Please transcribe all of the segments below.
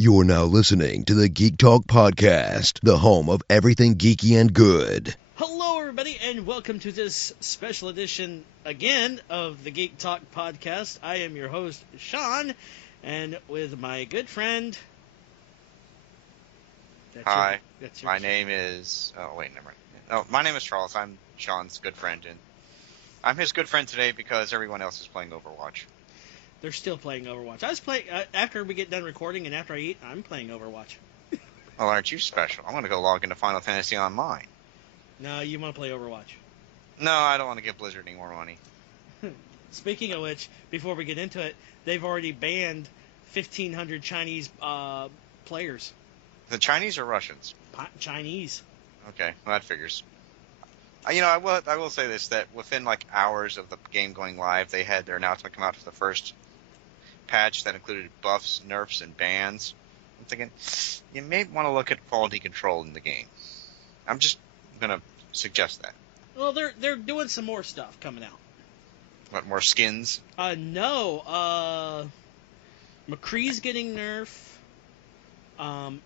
You're now listening to the Geek Talk Podcast, the home of everything geeky and good. Hello, everybody, and welcome to this special edition again of the Geek Talk Podcast. I am your host, Sean, and with my good friend. Hi, my name is. Oh, wait, never mind. No, my name is Charles. I'm Sean's good friend, and I'm his good friend today because everyone else is playing Overwatch. They're still playing Overwatch. I was playing after we get done recording and after I eat. I'm playing Overwatch. Well, aren't you special? I'm going to go log into Final Fantasy Online. No, you want to play Overwatch. No, I don't want to give Blizzard any more money. Speaking of which, before we get into it, they've already banned 1,500 Chinese players. The Chinese or Russians? Chinese. Okay, well, that figures. I will say this, that within like hours of the game going live, they had their announcement come out for the first patch that included buffs, nerfs, and bans. I'm thinking, you may want to look at quality control in the game. I'm just going to suggest that. Well, they're doing some more stuff coming out. What, more skins? No. McCree's getting nerfed. And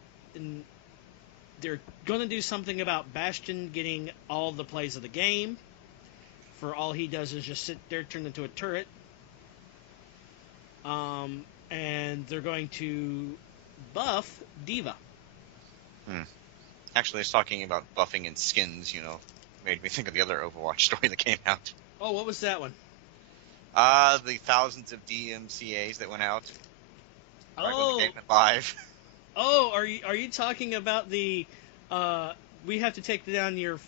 they're going to do something about Bastion getting all the plays of the game. For all he does is just sit there, turn into a turret. And they're going to buff D.Va. Actually, it's talking about buffing and skins, made me think of the other Overwatch story that came out. Oh, what was that one? The thousands of DMCAs that went out right when the game went live. Oh, are you talking about the we have to take down your,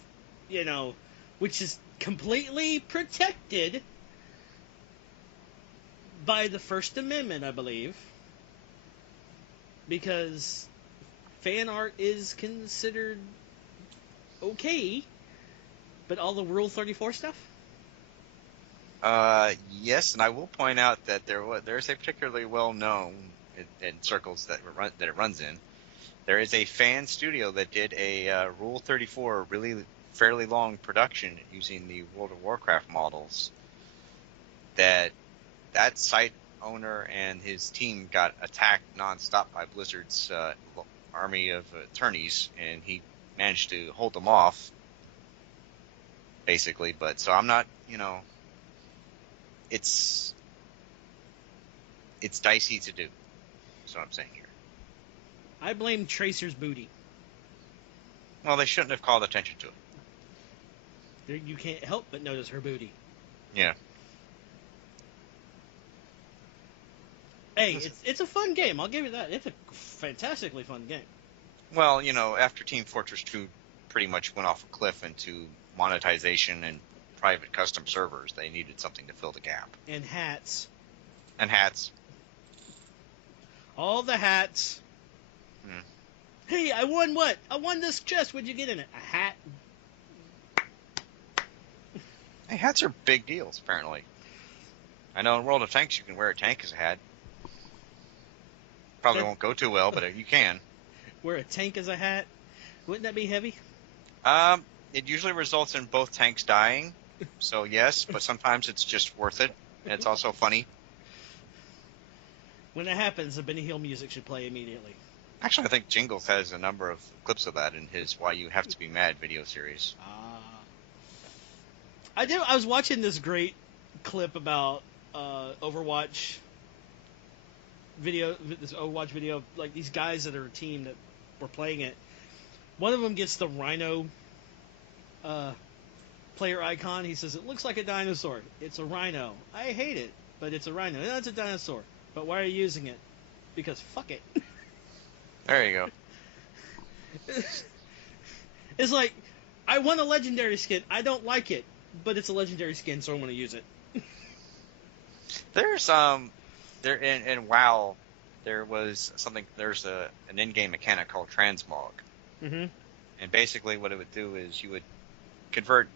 which is completely protected by the First Amendment, I believe, because fan art is considered okay, but all the Rule 34 stuff? Yes, and I will point out that there's a particularly well-known in circles that it runs in. There is a fan studio that did a Rule 34 really fairly long production using the World of Warcraft models. That site owner and his team got attacked nonstop by Blizzard's army of attorneys, and he managed to hold them off, basically. But so I'm not, it's dicey to do. That's what I'm saying here. I blame Tracer's booty. Well, they shouldn't have called attention to it. You can't help but notice her booty. Yeah. Hey, it's a fun game. I'll give you that. It's a fantastically fun game. Well, after Team Fortress 2 pretty much went off a cliff into monetization and private custom servers, they needed something to fill the gap. And hats. All the hats. Hey, I won what? I won this chest. What'd you get in it? A hat? Hey, hats are big deals, apparently. I know in World of Tanks you can wear a tank as a hat. Probably won't go too well, but you can. Wear a tank as a hat? Wouldn't that be heavy? It usually results in both tanks dying, so yes, but sometimes it's just worth it, and it's also funny. When it happens, the Benny Hill music should play immediately. Actually, I think Jingles has a number of clips of that in his Why You Have to Be Mad video series. I was watching this great clip about Overwatch video, like these guys that are a team that were playing it. One of them gets the rhino player icon. He says, it looks like a dinosaur. It's a rhino. I hate it, but it's a rhino. No, it's a dinosaur. But why are you using it? Because fuck it. There you go. It's like, I want a legendary skin. I don't like it, but it's a legendary skin, so I want to use it. There's in WoW, there's an in-game mechanic called transmog. Mm-hmm. And basically what it would do is you would convert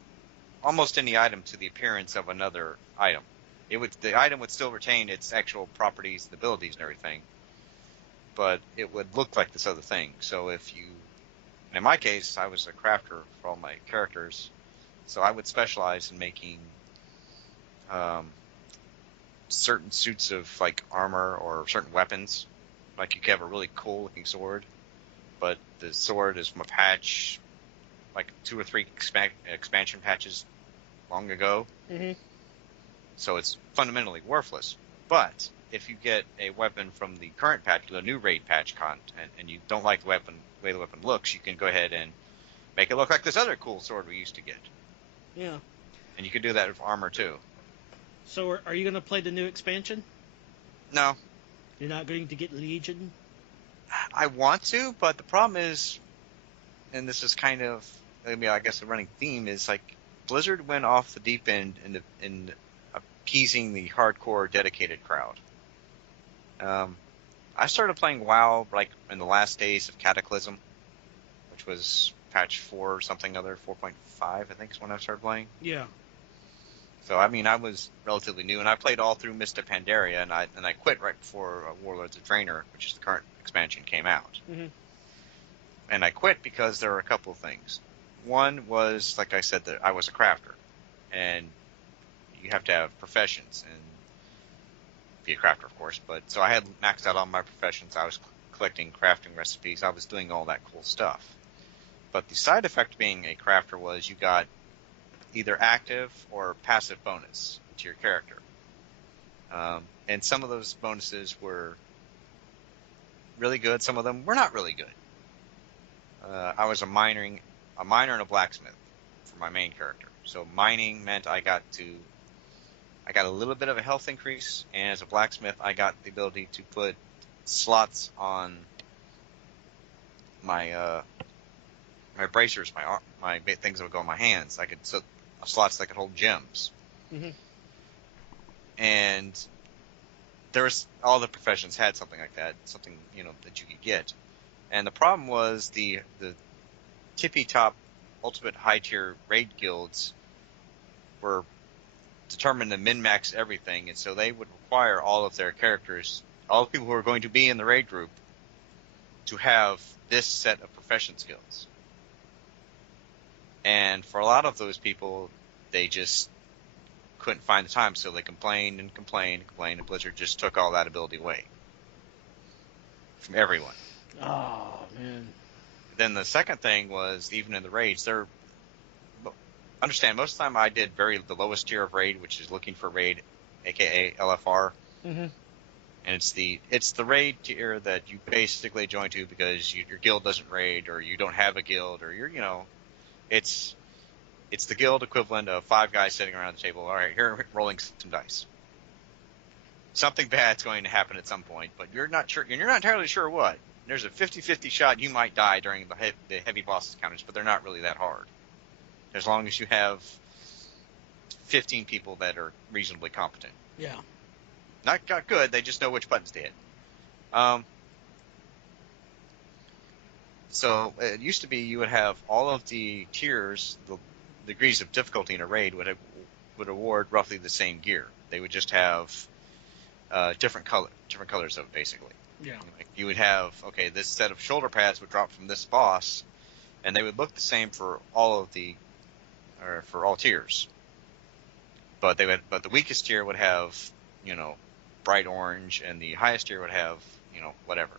almost any item to the appearance of another item. The item would still retain its actual properties and abilities and everything, but it would look like this other thing. So in my case, I was a crafter for all my characters, so I would specialize in making certain suits of like armor or certain weapons Like you can have a really cool looking sword, but the sword is from a patch, like 2 or 3 expansion patches long ago. Mm-hmm. So it's fundamentally worthless. But if you get a weapon from the current patch, the new raid patch content, and you don't like the way the weapon looks, you can go ahead and make it look like this other cool sword we used to get. Yeah. And you can do that with armor too. So are you going to play the new expansion? No. You're not going to get Legion? I want to, but the problem is, and this is kind of, I guess the running theme is like Blizzard went off the deep end in appeasing the hardcore dedicated crowd. I started playing WoW like in the last days of Cataclysm, which was patch 4 or something other, 4.5 I think is when I started playing. Yeah. So I was relatively new, and I played all through Mist of Pandaria, and I quit right before Warlords of Draenor, which is the current expansion, came out. Mm-hmm. And I quit because there were a couple of things. One was, like I said, that I was a crafter, and you have to have professions and be a crafter, of course. But so I had maxed out all my professions. I was collecting crafting recipes. I was doing all that cool stuff. But the side effect of being a crafter was you got either active or passive bonus to your character. And some of those bonuses were really good. Some of them were not really good. I was a miner and a blacksmith for my main character. So mining meant I got a little bit of a health increase, and as a blacksmith, I got the ability to put slots on my bracers, my things that would go on my hands. Slots that could hold gems. Mm-hmm. And all the professions had something like that, something, that you could get. And the problem was the tippy top ultimate high tier raid guilds were determined to min-max everything, and so they would require all of their characters, all the people who are going to be in the raid group, to have this set of profession skills. And for a lot of those people, they just couldn't find the time, so they complained, and Blizzard just took all that ability away from everyone. Oh, man. Then the second thing was, even in the raids, understand, most of the time I did the lowest tier of raid, which is looking for raid, aka LFR. Mm-hmm. And it's the raid tier that you basically join to because your guild doesn't raid, or you don't have a guild, or it's the guild equivalent of 5 guys sitting around the table. All right, here, rolling some dice. Something bad's going to happen at some point, but you're not sure, and you're not entirely sure what. There's a 50-50 shot you might die during the heavy boss encounters, but they're not really that hard. As long as you have 15 people that are reasonably competent. Yeah. Not good, they just know which buttons to hit. So it used to be you would have all of the tiers, the degrees of difficulty in a raid would award roughly the same gear. They would just have different colors of it, basically. Yeah. Like you would have, this set of shoulder pads would drop from this boss, and they would look the same for all tiers. But the weakest tier would have, bright orange, and the highest tier would have, whatever.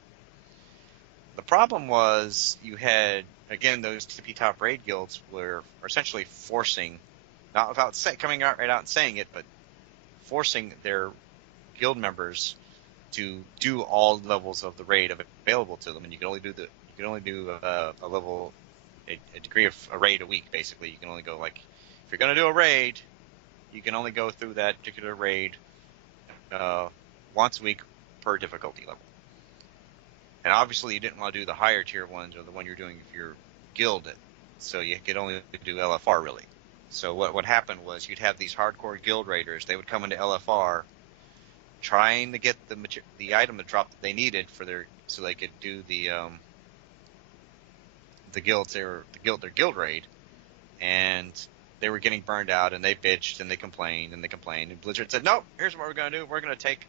The problem was you had, again, those tippy top raid guilds were essentially forcing, not without coming out right out and saying it, but forcing their guild members to do all levels of the raid available to them, and you can only do a degree of a raid a week. Basically, you can only go, like, if you're going to do a raid, you can only go through that particular raid once a week per difficulty level. And obviously, you didn't want to do the higher tier ones or the one you're doing if you're gilded, so you could only do LFR really. So what happened was you'd have these hardcore guild raiders. They would come into LFR, trying to get the item to drop that they needed so they could do their guild raid, and they were getting burned out, and they bitched and they complained, and Blizzard said, "No, here's what we're going to do. We're going to take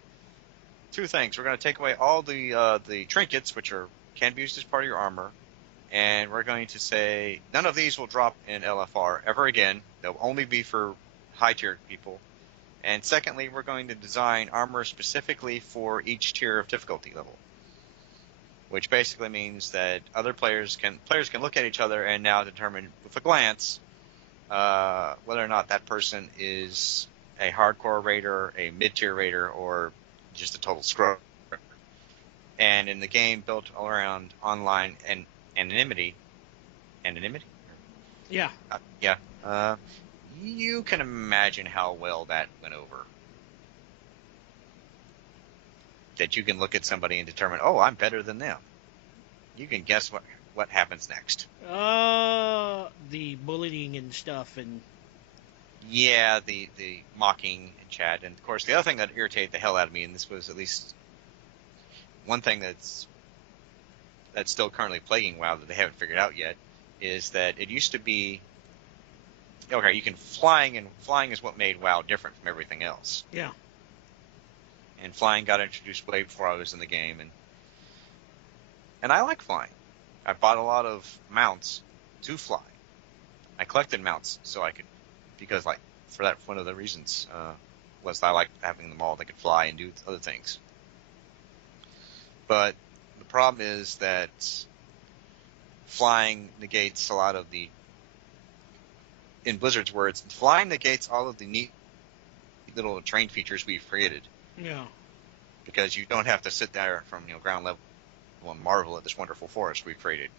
2 things. We're going to take away all the trinkets, which can be used as part of your armor, and we're going to say none of these will drop in LFR ever again. They'll only be for high tier people. And secondly, we're going to design armor specifically for each tier of difficulty level." which basically means that other players can look at each other and now determine with a glance whether or not that person is a hardcore raider, a mid-tier raider, or just a total scrub. And in the game built all around online and anonymity, Yeah. You can imagine how well that went over. That you can look at somebody and determine, oh, I'm better than them. You can guess what happens next. The bullying and stuff, and yeah, the mocking and chat, and of course the other thing that irritated the hell out of me, and this was at least one thing that's still currently plaguing WoW that they haven't figured out yet, is that it used to be okay. You can flying is what made WoW different from everything else. Yeah. And flying got introduced way before I was in the game, and I like flying. I bought a lot of mounts to fly. I collected mounts so I could, because like for that one of the reasons was I liked having them all. They could fly and do other things. But the problem is that flying negates a lot of the, in Blizzard's words, flying negates all of the neat little terrain features we've created. Yeah. Because you don't have to sit there from ground level and marvel at this wonderful forest we've created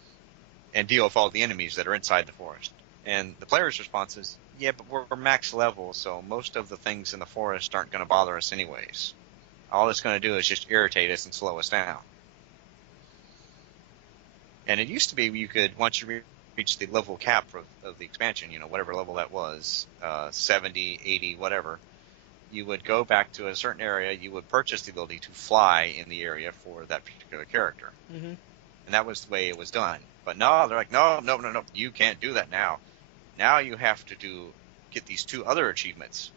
and deal with all the enemies that are inside the forest. And the player's response is, yeah, but we're max level, so most of the things in the forest aren't going to bother us anyways. All it's going to do is just irritate us and slow us down. And it used to be you could, once you reach the level cap of the expansion, whatever level that was, 70, 80, whatever, you would go back to a certain area, you would purchase the ability to fly in the area for that particular character. Mm-hmm. And that was the way it was done. But no, they're like, no, you can't do that now. Now you have to get these two other achievements.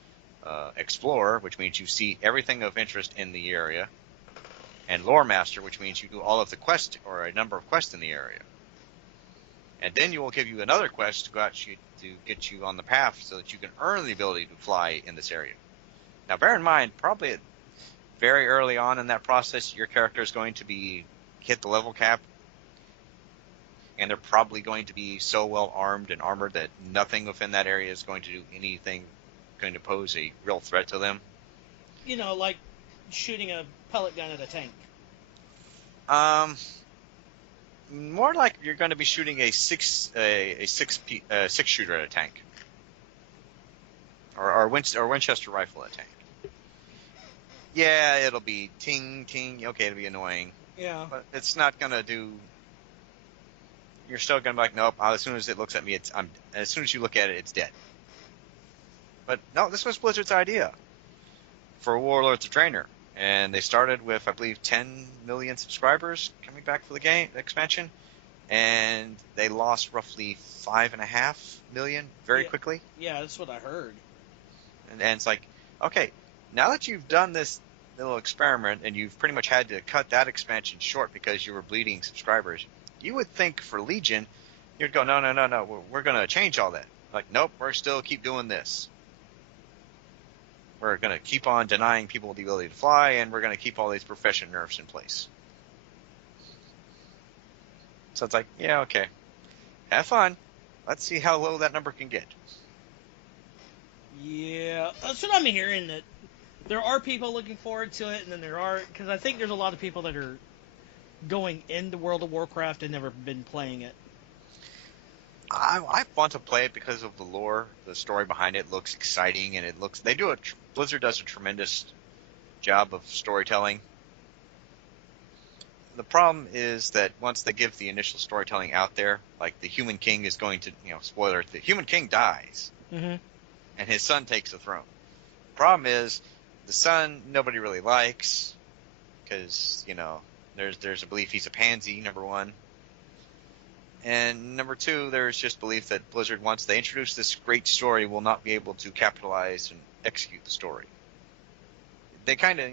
Explore, which means you see everything of interest in the area, and Lore Master, which means you do all of the quests, or a number of quests in the area. And then you will give you another quest to get you on the path so that you can earn the ability to fly in this area. Now, bear in mind, probably very early on in that process, your character is going to hit the level cap, and they're probably going to be so well armed and armored that nothing within that area is going to do anything going to pose a real threat to them. Like shooting a pellet gun at a tank. More like you're going to be shooting a six shooter at a tank, or Winchester rifle at a tank. Yeah, it'll be ting ting. Okay, it'll be annoying. Yeah, but it's not going to do. You're still going to be like, nope. As soon as it looks at me, as soon as you look at it, it's dead. But no, this was Blizzard's idea for Warlords of Draenor. And they started with, I believe, 10 million subscribers coming back for the game expansion, and they lost roughly 5.5 million very quickly. Yeah, that's what I heard. And it's like, okay, now that you've done this little experiment and you've pretty much had to cut that expansion short because you were bleeding subscribers, you would think for Legion, you'd go, no, we're going to change all that. Like, nope, we're still keep doing this. We're going to keep on denying people the ability to fly, and we're going to keep all these profession nerfs in place. So it's like, yeah, okay. Have fun. Let's see how low that number can get. Yeah, that's what I'm hearing, that there are people looking forward to it, and then there are, because I think there's a lot of people that are going into World of Warcraft and never been playing it. I want to play it because of the lore, the story behind it looks exciting, and Blizzard does a tremendous job of storytelling. The problem is that once they give the initial storytelling out there, like the Human King is going to, spoiler, the Human King dies, mm-hmm. and his son takes the throne. The problem is the son nobody really likes because, there's a belief he's a pansy, number one. And number two, there's just belief that Blizzard, once they introduce this great story, will not be able to capitalize and execute the story. They kind of,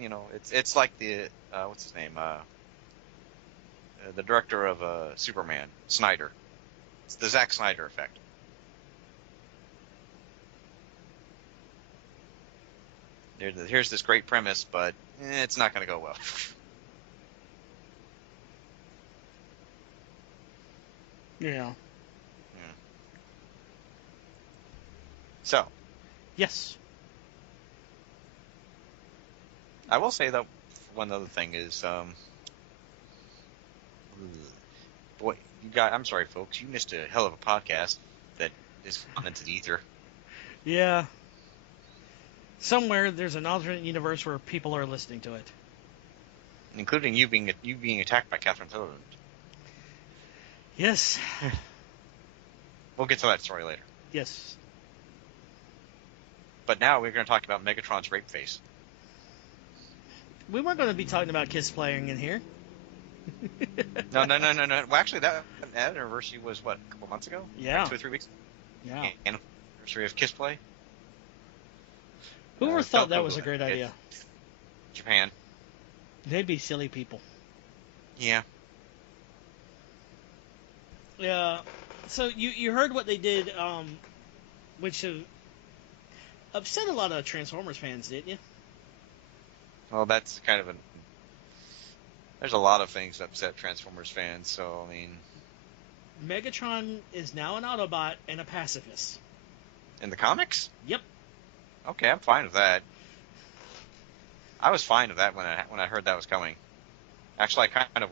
it's like the, what's his name? The director of Superman, Snyder. It's the Zack Snyder effect. Here's this great premise, but it's not going to go well. Yeah. So, Yes. I will say that one other thing is, boy, I'm sorry, folks, you missed a hell of a podcast that is gone into the ether. Yeah. Somewhere there's an alternate universe where people are listening to it. Including you being attacked by Catherine Sutherland. Yes. We'll get to that story later. Yes. But now we're going to talk about Megatron's rape face. We weren't going to be talking about kiss playing in here. No. Well, actually, that anniversary was, what, a couple months ago? Yeah. Like 2 or 3 weeks? Yeah. Anniversary of Kiss Play? Whoever thought that was a great idea? Japan. They'd be silly people. Yeah. Yeah. So you heard what they did, which upset a lot of Transformers fans, didn't you? Well, that's kind of there's a lot of things that upset Transformers fans, so, I mean... Megatron is now an Autobot and a pacifist. In the comics? Yep. Okay, I'm fine with that. I was fine with that when I heard that was coming. Actually, I kind of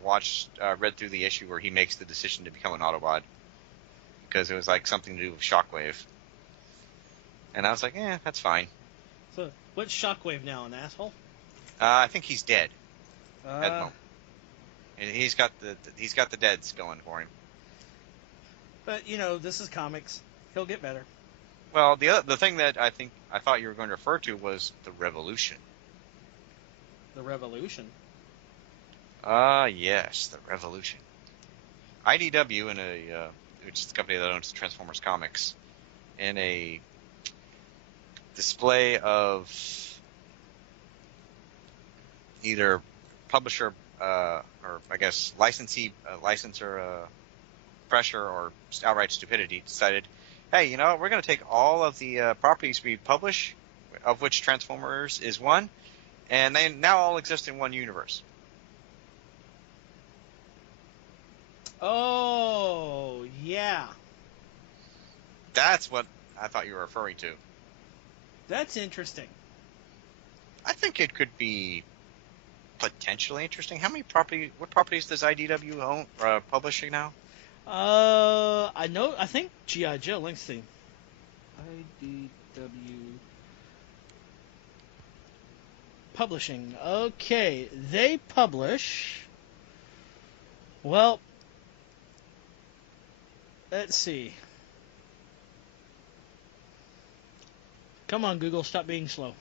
read through the issue where he makes the decision to become an Autobot. Because it was like something to do with Shockwave. And I was like, that's fine. So, what's Shockwave now, an asshole? I think he's dead at the moment. And he's got the deads going for him. But, this is comics. He'll get better. Well, the thing that I thought you were going to refer to was the Revolution. The Revolution? Yes, the Revolution. IDW, which is the company that owns the Transformers comics, in a display of either publisher or I guess licensor pressure or outright stupidity, decided, hey, we're going to take all of the properties we publish, of which Transformers is one, and they now all exist in one universe. Oh, yeah. That's what I thought you were referring to. That's interesting. I think it could be potentially interesting. What properties does IDW own publishing now? I think G.I. Joe. Let's see. IDW Publishing. Okay, they publish. Well, let's see. Come on, Google, stop being slow.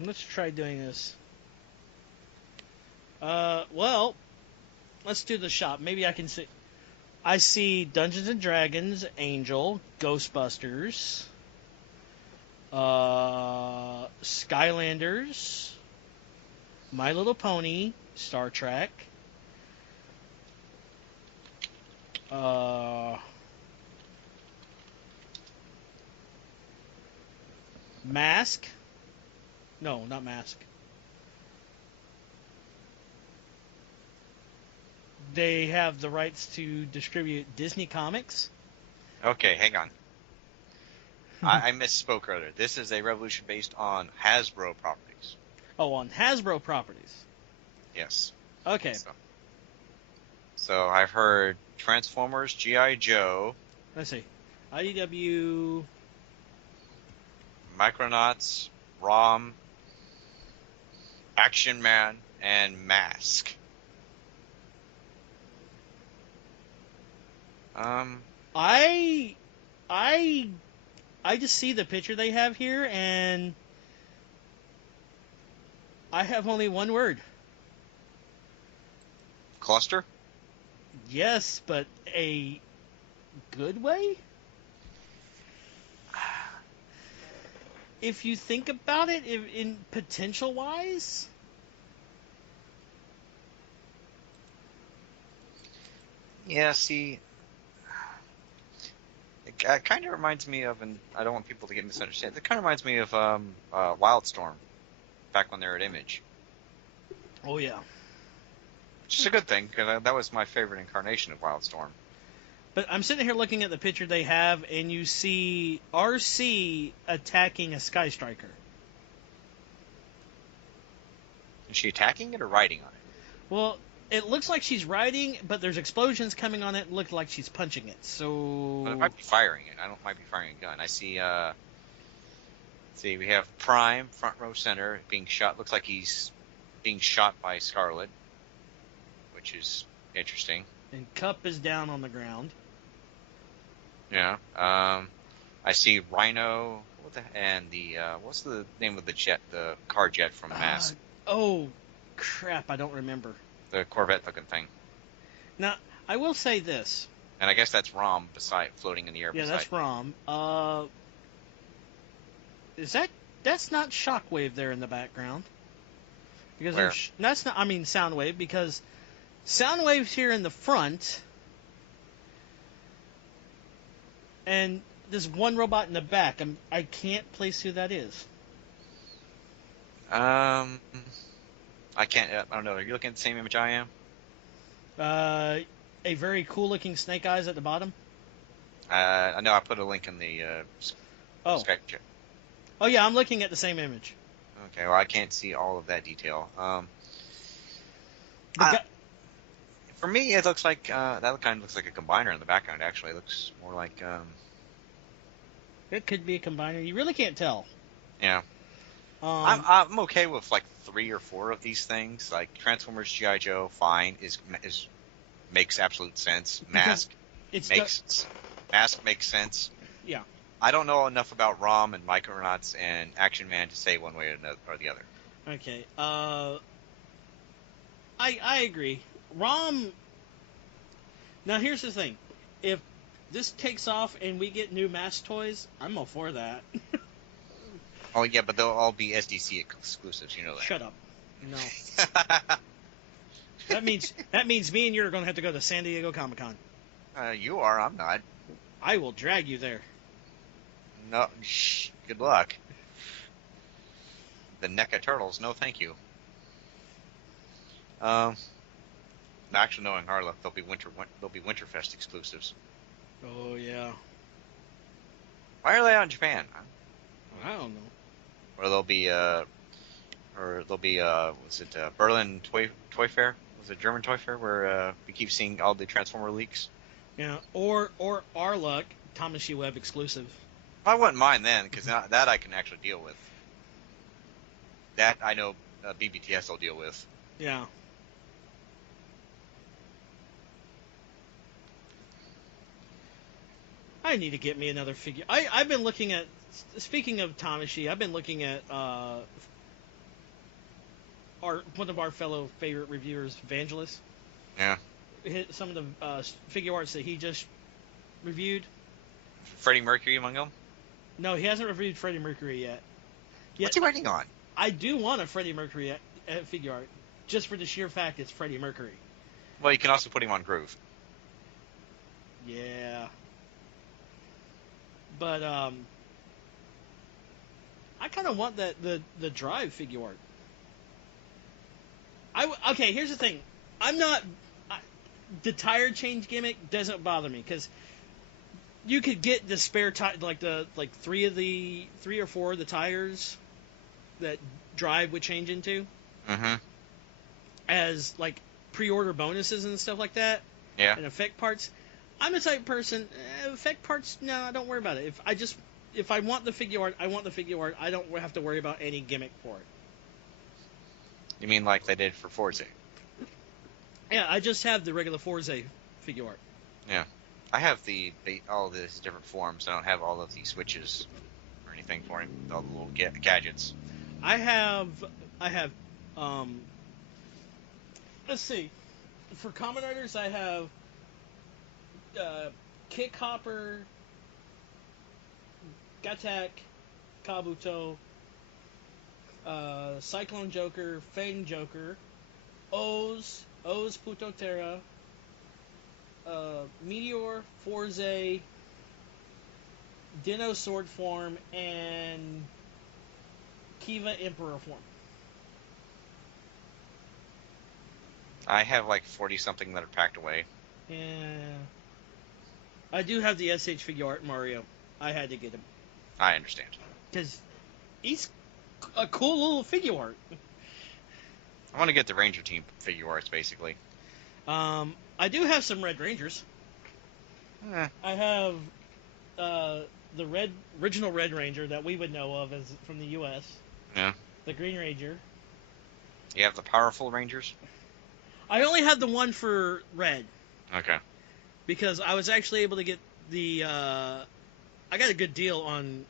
Let's try doing this. Well, let's do the shop. Maybe I can see. I see Dungeons and Dragons, Angel, Ghostbusters, Skylanders, My Little Pony, Star Trek, Mask. No, not Mask. They have the rights to distribute Disney comics. Okay, hang on. I misspoke earlier. This is a Revolution based on Hasbro properties. Oh, on Hasbro properties. Yes. Okay. So I've heard Transformers, G.I. Joe. Let's see. IDW. Micronauts, ROM, Action Man, and Mask. I just see the picture they have here, and I have only one word. Cluster? Yes, but a good way? If you think about it, in potential-wise... Yeah, see... It kind of reminds me of, and I don't want people to get misunderstood, it kind of reminds me of Wildstorm, back when they were at Image. Oh yeah. Which is a good thing, because that was my favorite incarnation of Wildstorm. But I'm sitting here looking at the picture they have, and you see RC attacking a Sky Striker. Is she attacking it or riding on it? Well, it looks like she's riding, but there's explosions coming on it. It looks like she's punching it. So Well, it might be firing it. Might be firing a gun. I see. See, we have Prime front row center being shot. Looks like he's being shot by Scarlet, which is interesting. And Cup is down on the ground. Yeah. I see Rhino. And the what's the name of the jet? The car jet from Mask. Oh, crap! I don't remember. The Corvette-looking thing. Now, I will say this. And I guess that's Rom floating in the air. Yeah, that's Rom. That's not Shockwave there in the background? Because Where? That's not. I mean Soundwave, because Soundwave's here in the front, and there's one robot in the back. I can't place who that is. I can't. I don't know. Are you looking at the same image I am? A very cool looking Snake Eyes at the bottom. I know. I put a link in the Skype chat. Oh yeah, I'm looking at the same image. Okay. Well, I can't see all of that detail. For me, it looks like that kind of looks like a combiner in the background. Actually, it looks more like. It could be a combiner. You really can't tell. Yeah. I'm okay with like 3 or 4 of these things. Like Transformers, G.I. Joe, fine, makes absolute sense. Mask makes sense. Yeah. I don't know enough about ROM and Micronauts and Action Man to say one way or the other. Okay. I agree. ROM. Now here's the thing: if this takes off and we get new Mask toys, I'm all for that. Oh yeah, but they'll all be SDC exclusives. You know that. Shut up. No. That means me and you are going to have to go to San Diego Comic-Con. You are. I'm not. I will drag you there. No. Good luck. The NECA Turtles. No, thank you. Actually, knowing Harlow, they'll be Winterfest exclusives. Oh yeah. Why are they out in Japan? I don't know. Or they'll be was it Berlin Toy Fair? Was it German Toy Fair where we keep seeing all the Transformer leaks? Yeah, or our luck, Thomas E. Webb exclusive. I wouldn't mind then, because that I can actually deal with. That I know BBTS will deal with. Yeah. I need to get me another figure. I've been looking at. Speaking of Tamashi, I've been looking at one of our fellow favorite reviewers, Evangelist. Yeah. Some of the figure arts that he just reviewed. Freddie Mercury among them? No, he hasn't reviewed Freddie Mercury yet. What's he working on? I do want a Freddie Mercury figure art, just for the sheer fact it's Freddie Mercury. Well, you can also put him on Groove. Yeah. But I kind of want the Drive figure art. Okay, here's the thing. The tire change gimmick doesn't bother me, because you could get the spare tire, like 3 or 4 of the tires that Drive would change into, as like pre-order bonuses and stuff like that. Yeah. And effect parts. I'm the type of person, effect parts, no, don't worry about it. If I want the figure art, I want the figure art. I don't have to worry about any gimmick for it. You mean like they did for Forza? Yeah, I just have the regular Forza figure art. Yeah. I have all these different forms. I don't have all of the switches or anything for him. All the little gadgets. I have let's see. For Common Riders, I have Kick Hopper, Gatak, Kabuto, Cyclone Joker, Fang Joker, Oz Puto-Terra, Meteor, Forze, Dino Sword Form, and Kiva Emperor Form. I have like 40-something that are packed away. Yeah. I do have the SH figure art Mario. I had to get him. I understand. Because he's a cool little figure art. I want to get the Ranger team figure arts, basically. I do have some Red Rangers. I have the original Red Ranger that we would know of as from the U.S. Yeah. The Green Ranger. You have the powerful Rangers? I only had the one for Red. Okay. Because I was actually able to get the... I got a good deal on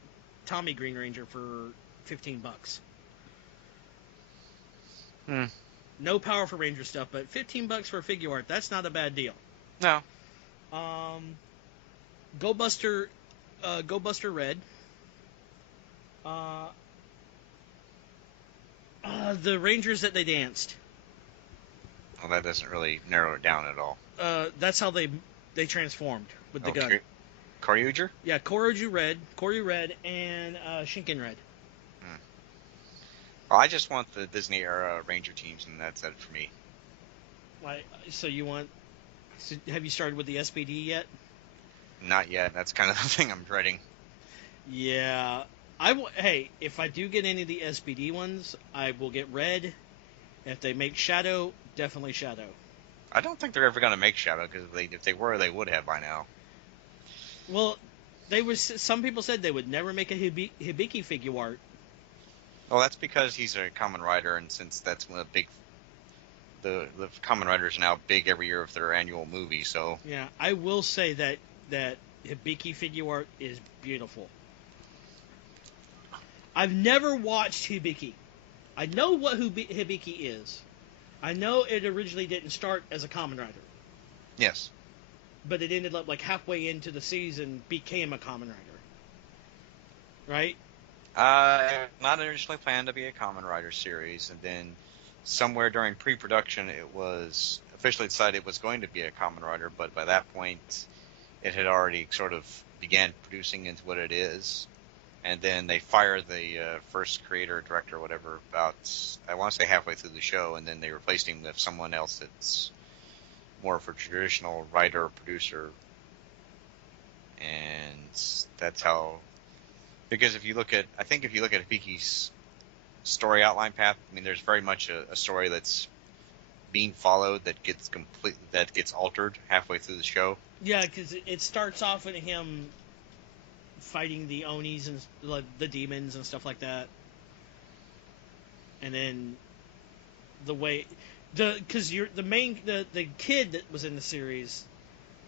Tommy Green Ranger for $15. No Powerful Ranger stuff, but $15 for a figure art, that's not a bad deal. No. Go Buster Red. The Rangers that they danced. Well, that doesn't really narrow it down at all. That's how they transformed with the gun. Koryuger? Yeah, Koryu Red, and Shinken Red. Well, I just want the Disney era Ranger teams, and that's it for me. So have you started with the SPD yet? Not yet. That's kind of the thing I'm dreading. Yeah. Hey, if I do get any of the SPD ones, I will get Red. If they make Shadow, definitely Shadow. I don't think they're ever going to make Shadow, because if they were, they would have by now. Well, some people said they would never make a Hibiki figure art. Well, that's because he's a Kamen Rider, and since that's a big... The Kamen Riders are now big every year of their annual movie, so... Yeah, I will say that Hibiki figure art is beautiful. I've never watched Hibiki. I know what Hibiki is. I know it originally didn't start as a Kamen Rider. Yes. But it ended up like halfway into the season became a Kamen Rider. Right? Not originally planned to be a Kamen Rider series, and then somewhere during pre-production it was officially decided it was going to be a Kamen Rider, but by that point it had already sort of began producing into what it is. And then they fired the first creator, director, whatever, about, I want to say halfway through the show, and then they replaced him with someone else that's more of a traditional writer, producer. And that's how... Because if you look at Hibiki's story outline path, I mean, there's very much a story that's being followed that gets altered halfway through the show. Yeah, because it starts off with him fighting the Onis and the demons and stuff like that, and then because the kid that was in the series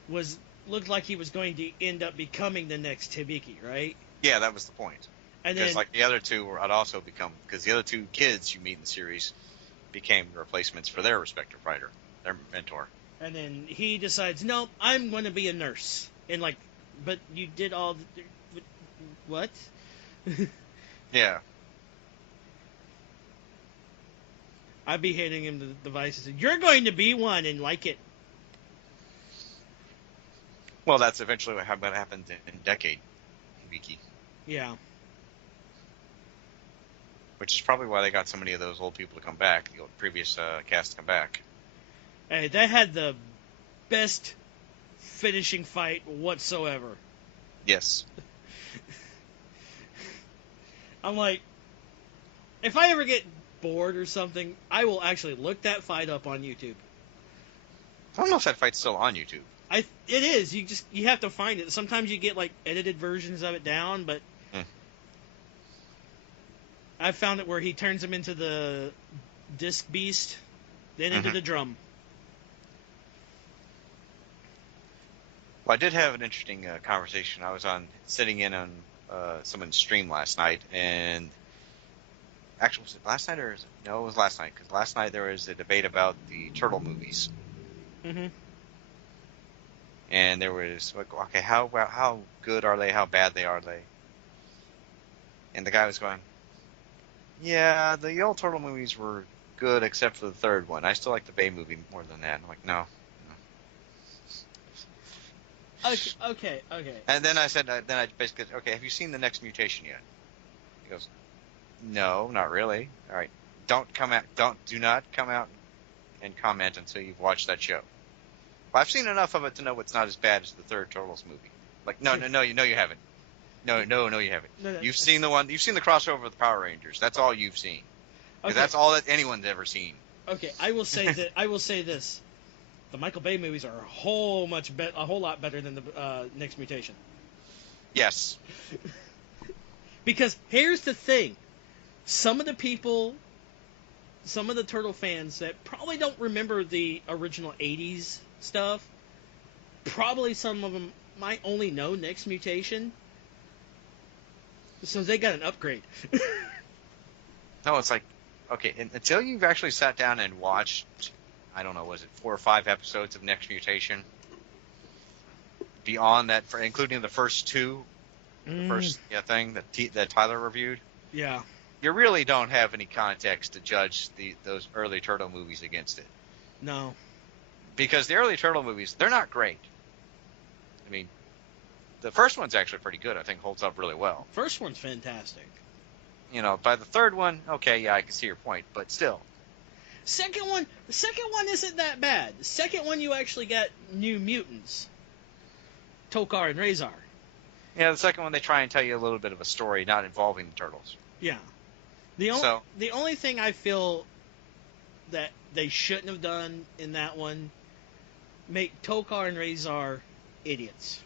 looked like he was going to end up becoming the next Hibiki, right? Yeah, that was the point. And because then, like the other two had also become, because the other two kids you meet in the series became replacements for their respective writer, their mentor. And then he decides, no, I'm going to be a nurse, and but you did all what? Yeah. I'd be handing him the device and said, you're going to be one and like it. Well, that's eventually what happened in Decade Hibiki. Yeah. Which is probably why they got so many of those old people to come back, the previous cast to come back. Hey, that had the best finishing fight whatsoever. Yes. I'm like, if I ever get bored or something, I will actually look that fight up on YouTube. I don't know if that fight's still on YouTube. It is. You have to find it. Sometimes you get like edited versions of it down, but I found it where he turns him into the disc beast, then into the drum. Well, I did have an interesting conversation. I was sitting in on someone's stream last night, and actually, was it last night or no? It was last night, because last night there was a debate about the Turtle movies. Mm-hmm. And there was like, okay, how good are they? How bad are they? And the guy was going, yeah, the old Turtle movies were good except for the third one. I still like the Bay movie more than that. I'm like, no. Okay. And then I said, basically, okay, have you seen the next mutation yet? He goes, no, not really. All right, do not come out and comment until you've watched that show. Well, I've seen enough of it to know it's not as bad as the third Turtles movie. Like, no, you haven't. No, you haven't. No, you've seen the crossover with the Power Rangers. That's all you've seen. Okay. That's all that anyone's ever seen. Okay, I will say that. I will say this: the Michael Bay movies are a whole lot better than the Next Mutation. Yes. Because here's the thing: some of the Turtle fans that probably don't remember the original '80s stuff, probably some of them might only know Next Mutation. So they got an upgrade. No, it's like, okay, until you've actually sat down and watched, I don't know, was it 4 or 5 episodes of Next Mutation? Beyond that, including the first 2, the first thing that Tyler reviewed. Yeah. You really don't have any context to judge those early Turtle movies against it. No. Because the early Turtle movies, they're not great. I mean, the first one's actually pretty good. I think holds up really well. First one's fantastic. By the third one, okay, yeah, I can see your point, but still. The second one isn't that bad. The second one, you actually got new mutants. Tokar and Razor. Yeah, the second one, they try and tell you a little bit of a story not involving the Turtles. Yeah. The only thing I feel that they shouldn't have done in that one, make Tokar and Razor idiots.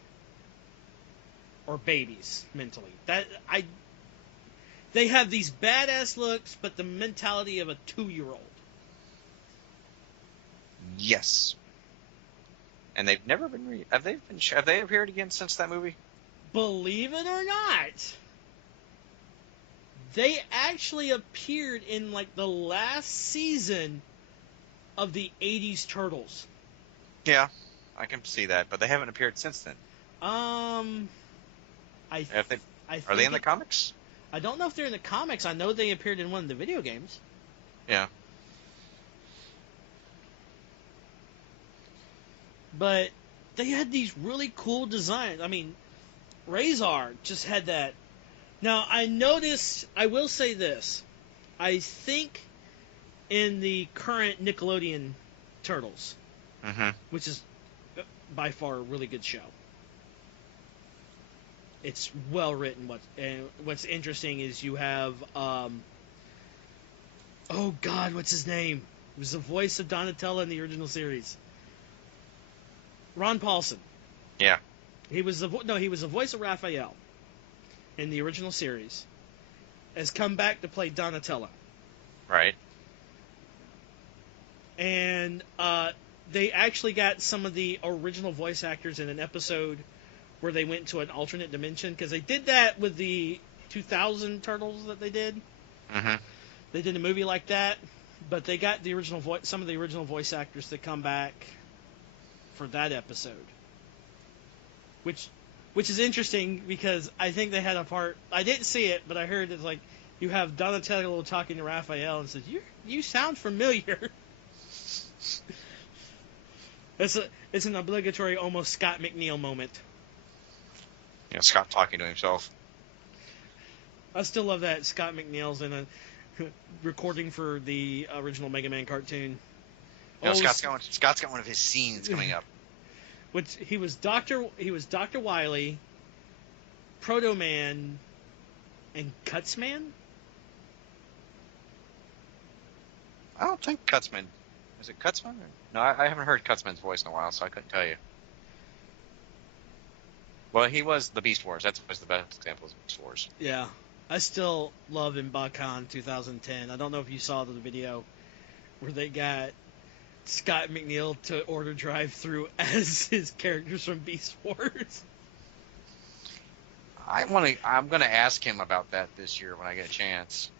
Or babies, mentally. They have these badass looks, but the mentality of a 2-year-old. Yes. And they've never been have they appeared again since that movie? Believe it or not, they actually appeared in like the last season of the '80s Turtles. Yeah, I can see that, but they haven't appeared since then. Are they in the comics? I don't know if they're in the comics. I know they appeared in one of the video games. Yeah. But they had these really cool designs. I mean, Razor just had that. Now, I will say this. I think in the current Nickelodeon Turtles, which is by far a really good show. It's well written. What's interesting is you have, oh God, what's his name? It was the voice of Donatello in the original series. Ron Paulson. Yeah. He was the voice of Raphael in the original series. Has come back to play Donatello. Right. And they actually got some of the original voice actors in an episode where they went to an alternate dimension, because they did that with the 2000 Turtles that they did. Mm-hmm. They did a movie like that, but they got some of the original voice actors to come back for that episode, which is interesting because I think they had a part. I didn't see it, but I heard it's like you have Donatello talking to Raphael and says, "You sound familiar." It's an obligatory, almost Scott McNeil moment. Yeah, Scott talking to himself. I still love that Scott McNeil's in a recording for the original Mega Man cartoon. No, Scott's got one of his scenes coming up. Which he was Dr. Wily, Proto Man, and Cutsman? I don't think Cutsman. Is it Cutsman? No, I haven't heard Cutsman's voice in a while, so I couldn't tell you. Well, he was the Beast Wars. That's the best example of Beast Wars. Yeah. I still love in Bakan 2010. I don't know if you saw the video where they got Scott McNeil to order drive-through as his characters from Beast Wars. I'm gonna ask him about that this year when I get a chance.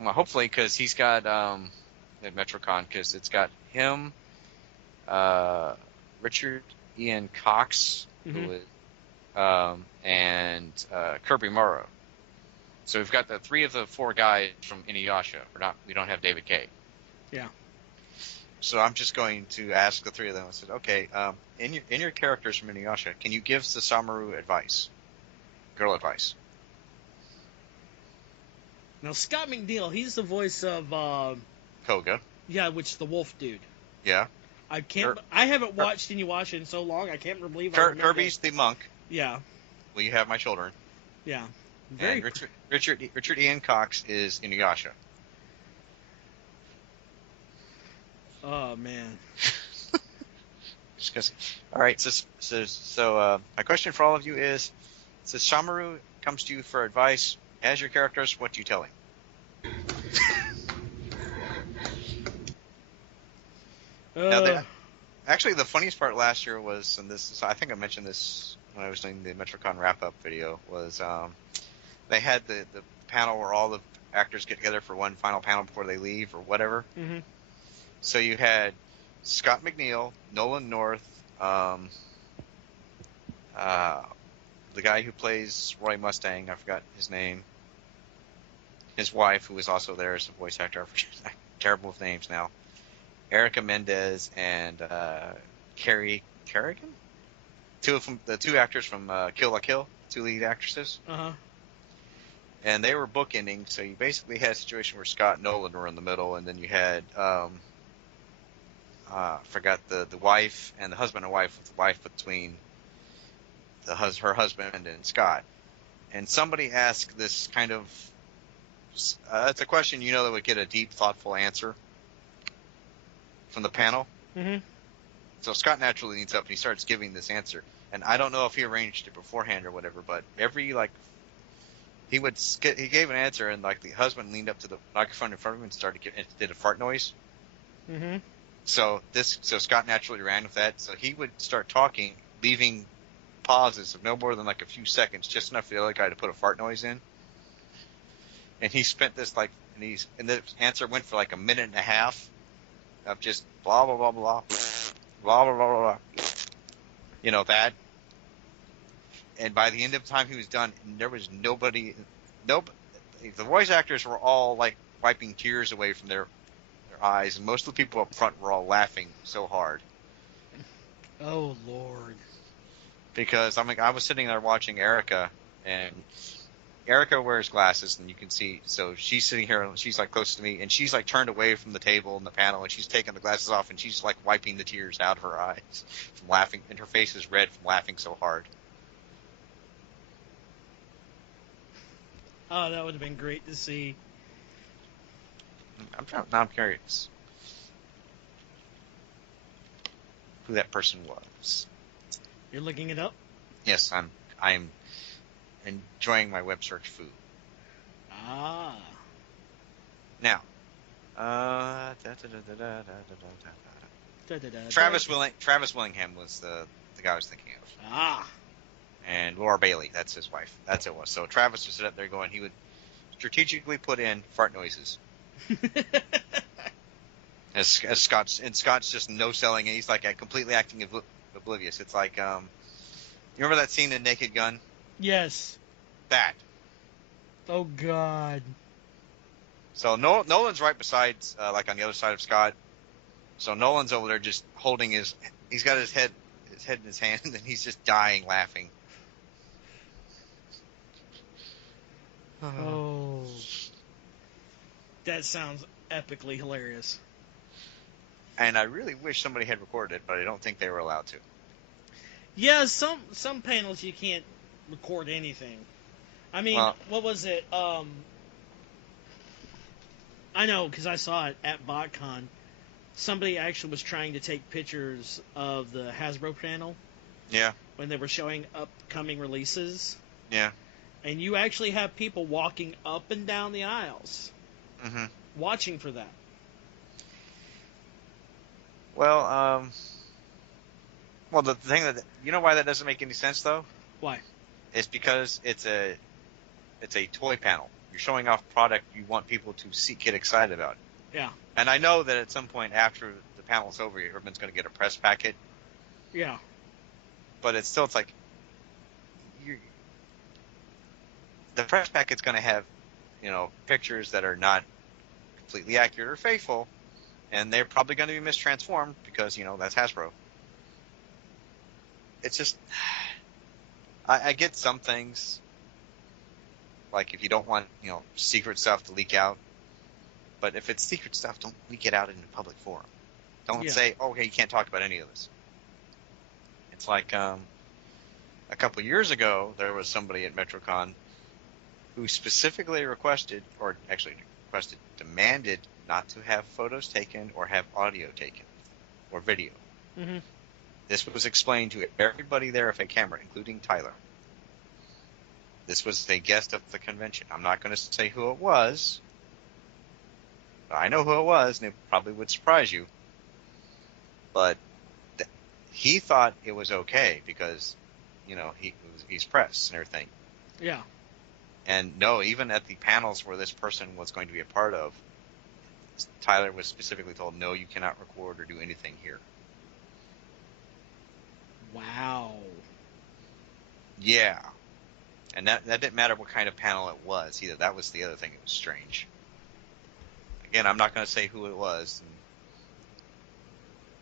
Well, hopefully, because he's got at MetroCon, because it's got him, Richard Ian Cox, and Kirby Morrow. So we've got the 3 of the 4 guys from Inuyasha. We don't have David Kaye. Yeah. So I'm just going to ask the 3 of them. I said, okay, in your characters from Inuyasha, can you give Sasamaru advice? Girl advice. Now, Scott McNeil, he's the voice of... Koga. Yeah, which is the wolf dude. Yeah. I can't. I haven't watched Inuyasha in so long. I can't believe I remember Kirby's the monk. Yeah. Will you have my children? Yeah. And Richard Ian Cox is Inuyasha. Oh man. All right. So my question for all of you is: since Shamaru comes to you for advice as your characters, what do you tell him? Actually, the funniest part last year was, and I think I mentioned this when I was doing the MetroCon wrap-up video, was they had the panel where all the actors get together for one final panel before they leave or whatever. Mm-hmm. So you had Scott McNeil, Nolan North, the guy who plays Roy Mustang, I forgot his name, his wife, who was also there as a voice actor. I'm terrible with names now. Erica Mendez and Carrie Kerrigan? The two actors from Kill la Kill, two lead actresses. Uh-huh. And they were bookending, so you basically had a situation where Scott and Nolan were in the middle, and then you had forgot the wife and the husband and wife, with the wife between her husband and Scott. And somebody asked this kind of it's a question that would get a deep, thoughtful answer from the panel. Mm-hmm. So Scott naturally leans up and he starts giving this answer. And I don't know if he arranged it beforehand or whatever, but he gave an answer, and the husband leaned up to the microphone in front of him and did a fart noise. Mm-hmm. So Scott naturally ran with that. So he would start talking, leaving pauses of no more than a few seconds, just enough for the other guy to put a fart noise in. And he spent this and the answer went for a minute and a half of just blah blah blah blah blah blah blah blah. That. And by the end of the time he was done, there was nobody. The voice actors were all wiping tears away from their eyes, and most of the people up front were all laughing so hard. Oh Lord! Because I was sitting there watching Erica, and Erica wears glasses, and you can see. So she's sitting here, and she's close to me, and she's turned away from the table and the panel, and she's taking the glasses off, and she's wiping the tears out of her eyes from laughing, and her face is red from laughing so hard. Oh, that would have been great to see. I'm curious who that person was. You're looking it up? Yes, I'm enjoying my web search food. Ah. Now, Travis Willingham was the guy I was thinking of. Ah. And Laura Bailey, that's his wife. That's it was. So Travis would sit up there going, he would strategically put in fart noises. as Scott's just no selling it. He's completely acting oblivious. It's you remember that scene in Naked Gun? Yes. That. Oh God. So Nolan's right beside, on the other side of Scott. So Nolan's over there just holding he's got his head in his hand, and he's just dying laughing. Oh. That sounds epically hilarious. And I really wish somebody had recorded it, but I don't think they were allowed to. Yeah, some panels you can't record anything. I mean, what was it? I know, because I saw it at BotCon. Somebody actually was trying to take pictures of the Hasbro panel. Yeah. When they were showing upcoming releases. Yeah. And you actually have people walking up and down the aisles. Mm-hmm. Watching for that. Well, the thing why that doesn't make any sense though? Why? It's because it's a toy panel. You're showing off product you want people to get excited about. Yeah. And I know that at some point after the panel's over, everyone's going to get a press packet. Yeah. But it's still, the press packet's going to have, pictures that are not completely accurate or faithful, and they're probably going to be mistransformed because, that's Hasbro. It's just, I get some things, if you don't want, secret stuff to leak out, But if it's secret stuff, don't leak it out in a public forum. Don't Yeah. say, "Oh, okay, you can't talk about any of this." It's like a couple years ago, there was somebody at MetroCon who specifically demanded not to have photos taken or have audio taken or video. Mm-hmm. This was explained to everybody there with a camera, including Tyler. This was a guest of the convention. I'm not going to say who it was. But I know who it was, and it probably would surprise you. But he thought it was okay because, he's press and everything. Yeah. And no, even at the panels where this person was going to be a part of, Tyler was specifically told, no, you cannot record or do anything here. Wow. Yeah. And that didn't matter what kind of panel it was either. That was the other thing that was strange. Again, I'm not going to say who it was,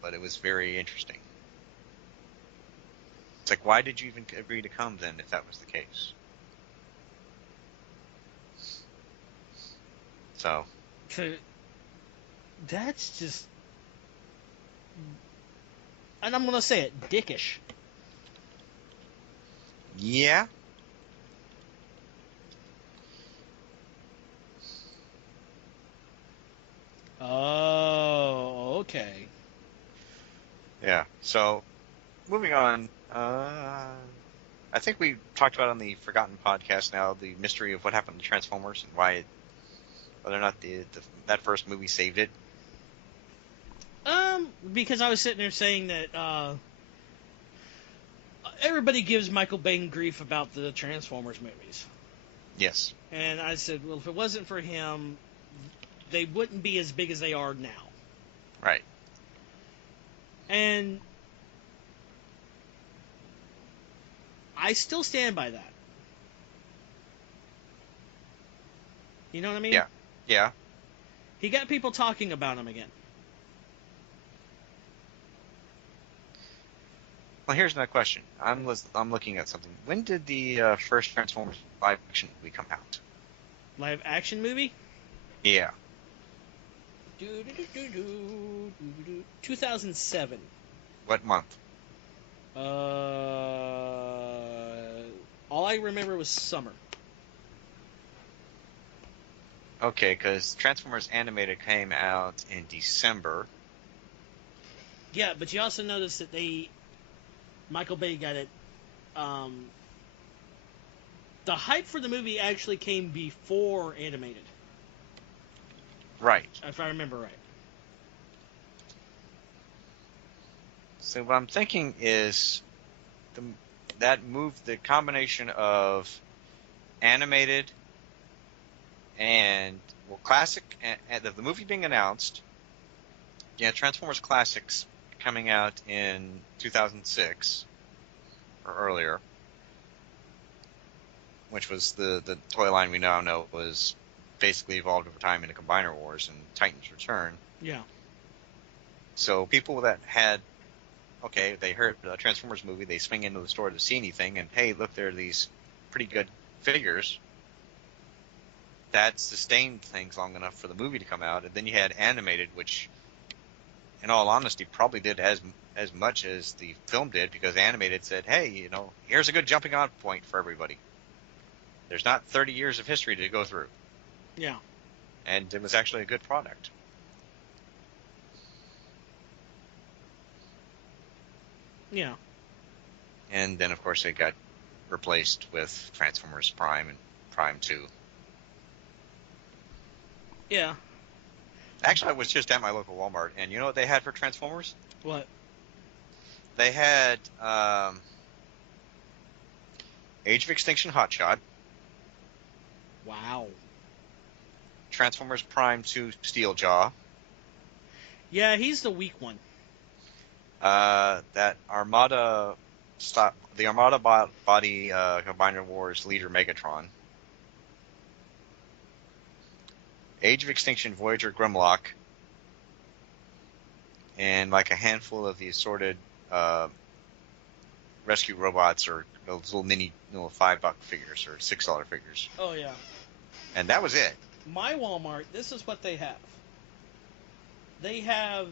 but it was very interesting. It's like, why did you even agree to come then if that was the case? So that's just, and I'm gonna say it, dickish. Yeah. Oh, okay. Yeah. So, moving on. I think we talked about on the Forgotten podcast now the mystery of what happened to Transformers and whether or not that first movie saved it. Because I was sitting there saying that everybody gives Michael Bay grief about the Transformers movies. Yes. And I said, well, if it wasn't for him, they wouldn't be as big as they are now. Right. And I still stand by that. You know what I mean? Yeah. Yeah. He got people talking about him again. Well, here's my question. I'm looking at something. When did the first Transformers live action movie come out? Live action movie? Yeah. 2007. What month? All I remember was summer. Okay, because Transformers Animated came out in December. Yeah, but you also notice that Michael Bay got it. The hype for the movie actually came before animated. Right. If I remember right. So what I'm thinking is the combination of animated and classic, and the movie being announced. Yeah, Transformers Classics coming out in 2006 or earlier, which was the toy line we now know was basically evolved over time into Combiner Wars and Titans Return. Yeah. So people that had, they heard a Transformers movie, they swing into the store to see anything, and hey, look, there are these pretty good figures. That sustained things long enough for the movie to come out, and then you had animated, which, in all honesty, probably did as much as the film did, because animated said, hey, here's a good jumping on point for everybody. There's not 30 years of history to go through. Yeah. And it was actually a good product. Yeah. And then, of course, it got replaced with Transformers Prime and Prime 2. Yeah. Actually, I was just at my local Walmart, and you know what they had for Transformers? What? They had Age of Extinction Hotshot. Wow. Transformers Prime 2 Steeljaw. Yeah, he's the weak one. That Armada the Armada body Combiner Wars leader Megatron. Age of Extinction Voyager Grimlock. And like a handful of the assorted rescue robots or those little mini $5 figures or $6 figures. Oh, yeah. And that was it. my Walmart, this is what they have. They have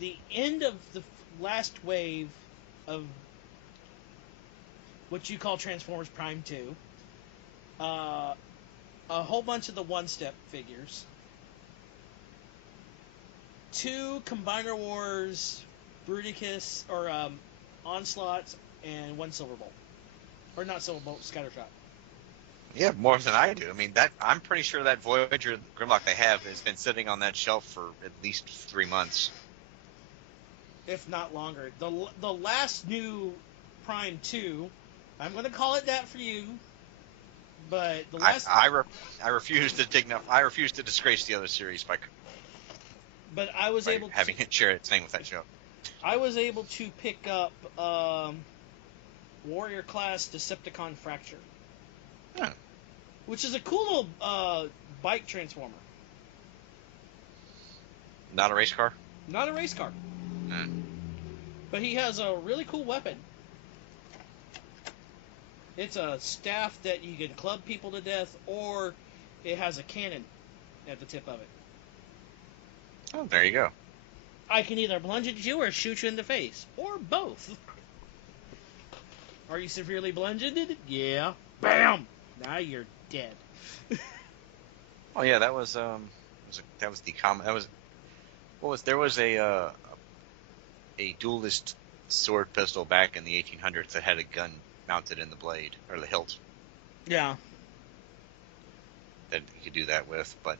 the end of the last wave of what you call Transformers Prime 2. A whole bunch of the one-step figures. 2 Combiner Wars, Bruticus, or Onslaughts, and 1 Silverbolt. Or not Silverbolt, Scattershot. Yeah, more than I do. I mean, I'm pretty sure that Voyager Grimlock they have has been sitting on that shelf for at least 3 months. If not longer. The last new Prime 2, I'm going to call it that for you, but the last... I refuse to disgrace the other series by having it share its name with that show. I was able to pick up Warrior Class Decepticon Fracture. Huh. Which is a cool little bike transformer. Not a race car? Not a race car. But he has a really cool weapon. It's a staff that you can club people to death, or it has a cannon at the tip of it. Oh, there you go. I can either plunge at you or shoot you in the face, or both. Are you severely bludgeoned? Yeah. Bam! Now you're dead. Oh yeah, that was the common. There was a duelist sword pistol back in the 1800s that had a gun mounted in the blade or the hilt. Yeah. That you could do that with, but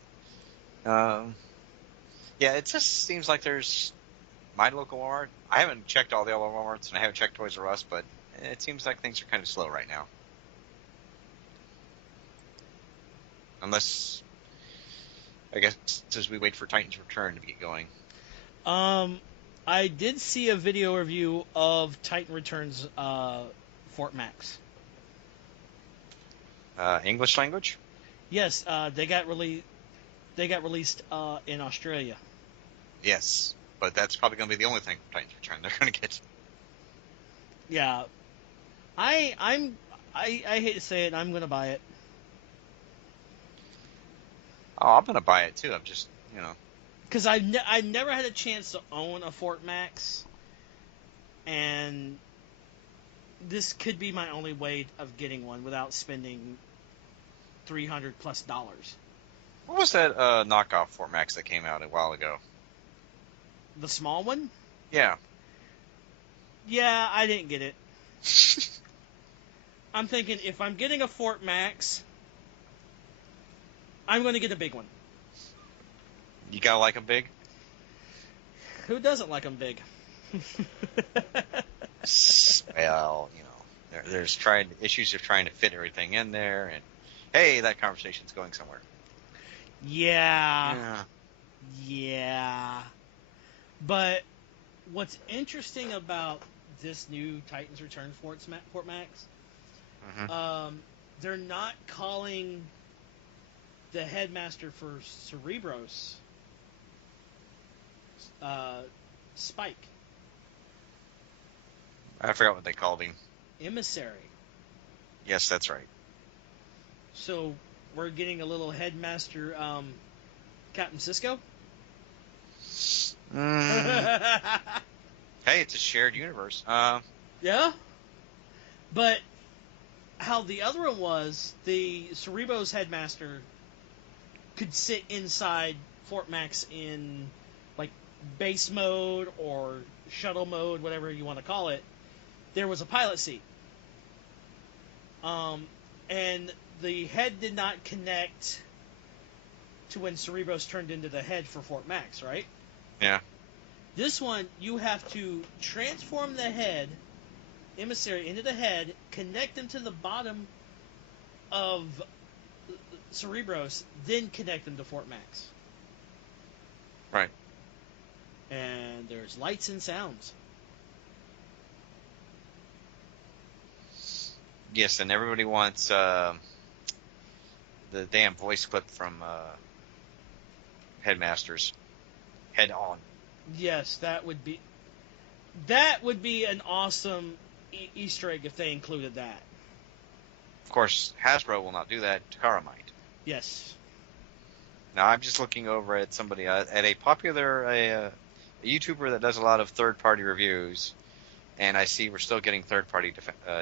yeah, it just seems like there's my local Walmart. I haven't checked all the other Walmarts, and I haven't checked Toys R Us, but it seems like things are kind of slow right now. Unless, I guess, as we wait for Titan's Return to get going. I did see a video review of Titan Returns Fort Max. English language? Yes, they got released in Australia. Yes, but that's probably going to be the only thing from Titan's Return they're going to get. Yeah, I hate to say it, I'm going to buy it. Oh, I'm going to buy it too. I'm just, because I never had a chance to own a Fort Max, and this could be my only way of getting one without spending $300+. What was that knockoff Fort Max that came out a while ago? The small one? Yeah. Yeah, I didn't get it. I'm thinking, if I'm getting a Fort Max, I'm going to get a big one. You gotta like them big? Who doesn't like them big? Well, there's issues of trying to fit everything in there, and hey, that conversation's going somewhere. Yeah. But what's interesting about this new Titans Return Fort Max, they're not calling the headmaster for Cerebros Spike. I forgot what they called him. Emissary. Yes, that's right. So we're getting a little headmaster Captain Sisko? Hey, it's a shared universe. Yeah? But how the other one was, the Cerebros headmaster could sit inside Fort Max in like base mode or shuttle mode, whatever you want to call it. There was a pilot seat. And the head did not connect to when Cerebros turned into the head for Fort Max, right? Yeah. This one, you have to transform the head, Emissary, into the head, connect them to the bottom of Cerebros, then connect them to Fort Max. Right. And there's lights and sounds. Yes, and everybody wants the damn voice clip from Headmasters. Head on. Yes, that would be an awesome Easter egg if they included that. Of course, Hasbro will not do that. Takara might. Yes. Now I'm just looking over at somebody at a popular a YouTuber that does a lot of third-party reviews, and I see we're still getting third-party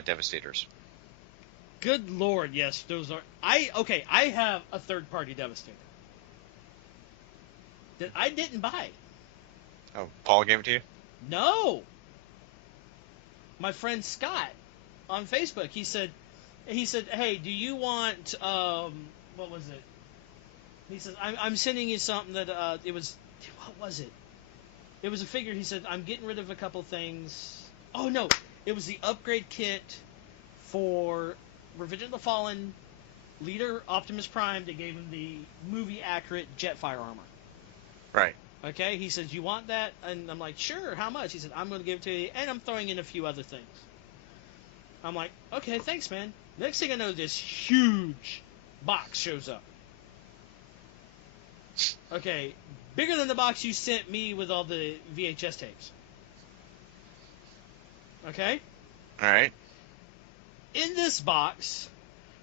Devastators. Good Lord, yes, those are. I have a third-party Devastator that I didn't buy. Oh, Paul gave it to you? No. My friend Scott on Facebook, he said, hey, do you want what was it? He said, I'm sending you something that it was, what was it? It was a figure. He said, I'm getting rid of a couple things. Oh no, it was the upgrade kit for Revenge of the Fallen leader Optimus Prime. They gave him the movie accurate Jetfire armor. Right. Okay, he says, you want that? And I'm like, sure, how much? He said, I'm going to give it to you, and I'm throwing in a few other things. I'm like, okay, thanks, man. Next thing I know, this huge box shows up. Okay, bigger than the box you sent me with all the VHS tapes. Okay? Alright. In this box,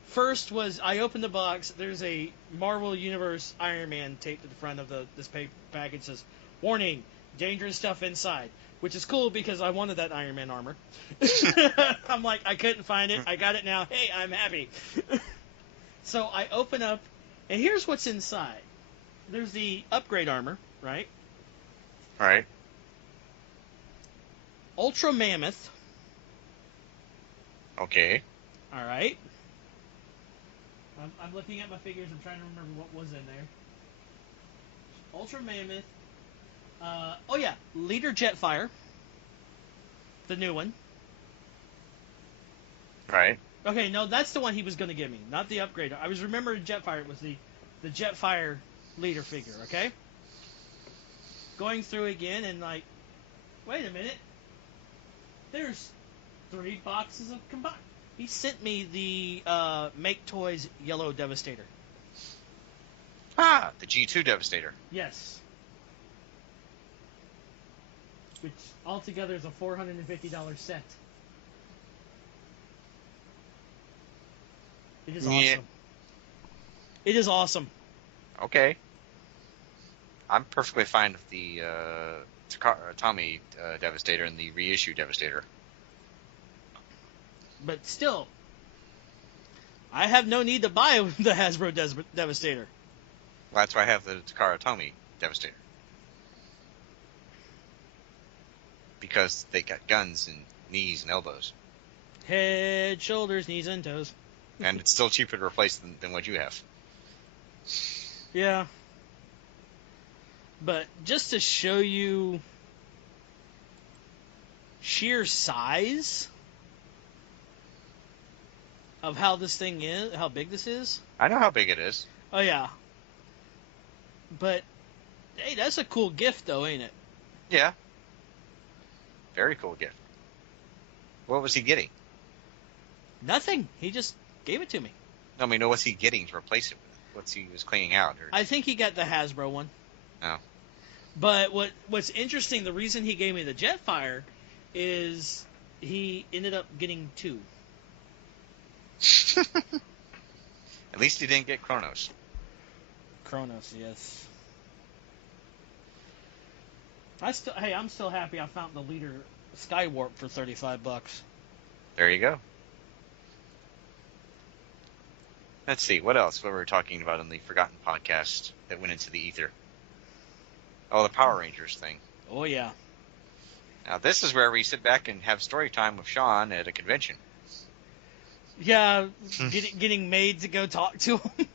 first was, I opened the box, there's a Marvel Universe Iron Man taped to the front of this package. Says, warning, dangerous stuff inside. Which is cool because I wanted that Iron Man armor. I'm like, I couldn't find it. I got it now. Hey, I'm happy. So I open up, and here's what's inside. There's the upgrade armor, right? Right. Ultra Mammoth. Okay. All right. I'm looking at my figures. I'm trying to remember what was in there. Ultra Mammoth. Oh yeah, Leader Jetfire. The new one. Right. Okay, no, that's the one he was going to give me, not the upgrade. I was remembering Jetfire. It was the Jetfire leader figure, okay? Going through again and like, wait a minute. There's 3 boxes of combined. He sent me the Make Toys Yellow Devastator. Ah, the G2 Devastator. Yes. Which altogether is a $450 set. It is awesome. Yeah. It is awesome. Okay. I'm perfectly fine with the Tommy Devastator and the reissue Devastator. But still, I have no need to buy the Hasbro Devastator. Well, that's why I have the Takara Tomy Devastator. Because they got guns and knees and elbows. Head, shoulders, knees, and toes. And it's still cheaper to replace than what you have. Yeah. But just to show you sheer size of how this thing is, how big this is. I know how big it is. Oh, yeah. But, hey, that's a cool gift, though, ain't it? Yeah. Very cool gift. What was he getting? Nothing. He just gave it to me. No, I mean, what's he getting to replace it with? What's he was cleaning out? Or... I think he got the Hasbro one. Oh. But what's interesting, the reason he gave me the Jetfire is he ended up getting 2. At least he didn't get Kronos. Kronos, yes. I'm still happy I found the leader Skywarp for $35. There you go. Let's see, what else? What were we talking about in the Forgotten podcast that went into the ether? Oh, the Power Rangers thing. Oh, yeah. Now, this is where we sit back and have story time with Sean at a convention. Yeah, getting made to go talk to him.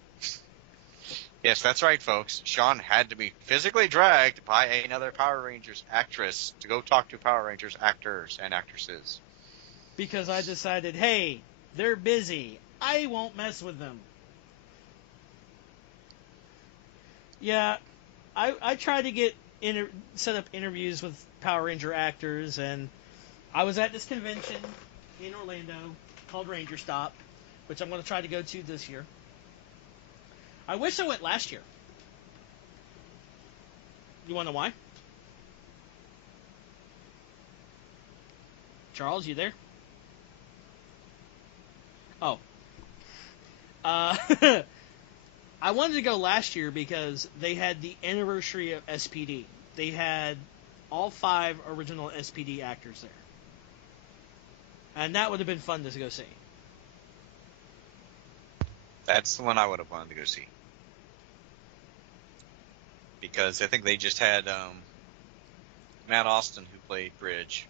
Yes, that's right, folks. Sean had to be physically dragged by another Power Rangers actress to go talk to Power Rangers actors and actresses. Because I decided, hey, they're busy. I won't mess with them. Yeah, I tried to set up interviews with Power Ranger actors, and I was at this convention in Orlando called Ranger Stop, which I'm going to try to go to this year. I wish I went last year. You want to know why? Charles, you there? Oh. I wanted to go last year because they had the anniversary of SPD. They had all 5 original SPD actors there. And that would have been fun to go see. That's the one I would have wanted to go see. Because I think they just had Matt Austin, who played Bridge,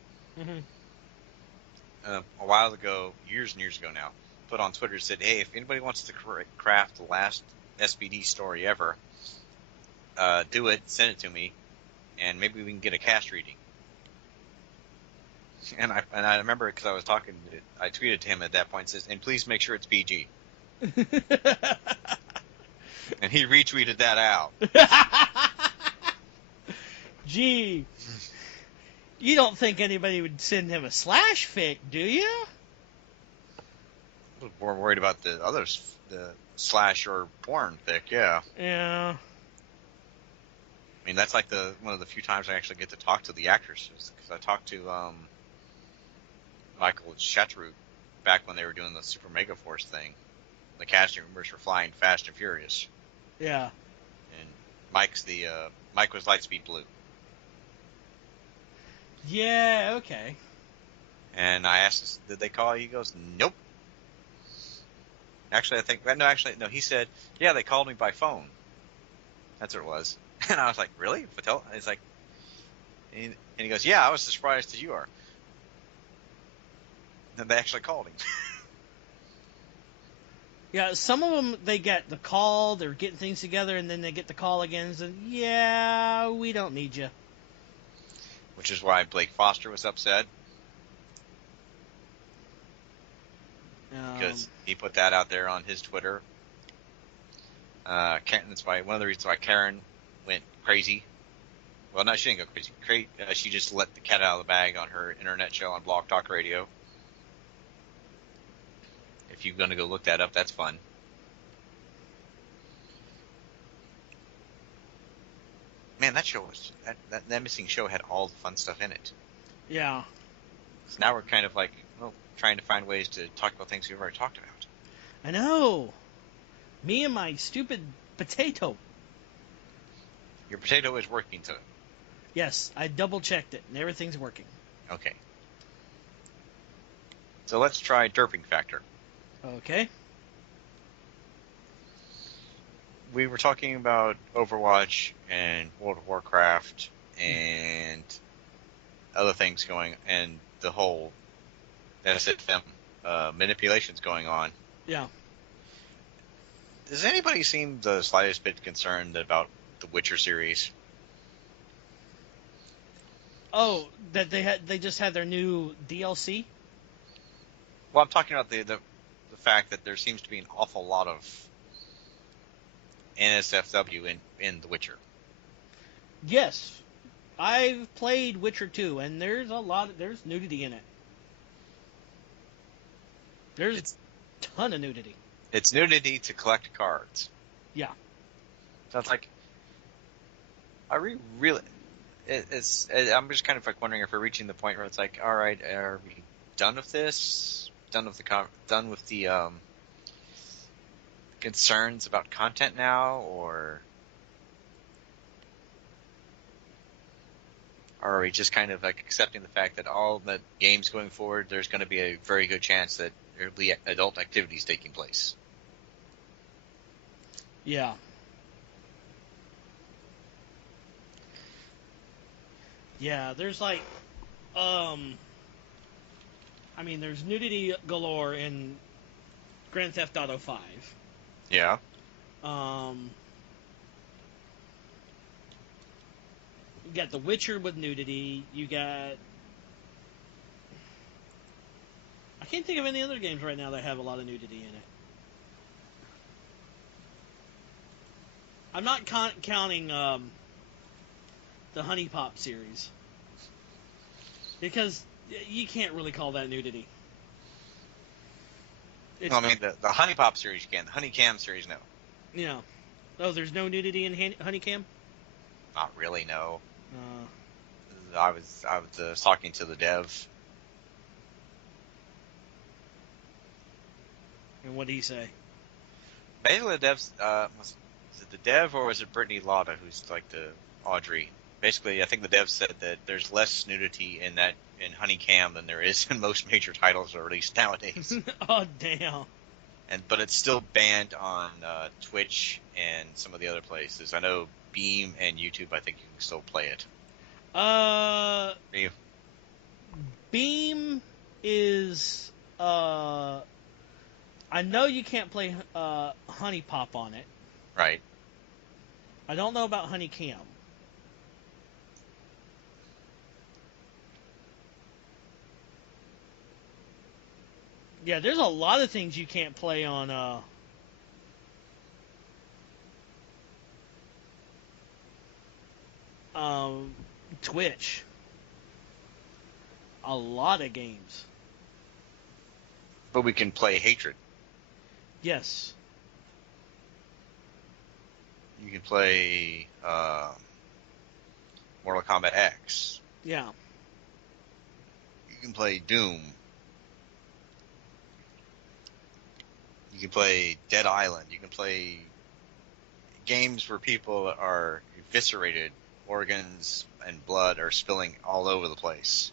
a while ago, years and years ago now, put on Twitter, said, hey, if anybody wants to craft the last SPD story ever, do it, send it to me, and maybe we can get a cast reading. And I remember because I was talking, I tweeted to him at that point, says, and please make sure it's PG. And he retweeted that out. Gee, you don't think anybody would send him a slash fic, do you? I was more worried about the others, the slash or porn fic, yeah. Yeah. I mean, that's like one of the few times I actually get to talk to the actresses, because I talked to Michael Chatroot back when they were doing the Super Mega Force thing. The casting members were flying Fast and Furious. Yeah. And Mike was Lightspeed Blue. Yeah, okay. And I asked, did they call you? He goes, nope. Actually, no, he said, yeah, they called me by phone. That's what it was. And I was like, really? Patel? And he's like, and he goes, yeah, I was as surprised as you are. And they actually called him. Yeah, some of them, they get the call, they're getting things together, and then they get the call again and say, yeah, we don't need you. Which is why Blake Foster was upset. Because he put that out there on his Twitter. That's why one of the reasons why Karen went crazy. Well, no, she didn't go crazy. She just let the cat out of the bag on her internet show on Blog Talk Radio. If you're going to go look that up, that's fun. Man, that show was that missing show had all the fun stuff in it. Yeah. So now we're kind of like, trying to find ways to talk about things we've already talked about. I know. Me and my stupid potato. Your potato is working, so. Yes, I double-checked it, and everything's working. Okay. So let's try derping factor. Okay. We were talking about Overwatch and World of Warcraft and other things going, and the whole SFM manipulations going on. Yeah. Does anybody seem the slightest bit concerned about the Witcher series? Oh, that they just had their new DLC? Well, I'm talking about the fact that there seems to be an awful lot of NSFW in The Witcher. Yes. I've played Witcher 2, and there's nudity in it. There's a ton of nudity. It's nudity to collect cards. Yeah. So it's like, are we really? I'm just kind of like wondering if we're reaching the point where it's like, all right, are we done with this? Done with the concerns about content now, or are we just kind of like accepting the fact that all the games going forward, there's going to be a very good chance that there will be adult activities taking place? Yeah. Yeah, there's like, there's nudity galore in Grand Theft Auto 5. Yeah. You got The Witcher with nudity. You got... I can't think of any other games right now that have a lot of nudity in it. I'm not counting the Honey Pop series. Because you can't really call that nudity. Well, I mean, the Honey Pop series you can. The Honey Cam series, no. Yeah. Oh, there's no nudity in Honeycam? Not really, no. I was talking to the dev. And what did he say? Basically, the devs Is it the dev or is it Brittany Lotta who's like the Audrey? Basically, I think the dev said that there's less nudity in Honeycam than there is in most major titles released nowadays. Oh, damn. But it's still banned on Twitch and some of the other places. I know Beam and YouTube, I think you can still play it. Beam is, I know you can't play Honey Pop on it. Right. I don't know about Honeycam. Yeah, there's a lot of things you can't play on Twitch. A lot of games. But we can play Hatred. Yes. You can play Mortal Kombat X. Yeah. You can play Doom. You can play Dead Island. You can play games where people are eviscerated, organs and blood are spilling all over the place,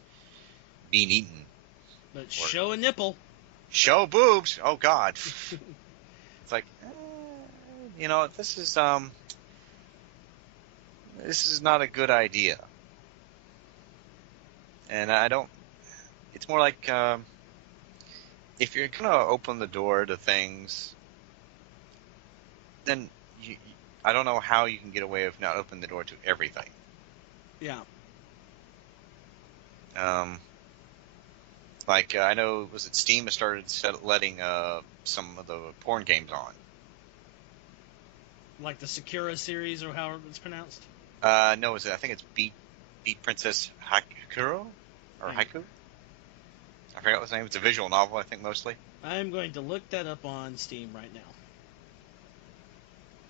being eaten. But show a nipple. Show boobs. Oh God. It's like, this is not a good idea. And I don't. It's more like if you're gonna open the door to things, then I don't know how you can get away with not opening the door to everything. Yeah. I know, was it Steam has started letting some of the porn games on. Like the Sakura series, or however it's pronounced? No, I think it's Beat Princess Hakuro? Or Haiku? I forgot what the name. It's a visual novel, I think, mostly. I'm going to look that up on Steam right now.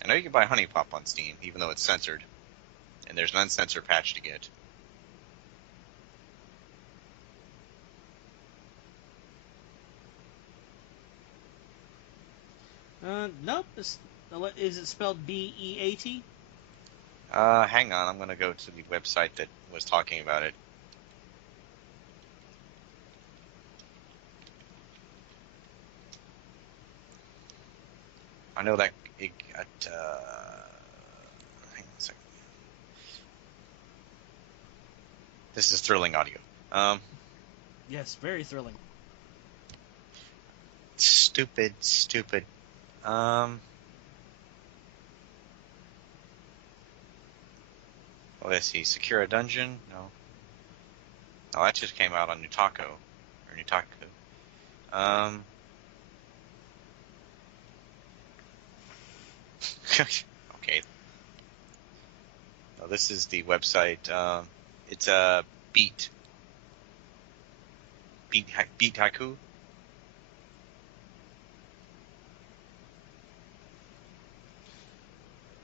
I know you can buy Honey Pop on Steam, even though it's censored. And there's an uncensored patch to get. Nope. Is it spelled B-E-A-T? Hang on. I'm going to go to the website that was talking about it. I know that it got, hang on a second. This is thrilling audio. Yes, very thrilling. Stupid. Let's see. Secure a Dungeon? No. Oh, that just came out on Nutaku. Okay. Oh, this is the website. It's Beat Haiku.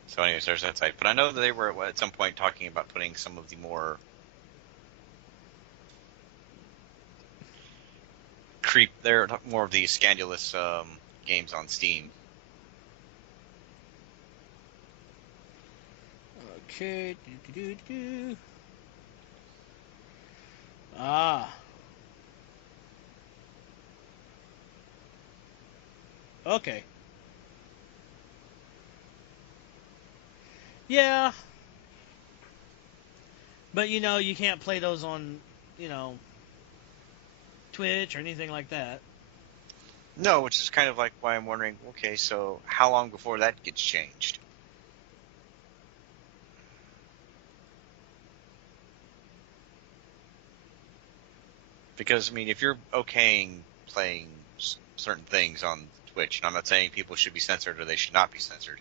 So anyways, there's that site. But I know that they were at some point talking about putting some of the more they're more of the scandalous games on Steam. Okay. Ah. Okay. Yeah. But, you can't play those on, Twitch or anything like that. No, which is kind of like why I'm wondering, okay, so how long before that gets changed? Because, I mean, if you're okaying playing certain things on Twitch, and I'm not saying people should be censored or they should not be censored.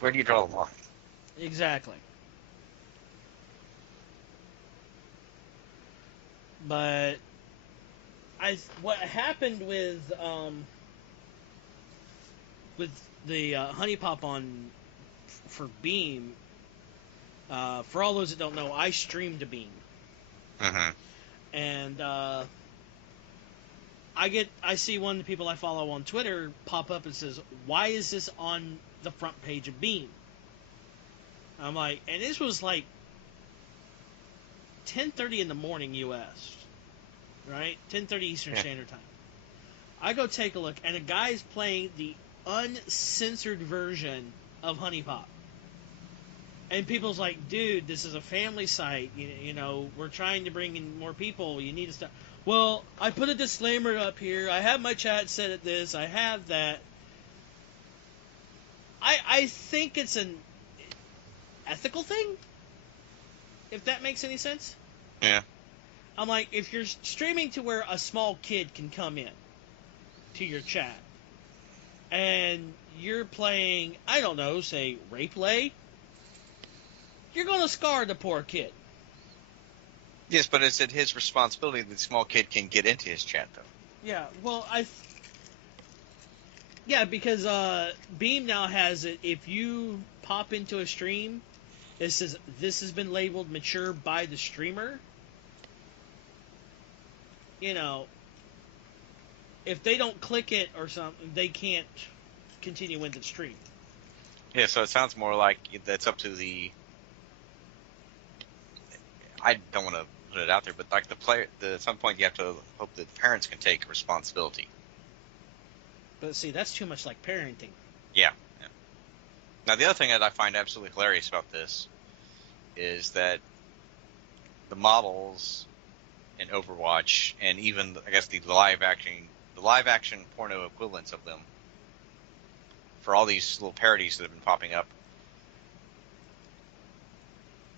Where do you draw the line? Exactly. But what happened with the Honey Pop for Beam, for all those that don't know, I streamed to Beam. Mm-hmm. And I see one of the people I follow on Twitter pop up and says, "Why is this on the front page of Beam?" I'm like, and this was like 10:30 in the morning U.S., right? 10:30 Eastern Standard Time. I go take a look, and a guy's playing the uncensored version of Honey Pop. And people's like, dude, this is a family site. You know, we're trying to bring in more people. You need to stop. Well, I put a disclaimer up here. I have my chat set at this. I have that. I think it's an ethical thing, if that makes any sense. Yeah. I'm like, if you're streaming to where a small kid can come in to your chat, and you're playing, I don't know, say, Rape Lay, you're going to scar the poor kid. Yes, but it's at his responsibility that the small kid can get into his chat, though. Yeah, well, because Beam now has it. If you pop into a stream, it says this has been labeled mature by the streamer. You know, if they don't click it or something, they can't continue with the stream. Yeah, so it sounds more like that's up to the. I don't want to put it out there, but like the player, at some point you have to hope that parents can take responsibility. But see, that's too much like parenting. Yeah. Now the other thing that I find absolutely hilarious about this is that the models in Overwatch and even I guess the live action porno equivalents of them for all these little parodies that have been popping up.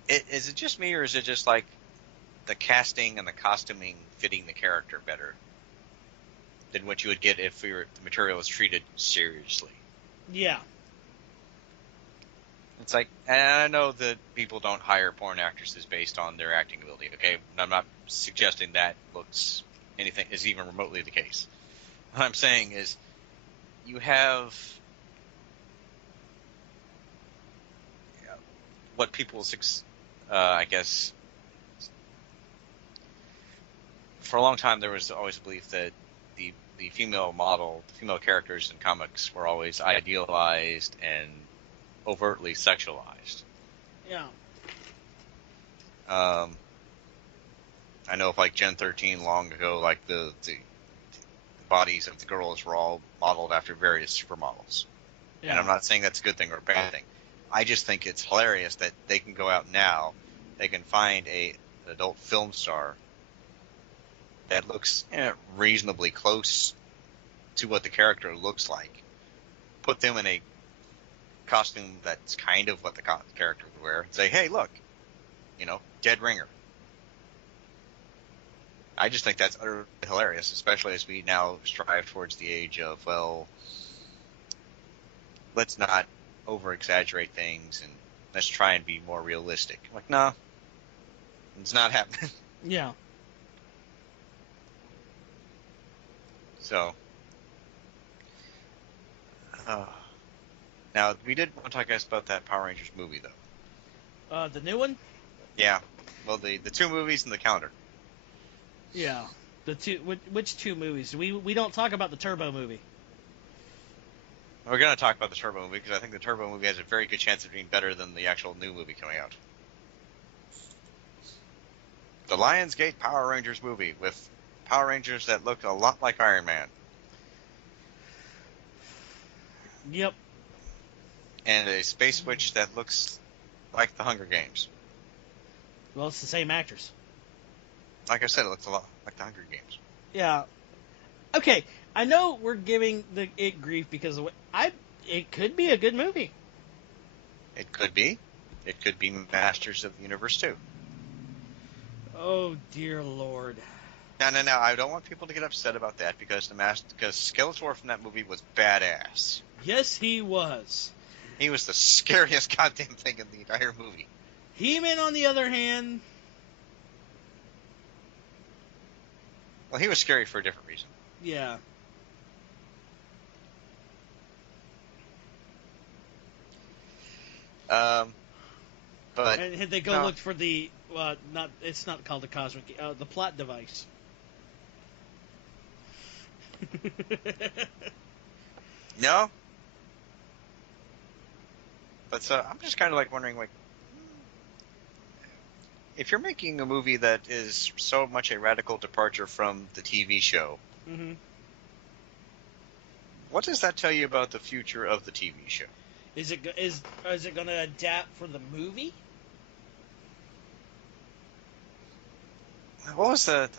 Is it just me, or is it just like the casting and the costuming fitting the character better than what you would get if the material was treated seriously? Yeah. It's like, and I know that people don't hire porn actresses based on their acting ability, okay? I'm not suggesting that looks anything is even remotely the case. What I'm saying is you have what people, I guess, for a long time there was always a belief that the female characters in comics were always idealized and overtly sexualized. Yeah. I know if like Gen 13 long ago, like the bodies of the girls were all modeled after various supermodels. Yeah. And I'm not saying that's a good thing or a bad thing. I just think it's hilarious that they can go out now, they can find an adult film star that looks reasonably close to what the character looks like, put them in a costume that's kind of what the character would wear, and say, hey, look, dead ringer. I just think that's utterly hilarious, especially as we now strive towards the age of, well, let's not over-exaggerate things and let's try and be more realistic. I'm like, no, it's not happening. Yeah. So, now, we did want to talk, guys, about that Power Rangers movie, though. The new one? Yeah. Well, the two movies in the calendar. Yeah. The two. Which two movies? We don't talk about the Turbo movie. We're going to talk about the Turbo movie because I think the Turbo movie has a very good chance of being better than the actual new movie coming out. The Lionsgate Power Rangers movie with Power Rangers that look a lot like Iron Man. Yep. And a Space Witch that looks like the Hunger Games. Well, it's the same actors. Like I said, it looks a lot like the Hunger Games. Yeah. Okay, I know we're giving it grief because of it could be a good movie. It could be. It could be Masters of the Universe too. Oh dear Lord. No. I don't want people to get upset about that because Skeletor from that movie was badass. Yes, he was. He was the scariest goddamn thing in the entire movie. He-Man, on the other hand... Well, he was scary for a different reason. Yeah. But... And had they looked for the Not. It's not called the cosmic. The plot device. No? But so I'm just kind of like wondering, like, if you're making a movie that is so much a radical departure from the TV show, Mm-hmm. what does that tell you about the future of the TV show? Is it going to adapt for the movie? What was a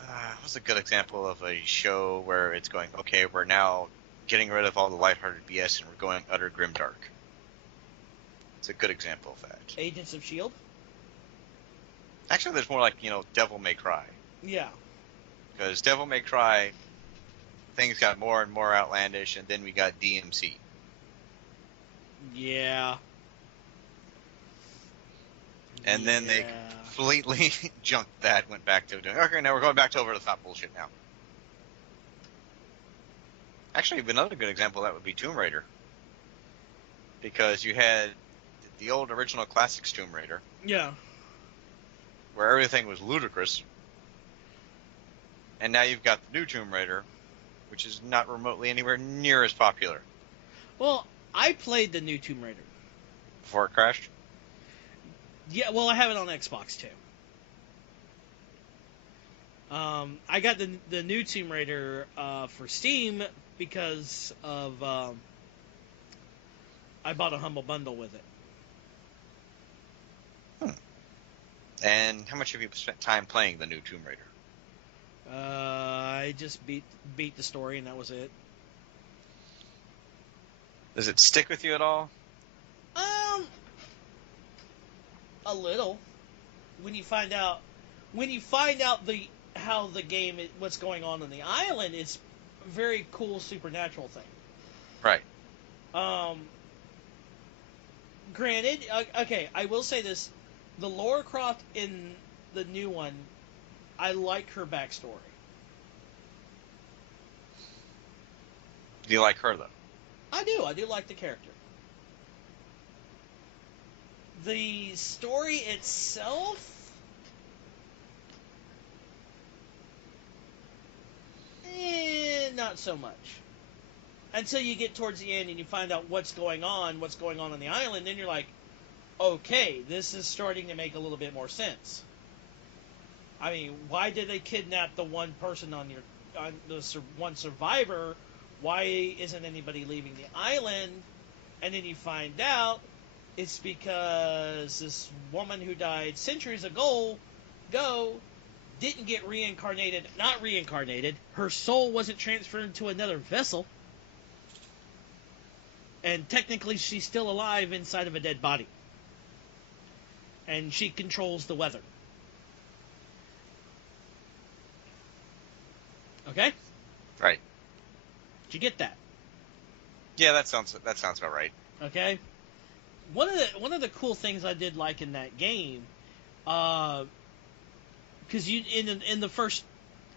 good example of a show where it's going, okay, we're now getting rid of all the lighthearted BS and we're going utter grimdark? It's a good example of that. Agents of S.H.I.E.L.D.? Actually, there's more like, Devil May Cry. Yeah. Because Devil May Cry, things got more and more outlandish, and then we got DMC. Yeah. And then they completely junked that, went back to doing, okay, now we're going back to over-the-top bullshit now. Actually, another good example of that would be Tomb Raider. Because you had the old original classics Tomb Raider, Yeah. where everything was ludicrous. And now you've got the new Tomb Raider, which is not remotely anywhere near as popular. Well, I played the new Tomb Raider. Before it crashed? Yeah, well, I have it on Xbox too. I got the new Tomb Raider for Steam because of I bought a Humble Bundle with it. And how much have you spent time playing the new Tomb Raider? I just beat the story and that was it. Does it stick with you at all? A little. When you find out how the game what's going on the island, it's a very cool supernatural thing. Right. Granted, okay, I will say this: the Lara Croft in the new one, I like her backstory. Do you like her, though? I do like the character. The story itself, not so much. Until you get towards the end and you find out what's going on the island, then you're like, okay, this is starting to make a little bit more sense. I mean, why did they kidnap the one person on the one survivor? Why isn't anybody leaving the island? And then you find out it's because this woman who died centuries ago didn't get not reincarnated. Her soul wasn't transferred to another vessel. And technically she's still alive inside of a dead body. And she controls the weather. Okay? Right. Did you get that? Yeah, that sounds about right. Okay? One of the cool things I did like in that game, because in the first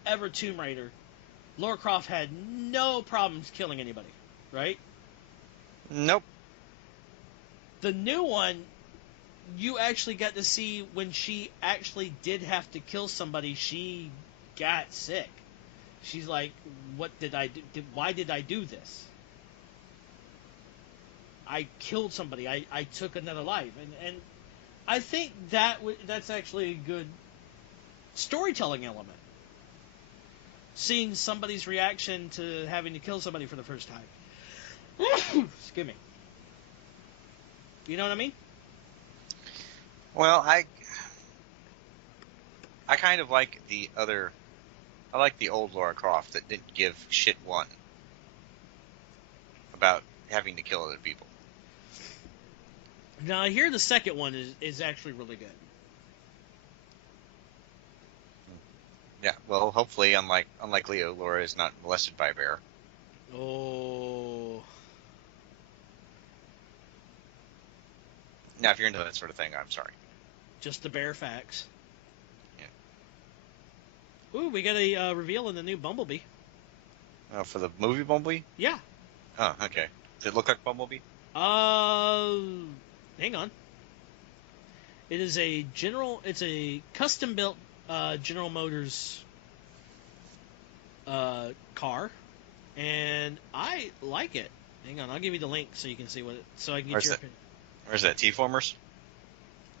ever Tomb Raider, Lara Croft had no problems killing anybody, right? Nope. The new one, you actually got to see when she actually did have to kill somebody, she got sick. She's like, what did I do? Why did I do this? I killed somebody. I took another life. And I think that's actually a good storytelling element. Seeing somebody's reaction to having to kill somebody for the first time. Excuse me. You know what I mean? Well, I kind of like the other. I like the old Lara Croft that didn't give shit one about having to kill other people. Now, I hear the second one is actually really good. Yeah, well, hopefully, unlike Leo, Laura is not molested by a bear. Oh. Now, if you're into that sort of thing, I'm sorry. Just the bare facts. Yeah. Ooh, we got a reveal in the new Bumblebee. For the movie Bumblebee? Yeah. Oh, okay. Does it look like Bumblebee? Hang on. It is it's a custom built General Motors car, and I like it. Hang on, I'll give you the link so you can see so I can get your opinion. Where's that? T-Formers?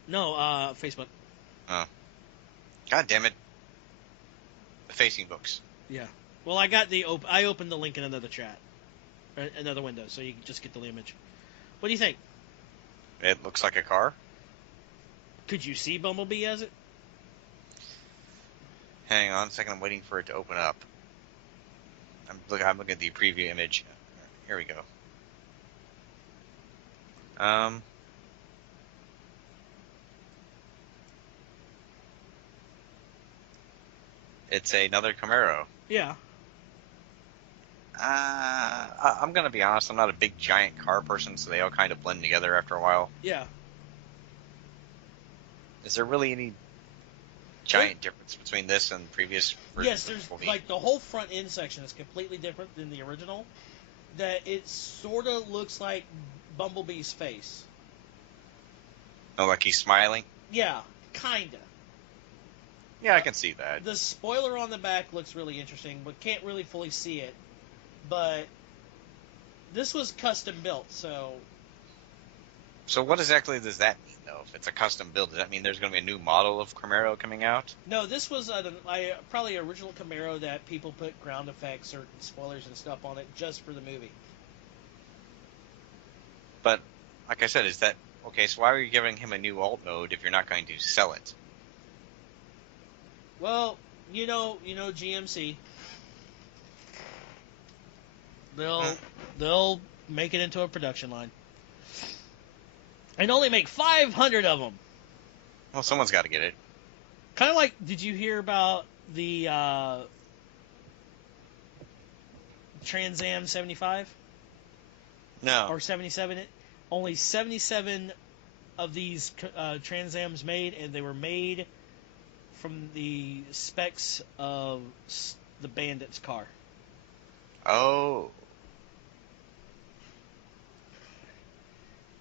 No, Facebook. Oh. God damn it. The facing books. Yeah. Well, I opened the link in another chat, another window, so you can just get the image. What do you think? It looks like a car. Could you see Bumblebee as it? Hang on a second, I'm waiting for it to open up. I'm looking at the preview image. Here we go. It's another Camaro. Yeah. I'm gonna be honest, I'm not a big giant car person, so they all kind of blend together after a while. Yeah. Is there really any giant difference between this and previous versions? Yes, there's like the whole front end section is completely different than the original. That it sort of looks like Bumblebee's face. Oh, like he's smiling? Yeah, kinda. Yeah, I can see that. The spoiler on the back looks really interesting, but can't really fully see it. But this was custom built, so... So what exactly does that mean, though? If it's a custom build, does that mean there's going to be a new model of Camaro coming out? No, this was probably an original Camaro that people put ground effects or spoilers and stuff on it just for the movie. But, like I said, is that... Okay, so why are you giving him a new alt mode if you're not going to sell it? Well, you know GMC. They'll make it into a production line. And only make 500 of them. Well, someone's got to get it. Kind of like, did you hear about the Trans Am 75? No. Or 77? Only 77 of these Trans Ams made, and they were made from the specs of the Bandit's car. Oh.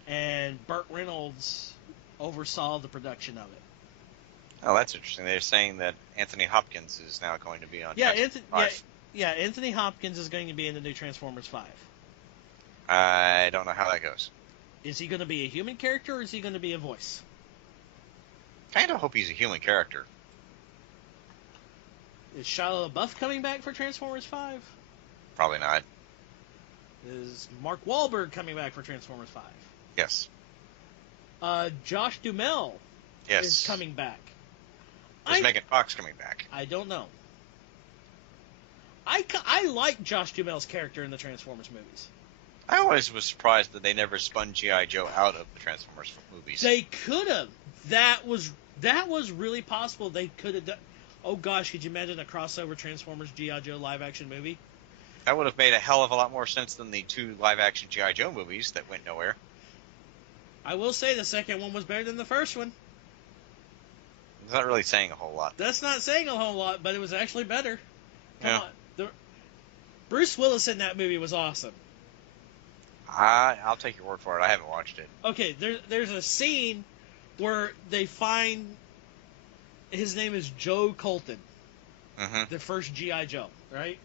And Burt Reynolds oversaw the production of it. Oh, that's interesting. They're saying that Anthony Hopkins is now going to be on Transformers 5. Anthony Hopkins is going to be in the new Transformers 5. I don't know how that goes. Is he going to be a human character, or is he going to be a voice? Kind of hope he's a human character. Is Shia LaBeouf coming back for Transformers 5? Probably not. Is Mark Wahlberg coming back for Transformers 5? Yes. Josh Duhamel is coming back. Is Megan Fox coming back? I don't know. I like Josh Duhamel's character in the Transformers movies. I always was surprised that they never spun G.I. Joe out of the Transformers movies. They could have. That was really possible. They could have done. Oh gosh, could you imagine a crossover Transformers G.I. Joe live action movie? That would have made a hell of a lot more sense than the 2 live action G.I. Joe movies that went nowhere. I will say the second one was better than the first one. It's not really saying a whole lot. That's not saying a whole lot, but it was actually better. Come Yeah. on. Bruce Willis in that movie was awesome. I'll take your word for it. I haven't watched it. Okay, there's a scene where they find his name is Joe Colton, the first G.I. Joe, right?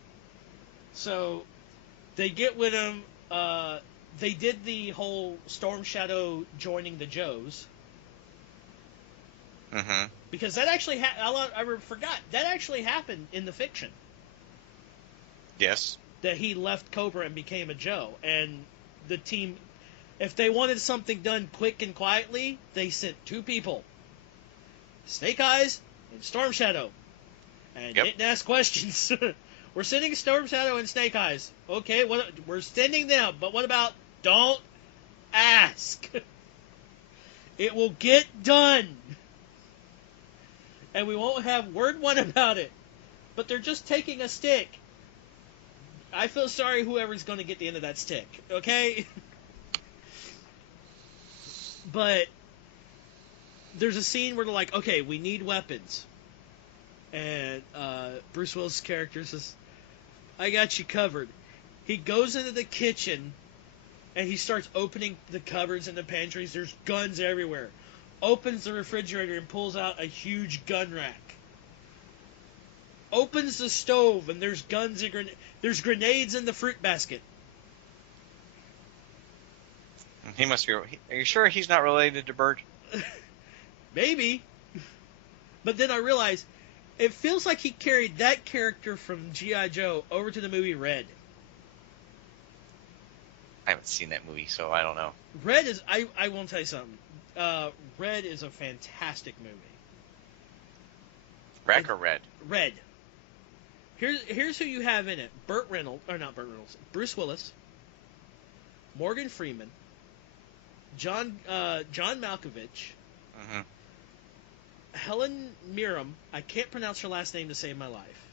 So they get with him. They did the whole Storm Shadow joining the Joes. Because that actually I forgot that actually happened in the fiction. Yes. That he left Cobra and became a Joe, and the team, if they wanted something done quick and quietly, they sent 2 people, Snake Eyes and Storm Shadow, and didn't ask questions. We're sending Storm Shadow and Snake Eyes. Okay, we're sending them, but what about don't ask? It will get done. And we won't have word one about it. But they're just taking a stick. I feel sorry whoever's going to get the end of that stick, okay? But there's a scene where they're like, okay, we need weapons. And Bruce Willis' character says, I got you covered. He goes into the kitchen, and he starts opening the cupboards and the pantries. There's guns everywhere. opens the refrigerator and pulls out a huge gun rack. Opens the stove and there's guns and there's grenades in the fruit basket. He must be. Are you sure he's not related to Bert? Maybe. But then I realized it feels like he carried that character from G.I. Joe over to the movie Red. I haven't seen that movie, so I don't know. Red is. I won't tell you something. Red is a fantastic movie. Wreck or Red? Red. Here's who you have in it: Bruce Willis, Morgan Freeman, John Malkovich, Mm-hmm. Helen Mirren. I can't pronounce her last name to save my life.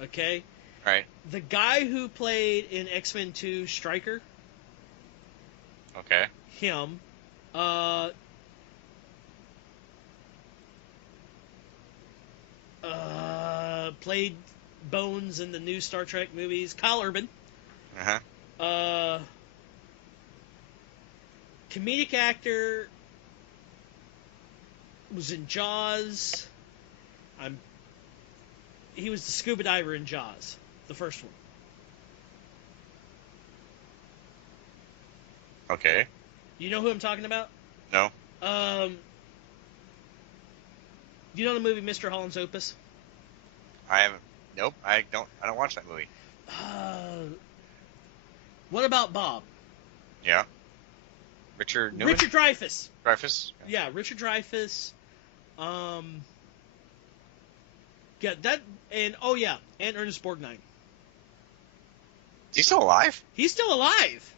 Okay. Right. The guy who played in X-Men 2 Stryker. Okay. Him. Played Bones in the new Star Trek movies. Kyle Urban. Uh-huh. Comedic actor. Was in Jaws. He was the scuba diver in Jaws, the first one. Okay. You know who I'm talking about? No. You know the movie Mr. Holland's Opus? I haven't. Nope. I don't watch that movie. What about Bob? Yeah. Richard Newman? Richard Dreyfuss. Dreyfuss? Yeah, Richard Dreyfuss. Yeah, that, and Ernest Borgnine. Is he still alive? He's still alive.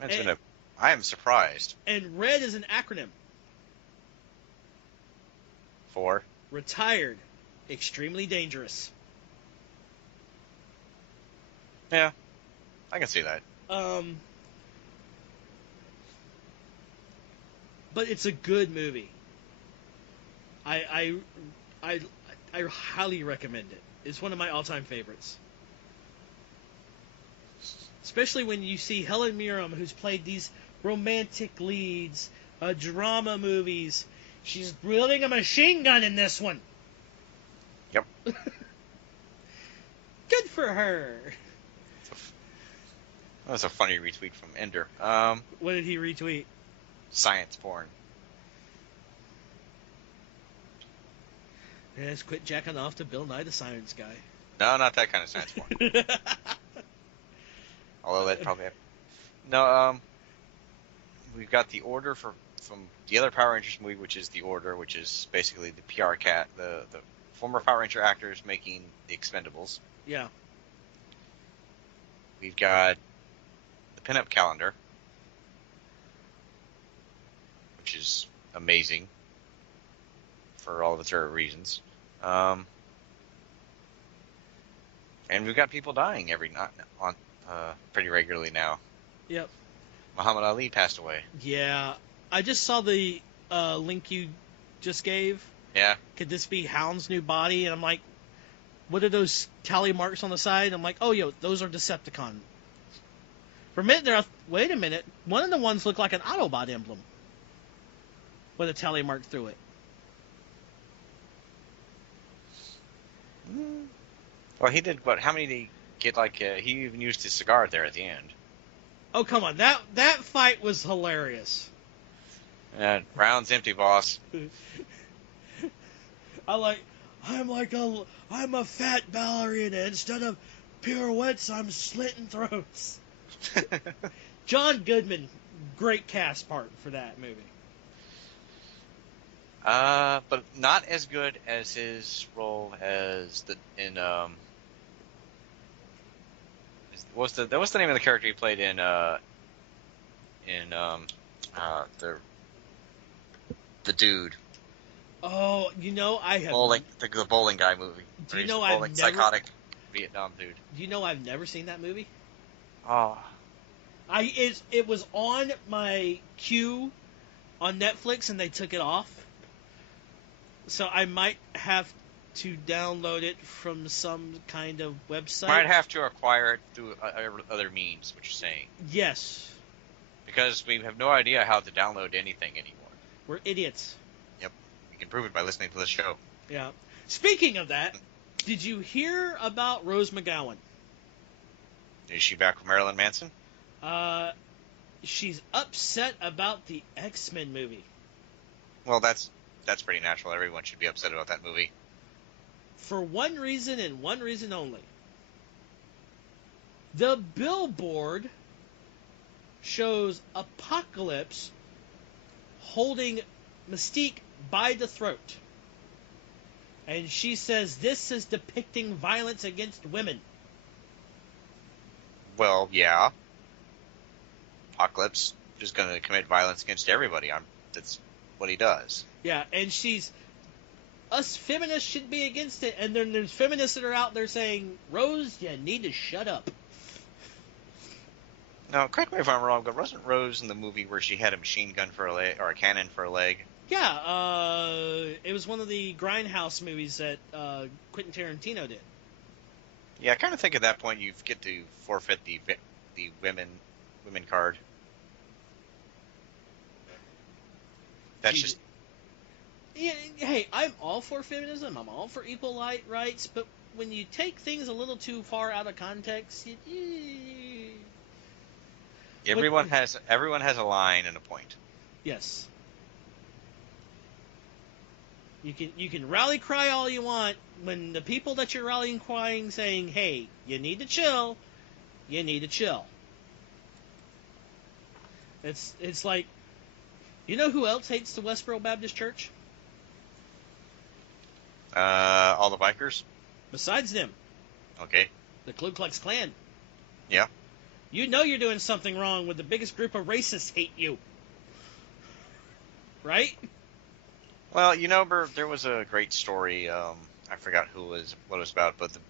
I am surprised. And RED is an acronym. For? Retired. Extremely dangerous. Yeah, I can see that. But it's a good movie. I highly recommend it. It's one of my all-time favorites. Especially when you see Helen Mirren, who's played these romantic leads, drama movies. She's wielding a machine gun in this one. Yep. Good for her. That was a funny retweet from Ender. What did he retweet? Science porn. Yes, quit jacking off to Bill Nye the Science Guy. No, not that kind of science porn. Although that probably... No, we've got the order from the other Power Rangers movie, which is The Order, which is basically the PR cat, the former Power Ranger actors making the Expendables. Yeah. We've got the pinup calendar, which is amazing for all of its reasons. And we've got people dying pretty regularly now. Yep. Muhammad Ali passed away. Yeah. I just saw the link you just gave. Yeah. Could this be Hound's new body? And I'm like, what are those tally marks on the side? I'm like, oh, those are Decepticon. For a minute there, wait a minute. One of the ones looked like an Autobot emblem with a tally mark through it. Well, he did, how many did he get, he even used his cigar there at the end. Oh, come on. That fight was hilarious. Round's empty, boss. I'm a fat ballerina. Instead of pirouettes, I'm slitting throats. John Goodman, great cast part for that movie. But not as good as his role as what's the name of the character he played in the dude. Oh, I have. Oh, the bowling guy movie. Do you know I've never psychotic Vietnam dude. Do you know I've never seen that movie? Oh. It was on my queue on Netflix and they took it off. So I might have to download it from some kind of website. Might have to acquire it through other means, what you're saying. Yes. Because we have no idea how to download anything anymore. We're idiots. Yep. You can prove it by listening to this show. Yeah. Speaking of that, did you hear about Rose McGowan? Is she back with Marilyn Manson? She's upset about the X-Men movie. Well, that's pretty natural. Everyone should be upset about that movie. For one reason and one reason only. The billboard shows Apocalypse holding Mystique by the throat. And she says this is depicting violence against women. Well, yeah. Apocalypse is going to commit violence against everybody. That's what he does. Yeah, and us feminists should be against it, and then there's feminists that are out there saying, Rose, you need to shut up. Now, correct me if I'm wrong, but wasn't Rose in the movie where she had a machine gun for a leg, or a cannon for a leg? Yeah, it was one of the Grindhouse movies that Quentin Tarantino did. Yeah, I kind of think at that point you get to forfeit the women card. That's just... Yeah, hey, I'm all for feminism. I'm all for equal rights, but when you take things a little too far out of context, everyone has a line and a point. Yes. You can rally cry all you want when the people that you're rallying crying saying, "Hey, you need to chill." You need to chill. It's like, you know who else hates the Westboro Baptist Church? All the bikers? Besides them. Okay. The Ku Klux Klan. Yeah. You know you're doing something wrong when the biggest group of racists hate you. Right? Well, there was a great story, I forgot what it was about, but the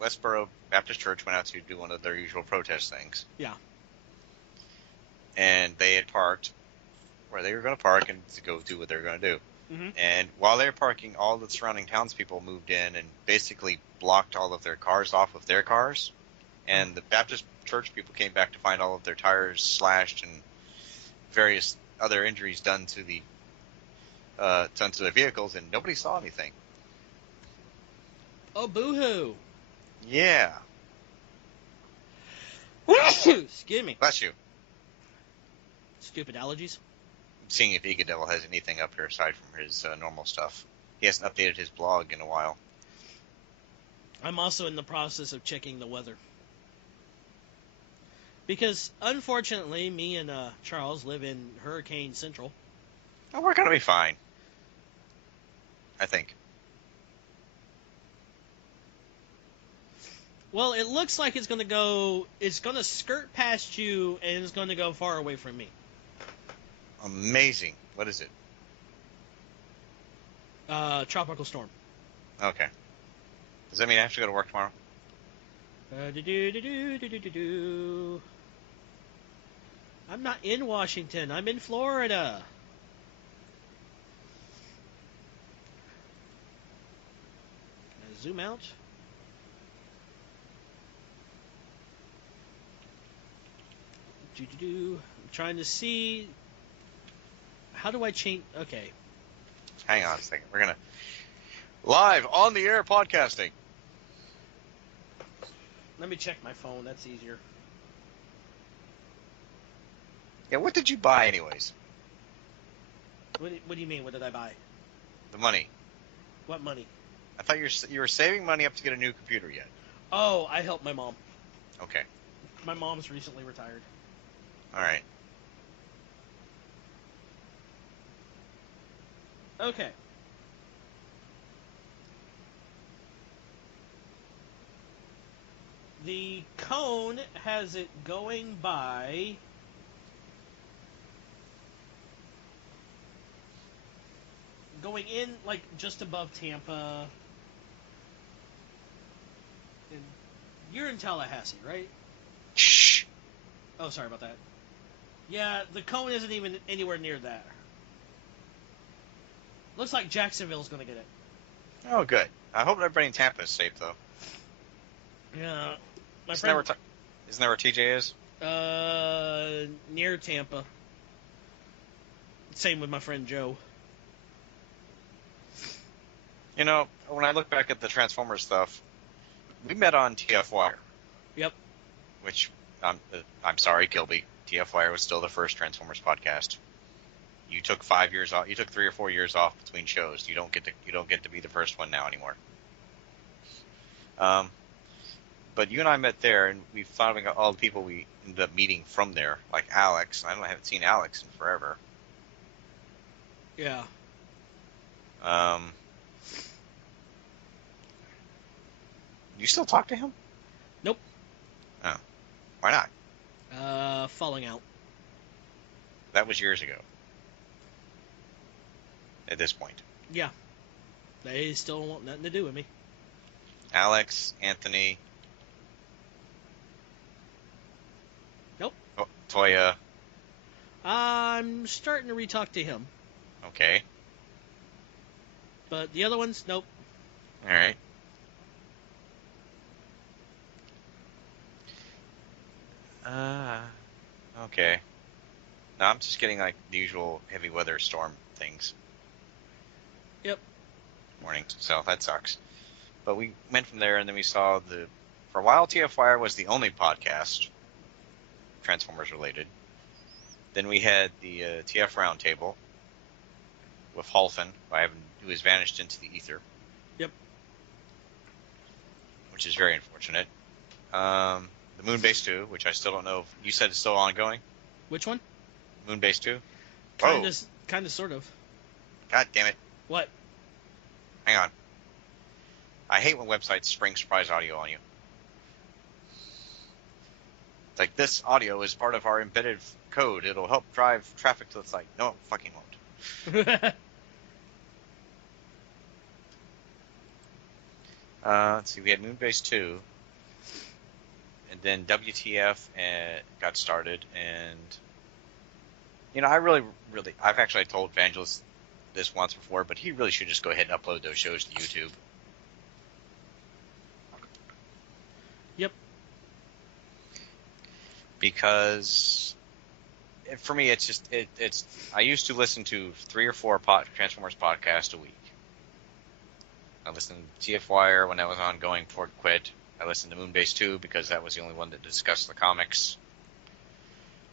Westboro Baptist Church went out to do one of their usual protest things. Yeah. And they had parked where they were going to park and to go do what they were going to do. Mm-hmm. And while they were parking, all the surrounding townspeople moved in and basically blocked all of their cars off with their cars. And the Baptist church people came back to find all of their tires slashed and various other injuries done to their vehicles, and nobody saw anything. Oh, boo-hoo. Yeah. Excuse me. Bless you. Stupid allergies. I'm seeing if Ega Devil has anything up here aside from his normal stuff. He hasn't updated his blog in a while. I'm also in the process of checking the weather. Because, unfortunately, me and Charles live in Hurricane Central. Oh, we're going to be fine. I think. Well, it looks like it's going to skirt past you, and it's going to go far away from me. Amazing. What is it? Tropical storm. Okay. Does that mean I have to go to work tomorrow? I'm not in Washington. I'm in Florida. Can I zoom out? I'm trying to see. How do I change? Okay. Hang on a second. We're going to... Live on the air podcasting. Let me check my phone. That's easier. Yeah, what did you buy anyways? What do you mean? What did I buy? The money. What money? I thought you were saving money up to get a new computer yet. Oh, I helped my mom. Okay. My mom's recently retired. All right. Okay. The cone has it going by going in like just above Tampa. And you're in Tallahassee, right? Shh. Oh, sorry about that. Yeah, the cone isn't even anywhere near that. Looks like Jacksonville's going to get it. Oh, good. I hope everybody in Tampa is safe, though. Yeah. Isn't that where TJ is? Near Tampa. Same with my friend Joe. You know, when I look back at the Transformers stuff, we met on TFWire. Yep. Which, I'm sorry, Kilby. TFWire was still the first Transformers podcast. You took 5 years off. You took 3 or 4 years off between shows. You don't get to be the first one now anymore. But you and I met there, and we thought about all the people we ended up meeting from there, like Alex. I haven't seen Alex in forever. Yeah. You still talk to him? Nope. Oh. Why not? Falling out. That was years ago. At this point. Yeah. They still want nothing to do with me. Alex, Anthony. Nope. Toya. I'm starting to re-talk to him. Okay. But the other ones, nope. Alright. Okay. No, I'm just getting like the usual heavy weather storm things. Yep. Morning, so that sucks. But we went from there, and then we saw for a while, TFWire was the only podcast Transformers related. Then we had the TF Roundtable with Halfin, who has vanished into the ether. Yep. Which is very unfortunate. The Moonbase 2, which I still don't know if you said it's still ongoing. Which one? Moonbase 2? Kind of, sort of. God damn it. What? Hang on. I hate when websites spring surprise audio on you. It's like, this audio is part of our embedded code. It'll help drive traffic to the site. No, it fucking won't. Let's see, we had Moonbase 2. And then WTF got started, and I've actually told Vangelis this once before, but he really should just go ahead and upload those shows to YouTube. Yep. Because for me, it's just I used to listen to 3 or 4 Transformers podcasts a week. I listened to TFWire when that was ongoing before it quit. I listened to Moonbase 2 because that was the only one that discussed the comics.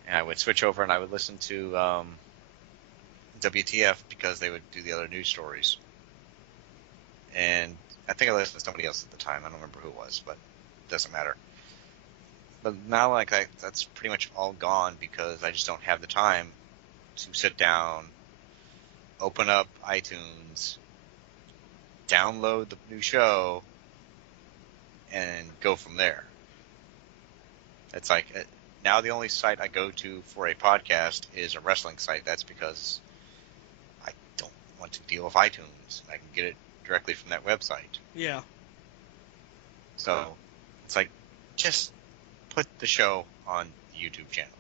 And I would switch over and I would listen to WTF because they would do the other news stories. And I think I listened to somebody else at the time. I don't remember who it was, but it doesn't matter. But now, that's pretty much all gone because I just don't have the time to sit down, open up iTunes, download the new show, and go from there. It's like, now the only site I go to for a podcast is a wrestling site. That's because I don't want to deal with iTunes. I can get it directly from that website. Yeah. So, it's like, just put the show on the YouTube channel.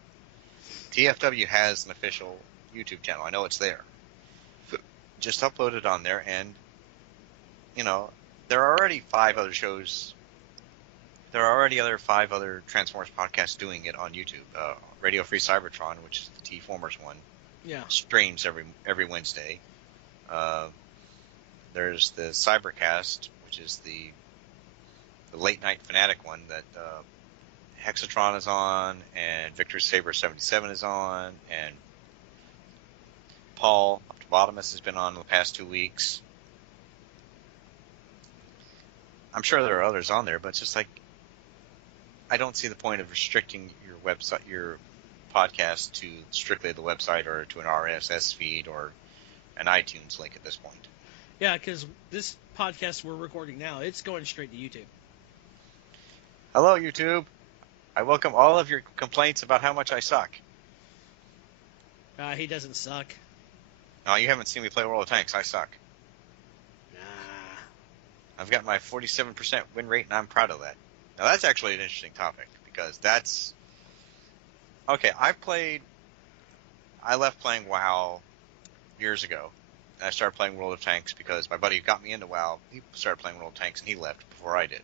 TFW has an official YouTube channel. I know it's there. Just upload it on there, and, there are already 5 other shows. There are already 5 other Transformers podcasts doing it on YouTube. Radio Free Cybertron, which is the T-Formers one, streams every Wednesday. There's the Cybercast, which is the late night fanatic one that Hexatron is on, and Victor Saber 77 is on, and Paul Optobotomus has been on the past 2 weeks. I'm sure there are others on there, but it's just like, I don't see the point of restricting your website, your podcast to strictly the website or to an RSS feed or an iTunes link at this point. Yeah, because this podcast we're recording now, it's going straight to YouTube. Hello, YouTube. I welcome all of your complaints about how much I suck. He doesn't suck. No, you haven't seen me play World of Tanks. I suck. Nah. I've got my 47% win rate, and I'm proud of that. Now, that's actually an interesting topic, because that's... Okay, I left playing WoW years ago, and I started playing World of Tanks because my buddy who got me into WoW, he started playing World of Tanks, and he left before I did.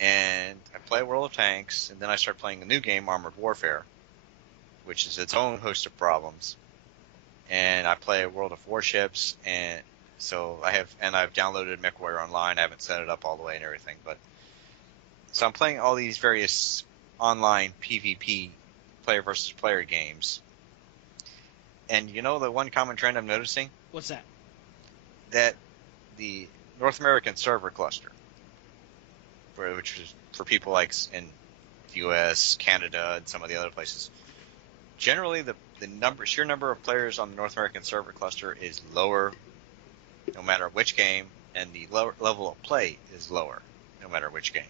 And I play World of Tanks, and then I start playing a new game, Armored Warfare, which is its own host of problems. And I play World of Warships, and so I've downloaded MechWarrior Online. I haven't set it up all the way and everything, but so I'm playing all these various online PvP player versus player games. And you know the one common trend I'm noticing? What's that? That the North American server cluster, which is for people like in the U.S., Canada, and some of the other places, generally the sheer number of players on the North American server cluster is lower no matter which game, and the level of play is lower no matter which game.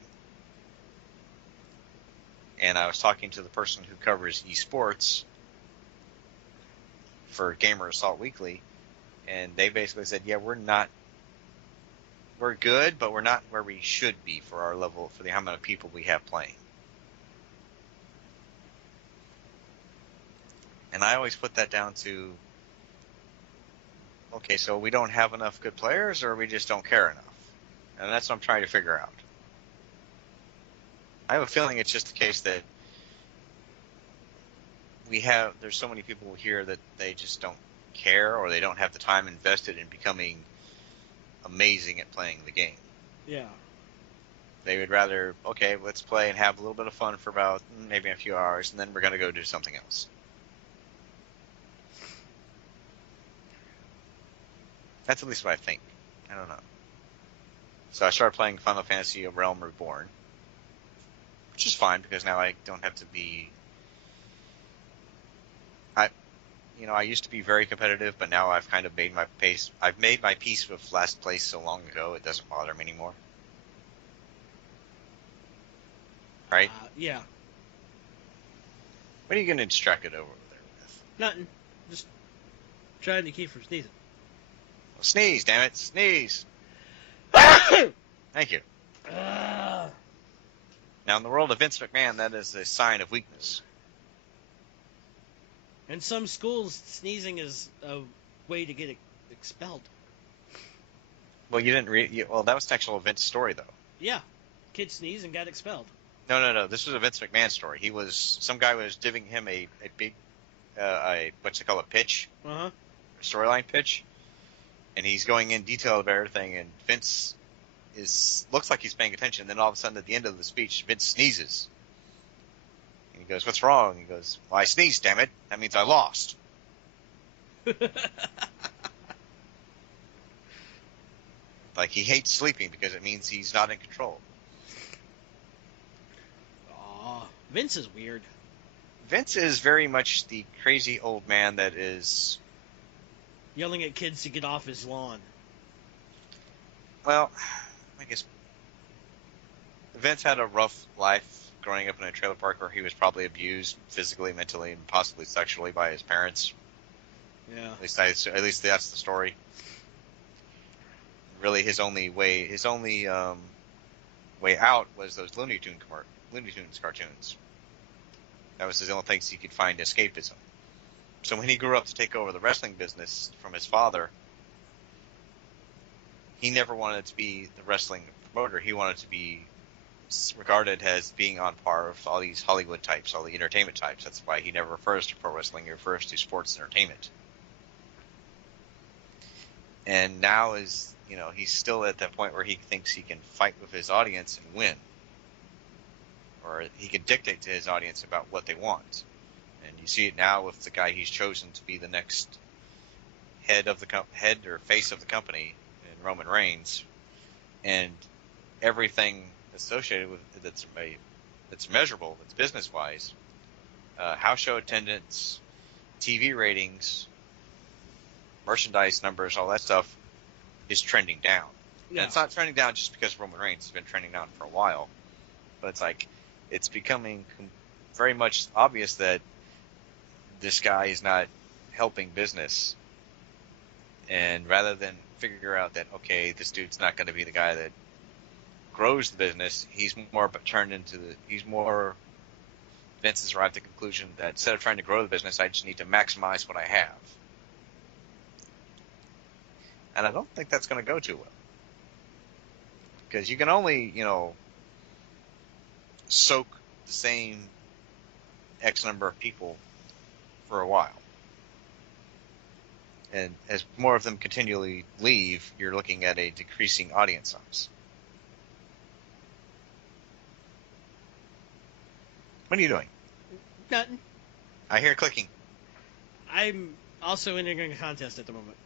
And I was talking to the person who covers esports for Gamer Assault Weekly, and they basically said, yeah, we're good, but we're not where we should be for our level, for the amount of people we have playing. And I always put that down to, okay, so we don't have enough good players, or we just don't care enough? And that's what I'm trying to figure out. I have a feeling it's just the case that there's so many people here that they just don't care, or they don't have the time invested in becoming amazing at playing the game. Yeah. They would rather, okay, let's play and have a little bit of fun for about maybe a few hours, and then we're going to go do something else. That's at least what I think. I don't know. So I started playing Final Fantasy: A Realm Reborn, which is fine because now I don't have to be. I used to be very competitive, but now I've kind of made my pace. I've made my peace with last place so long ago, it doesn't bother me anymore. Right? Yeah. What are you getting distracted over there with? Nothing. Just trying to keep from sneezing. Well, sneeze, damn it, sneeze. Thank you. Now, in the world of Vince McMahon, that is a sign of weakness. In some schools, sneezing is a way to get expelled. Well, you didn't read. Well, that was an actual Vince story, though. Yeah. Kid sneezed and got expelled. No. This was a Vince McMahon story. Some guy was giving him a big, what's it called, a pitch? Uh-huh. Storyline pitch. And he's going in detail about everything, and Vince looks like he's paying attention. Then all of a sudden, at the end of the speech, Vince sneezes. And he goes, "What's wrong?" He goes, "Well, I sneezed, damn it. That means I lost." Like, he hates sleeping because it means he's not in control. Aw, Vince is weird. Vince is very much the crazy old man that is... Yelling at kids to get off his lawn. Well, I guess Vince had a rough life growing up in a trailer park where he was probably abused physically, mentally, and possibly sexually by his parents. Yeah. At least that's the story. Really, his only way out was those Looney Tunes cartoons. That was his only place he could find escapism. So when he grew up to take over the wrestling business from his father, he never wanted to be the wrestling promoter. He wanted to be regarded as being on par with all these Hollywood types, all the entertainment types. That's why he never refers to pro wrestling. He refers to sports entertainment. And now he's still at that point where he thinks he can fight with his audience and win. Or he can dictate to his audience about what they want. And you see it now with the guy he's chosen to be the next head or face of the company, in Roman Reigns, and everything associated with that's measurable, that's business wise, house show attendance, TV ratings, merchandise numbers, all that stuff is trending down. Yeah. And it's not trending down just because Roman Reigns has been trending down for a while, but it's becoming very much obvious that this guy is not helping business. And rather than figure out that, okay, this dude's not going to be the guy that grows the business, Vince has arrived at the conclusion that instead of trying to grow the business, I just need to maximize what I have. And I don't think that's going to go too well. Because you can only, soak the same X number of people for a while. And as more of them continually leave, you're looking at a decreasing audience size. What are you doing? Nothing. I hear clicking. I'm also entering a contest at the moment.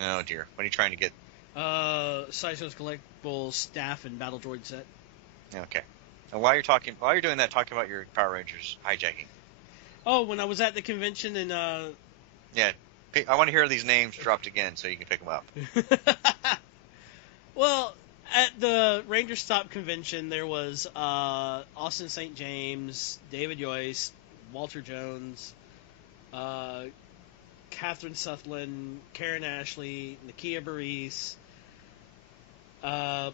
Oh dear. What are you trying to get? Sideshow's collectible staff and battle droid set. Okay. And while you're doing that, talk about your Power Rangers hijacking. Oh, when I was at the convention and Yeah. I want to hear these names dropped again so you can pick them up. well, at the Ranger Stop convention, there was Austin St. James, David Yoist, Walter Jones, Catherine Sutherland, Karen Ashley, Nakia Burris,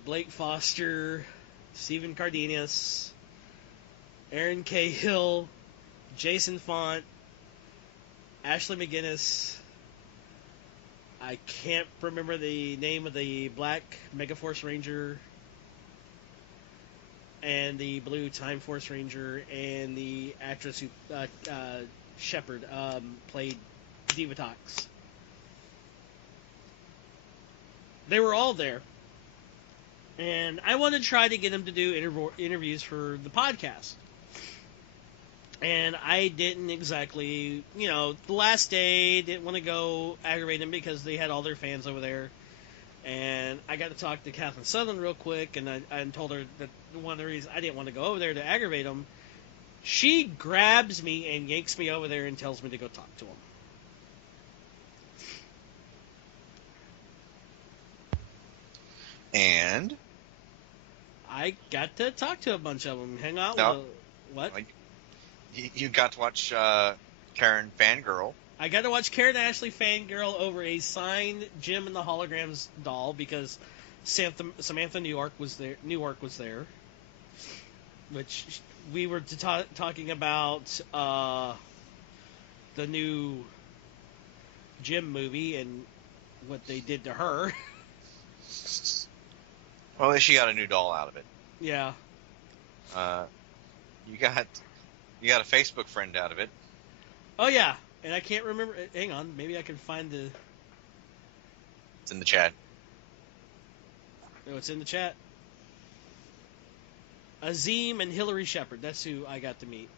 Blake Foster, Stephen Cardenas, Aaron Cahill, Jason Font, Ashley McGinnis. I can't remember the name of the black Megaforce Ranger and the blue Time Force Ranger and the actress who Shepard played Divatox. They were all there, and I wanted to try to get them to do interviews for the podcast. And I didn't exactly, the last day, didn't want to go aggravate them because they had all their fans over there. And I got to talk to Catherine Sutherland real quick, and I told her that one of the reasons I didn't want to go over there to aggravate them, she grabs me and yanks me over there and tells me to go talk to them. And? I got to talk to a bunch of them, hang out No. with what? You got to watch Karen fangirl. I got to watch Karen Ashley fangirl over a signed Jim and the Holograms doll because Samantha Newark was there. Which we were talking about the new Jim movie and what they did to her. Well, at least she got a new doll out of it. Yeah. You got a Facebook friend out of it. Oh yeah, and I can't remember. Hang on, maybe I can find the. It's in the chat. Oh, it's in the chat. Azim and Hillary Shepard. That's who I got to meet.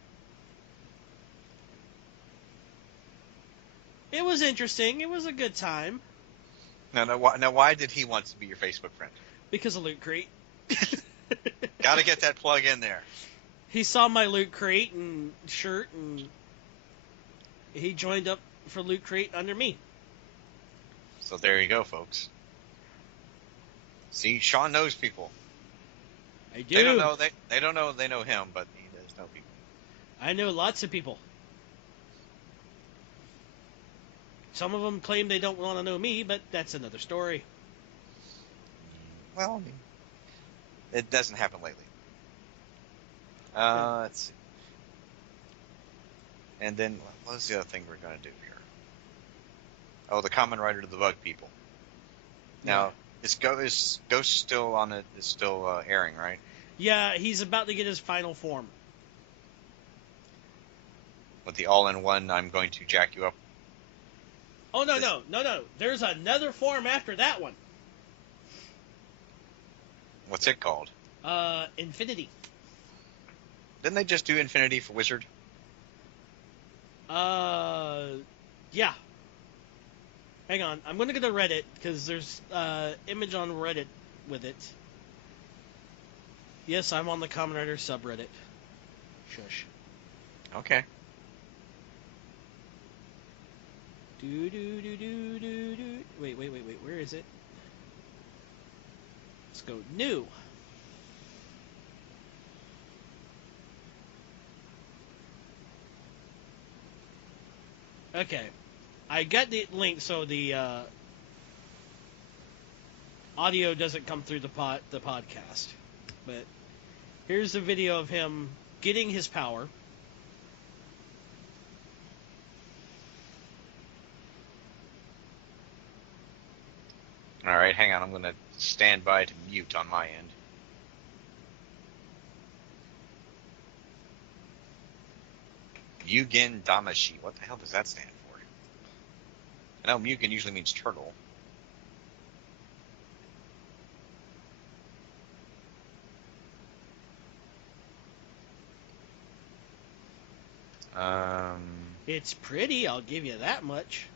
It was interesting. It was a good time. Now, why did he want to be your Facebook friend? Because of Loot Crate. Got to get that plug in there. He saw my Loot Crate and shirt, and he joined up for Loot Crate under me. So there you go, folks. See, Sean knows people. I do. They don't know they know him, but he does know people. I know lots of people. Some of them claim they don't want to know me, but that's another story. Well, I mean, it doesn't happen lately. Let's see. And then, what's the other thing we're going to do here? Oh, the Common Rider to the Bug People. Now, is Ghost still on it? Is still airing, right? Yeah, he's about to get his final form. With the all-in-one, I'm going to jack you up. Oh, no. There's another form after that one. What's it called? Infinity. Didn't they just do Infinity for Wizard? Yeah. Hang on. I'm going to go to Reddit, because there's image on Reddit with it. Yes, I'm on the Kamen Rider subreddit. Shush. Okay. Wait. Where is it? Let's go new. Okay. I got the link so the audio doesn't come through the podcast. But here's a video of him getting his power. All right, hang on. I'm going to stand by to mute on my end. Mugen Damashi. What the hell does that stand for? I know Mugen usually means turtle. It's pretty, I'll give you that much.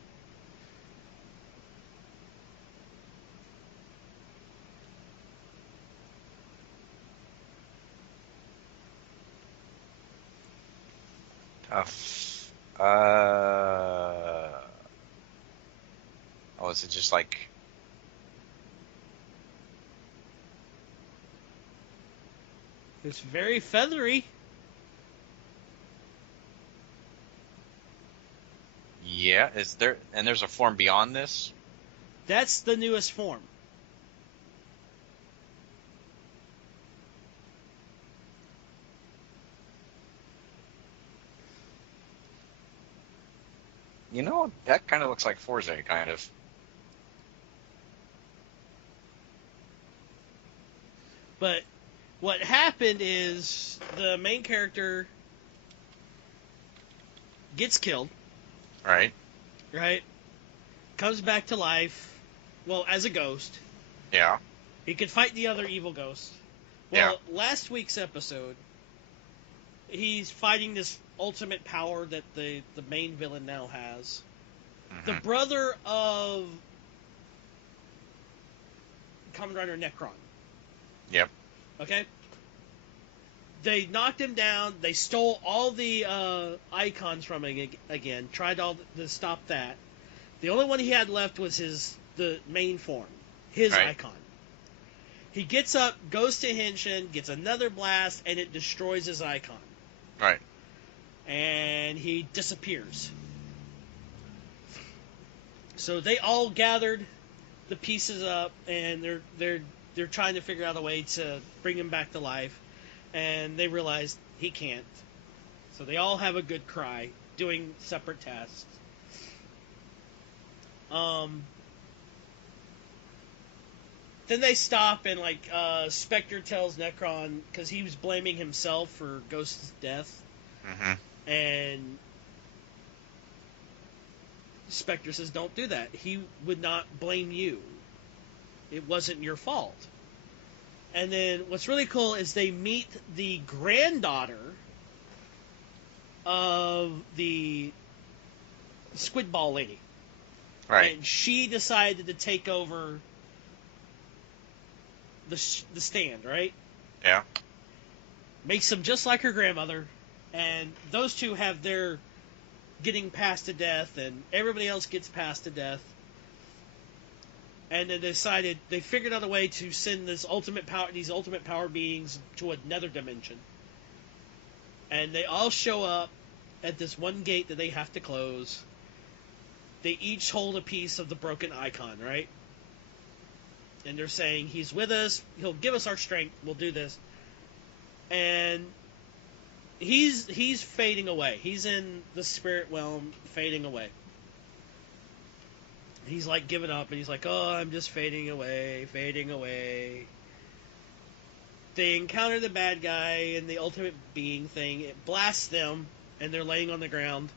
Tough. Oh, is it just like... It's very feathery. Yeah, is there... And there's a form beyond this? That's the newest form. You know, that kind of looks like Forza, kind of. But what happened is the main character gets killed. Right. Right? Comes back to life. Well, as a ghost. Yeah. He could fight the other evil ghost. Well, last week's episode, he's fighting this ultimate power that the main villain now has. Mm-hmm. The brother of Kamen Rider Necron. Yep. Okay? They knocked him down. They stole all the icons from him again. Tried to stop that. The only one he had left was the main form. His icon. He gets up, goes to Henshin, gets another blast, and it destroys his icon. Right. And he disappears. So they all gathered the pieces up, and they're trying to figure out a way to bring him back to life. And they realize he can't. So they all have a good cry, doing separate tasks. Then they stop, and Spectre tells Necron, because he was blaming himself for Ghost's death. Mm-hmm. And Spectre says, don't do that. He would not blame you. It wasn't your fault. And then what's really cool is they meet the granddaughter of the Squid Ball lady. Right. And she decided to take over the stand, right? Yeah. Makes them just like her grandmother. And those two have their getting passed to death, and everybody else gets passed to death. And then they figured out a way to send these ultimate power beings to another dimension. And they all show up at this one gate that they have to close. They each hold a piece of the broken icon, right? And they're saying, he's with us, he'll give us our strength, we'll do this. And he's fading away. He's in the spirit realm, fading away. He's giving up, and he's like, oh, I'm just fading away, fading away. They encounter the bad guy and the ultimate being thing. It blasts them, and they're laying on the ground.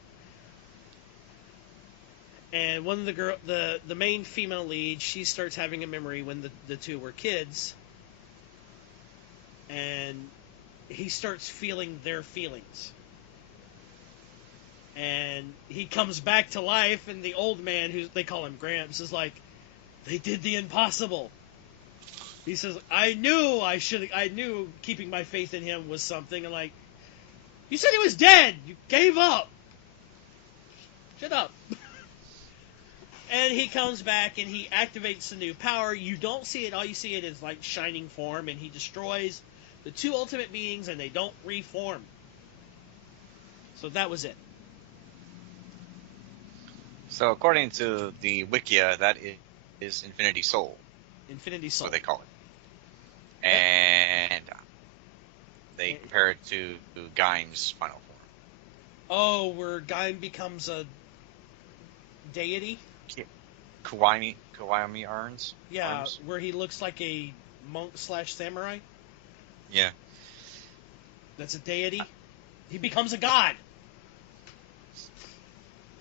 And one of the main female lead, she starts having a memory when the two were kids. And he starts feeling their feelings. And he comes back to life, and the old man, who they call him Gramps, is like, they did the impossible. He says, I knew keeping my faith in him was something. And you said he was dead. You gave up. Shut up. And he comes back, and he activates the new power. You don't see it. All you see it is shining form, and he destroys the two ultimate beings, and they don't reform. So that was it. So according to the Wikia, that is Infinity Soul. Infinity Soul. That's what they call it. And they compare it to Gaim's final form. Oh, where Gaim becomes a deity? Kiwami arms? Yeah, arms? where he looks like a monk/samurai. Yeah. That's a deity. He becomes a god.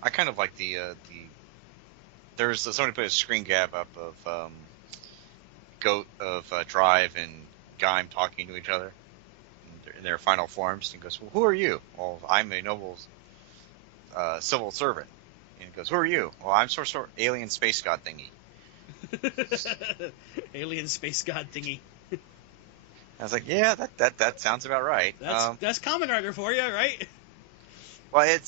I kind of like there's somebody put a screen grab up of Drive and Gaim talking to each other in their final forms, and he goes, "Well, who are you?" "Well, I'm a noble civil servant." And he goes, "Who are you?" "Well, I'm sort of alien space god thingy." Alien space god thingy. I was like, yeah, that sounds about right. That's Kamen Rider for you, right? Well,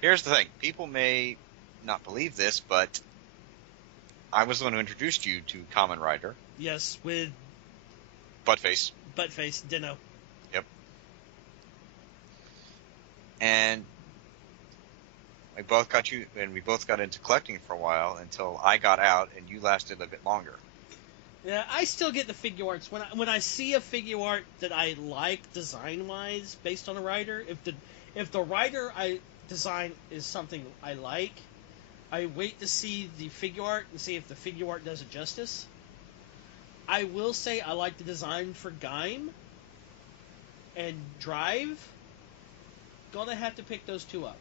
here's the thing. People may not believe this, but I was the one who introduced you to Kamen Rider. Yes, with Buttface. Dino. Yep. And we both got into collecting for a while until I got out and you lasted a bit longer. Yeah, I still get the figure arts when I see a figure art that I like design wise based on a rider. If the rider I design is something I like, I wait to see the figure art and see if the figure art does it justice. I will say I like the design for Gaim and Drive. Gonna have to pick those two up.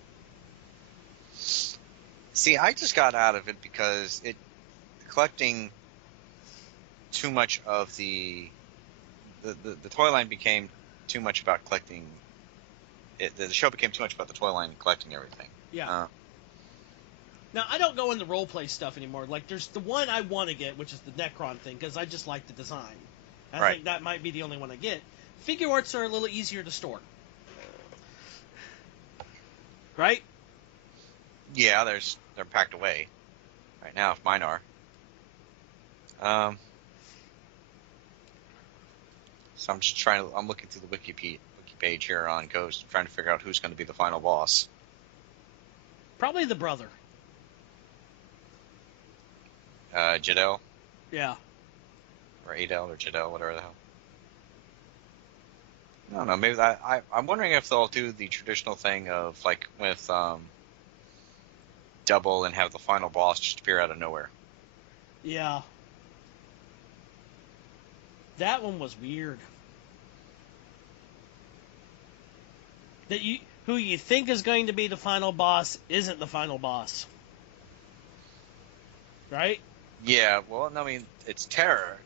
See, I just got out of it because collecting too much of the toy line became too much about collecting. The show became too much about the toy line and collecting everything. Yeah. Now, I don't go into role-play stuff anymore. Like, there's the one I want to get, which is the Necron thing, because I just like the design. I think that might be the only one I get. Figure arts are a little easier to store. Right? Yeah, they're packed away right now. If mine are. So I'm looking through the wiki page here on Ghost, trying to figure out who's going to be the final boss. Probably the brother. Jadel? Yeah. Or Adel or Jadel, whatever the hell. I don't know, maybe I'm wondering if they'll do the traditional thing of, like, with, Double and have the final boss just appear out of nowhere. Yeah. That one was weird. Who you think is going to be the final boss isn't the final boss. Right? Yeah, well, I mean, it's Terror,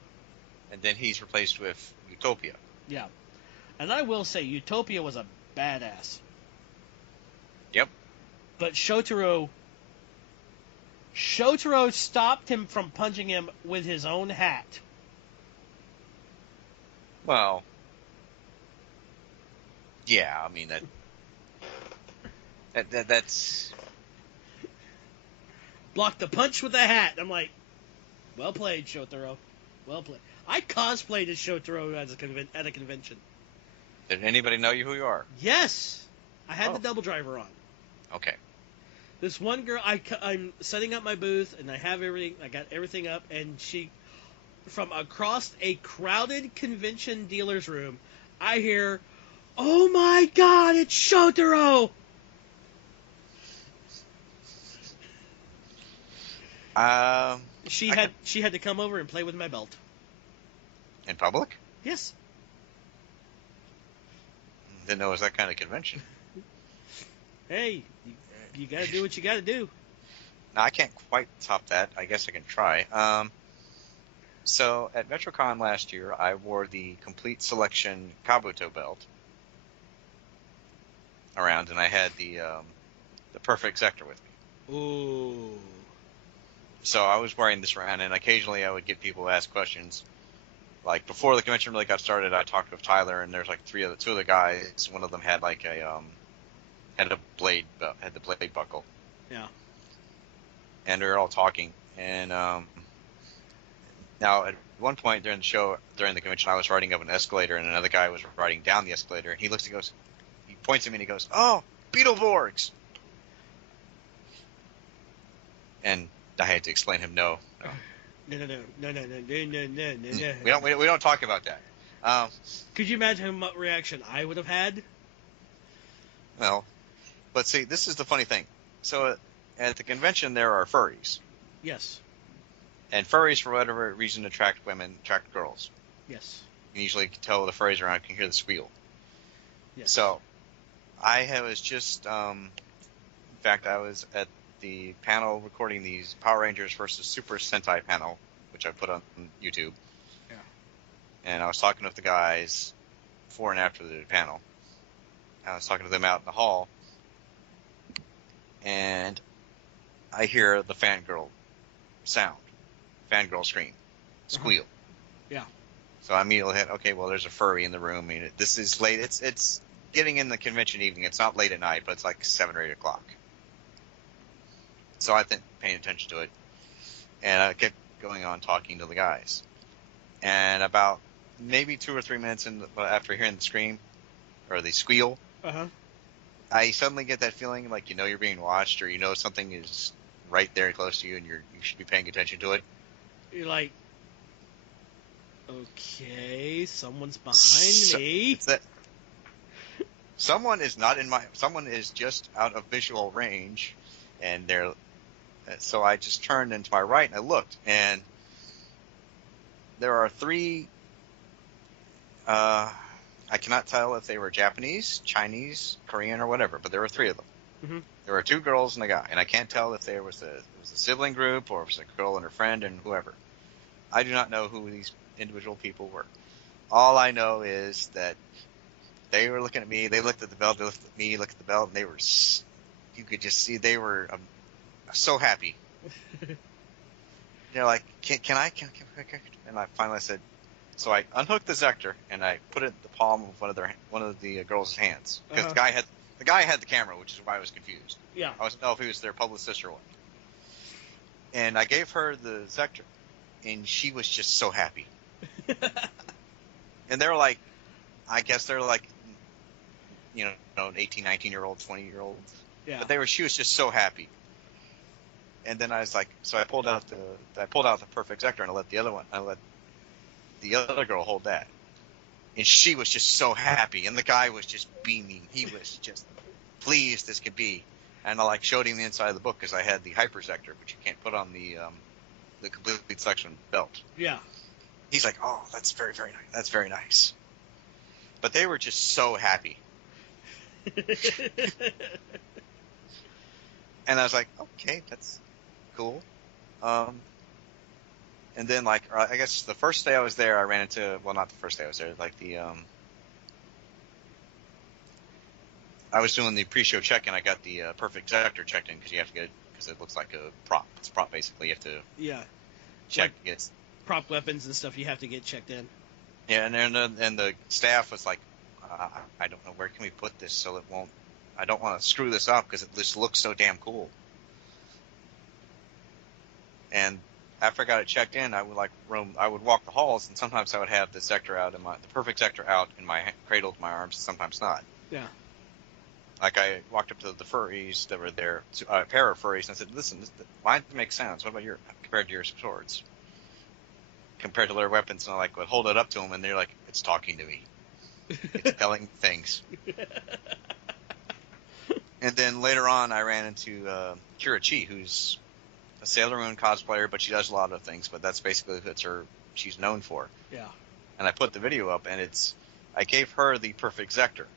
and then he's replaced with Utopia. Yeah. And I will say, Utopia was a badass. Yep. But Shotaro stopped him from punching him with his own hat. Well, yeah, I mean, that's... Blocked the punch with the hat. I'm like, well played, Shotaro. Well played. I cosplayed as Shotaro at a convention. Did anybody know who you are? Yes. I had the double driver on. Okay. This one girl, I'm setting up my booth, and I got everything up, and she, from across a crowded convention dealer's room, I hear, "Oh my God, it's Shotaro!" She had to come over and play with my belt. In public? Yes. Didn't know it was that kind of convention. Hey, you gotta do what you gotta do. No, I can't quite top that. I guess I can try. So at MetroCon last year, I wore the Complete Selection Kabuto belt around, and I had the Perfect Sector with me. Ooh. So I was wearing this around, and occasionally I would get people to ask questions. Like, before the convention really got started, I talked with Tyler, and there's like two other guys. One of them had like had the blade buckle. Yeah. And we were all talking, and now at one point during the convention, I was riding up an escalator, and another guy was riding down the escalator, and he points at me and he goes, "Oh, Beetleborgs!" And I had to explain him no. No. We don't talk about that. Could you imagine what reaction I would have had? Well, but see, this is the funny thing. So at the convention, there are furries. Yes. And furries, for whatever reason, attract girls. Yes. You usually can tell the furries around, can hear the squeal. Yes. So I was just fact, I was at the panel recording these Power Rangers versus Super Sentai panel, which I put on YouTube. Yeah. And I was talking with the guys before and after the panel. I was talking to them out in the hall, and I hear the fangirl sound, fangirl scream, squeal. Yeah. So I immediately hit, okay, well, there's a furry in the room. I mean, this is late. It's getting in the convention evening. It's not late at night, but it's like 7 or 8 o'clock. So I think paying attention to it, and I kept going on talking to the guys. And about maybe 2 or 3 minutes after hearing the scream or the squeal, I suddenly get that feeling like you're being watched, or something is right there close to you, and you should be paying attention to it. You're like, okay, someone's behind me. It's that someone is just out of visual range, and so I just turned into my right and I looked, and there are 3. I cannot tell if they were Japanese, Chinese, Korean, or whatever, but there were 3 of them. Mm-hmm. There were 2 girls and a guy, and I can't tell if it was a sibling group or if it was a girl and her friend and whoever. I do not know who these individual people were. All I know is that they were looking at me. They looked at the belt. They looked at me. Looked at the belt, and you could just see they were so happy. They're like, can I? And I finally said, so I unhooked the Zector and I put it in the palm of one of the girls' hands, because the guy had the camera, which is why I was confused. Yeah. I wasn't know if he was their publicist or what. And I gave her the Zector, and she was just so happy. And they're like, I guess they're like, 18, 19-year-olds, 20-year-olds. Yeah. But she was just so happy. And then I was like, so I pulled out the perfect Zector, and I let the other girl hold that. And she was just so happy, and the guy was just beaming. He was just pleased as could be. And I showed him the inside of the book, because I had the Hyper Zector, which you can't put on the complete selection belt. Yeah. He's like, oh, that's very, very nice. That's very nice. But they were just so happy. And I was like, okay, that's cool. And then, I guess the first day I was there, I ran into, well, not the first day I was there, I was doing the pre-show check-in. I got the perfect Zector checked in, because you have to get it, because it looks like a prop. It's a prop, basically. You have to check. It's prop weapons and stuff you have to get checked in. Yeah, and the staff was like, I don't know, where can we put this so it won't, I don't want to screw this up, because it just looks so damn cool. And after I got it checked in, I would I would walk the halls, and sometimes I would have the Zector out the perfect Zector out in my cradle to my arms, and sometimes not. Yeah. Like, I walked up to the furries that were there, a pair of furries, and I said, listen, mine makes sounds. What about compared to your swords? Compared to their weapons, and I would hold it up to them, and they're like, it's talking to me. It's telling things. And then later on, I ran into Kira Chi, who's a Sailor Moon cosplayer, but she does a lot of things, but that's basically she's known for. Yeah. And I put the video up, and I gave her the perfect Zector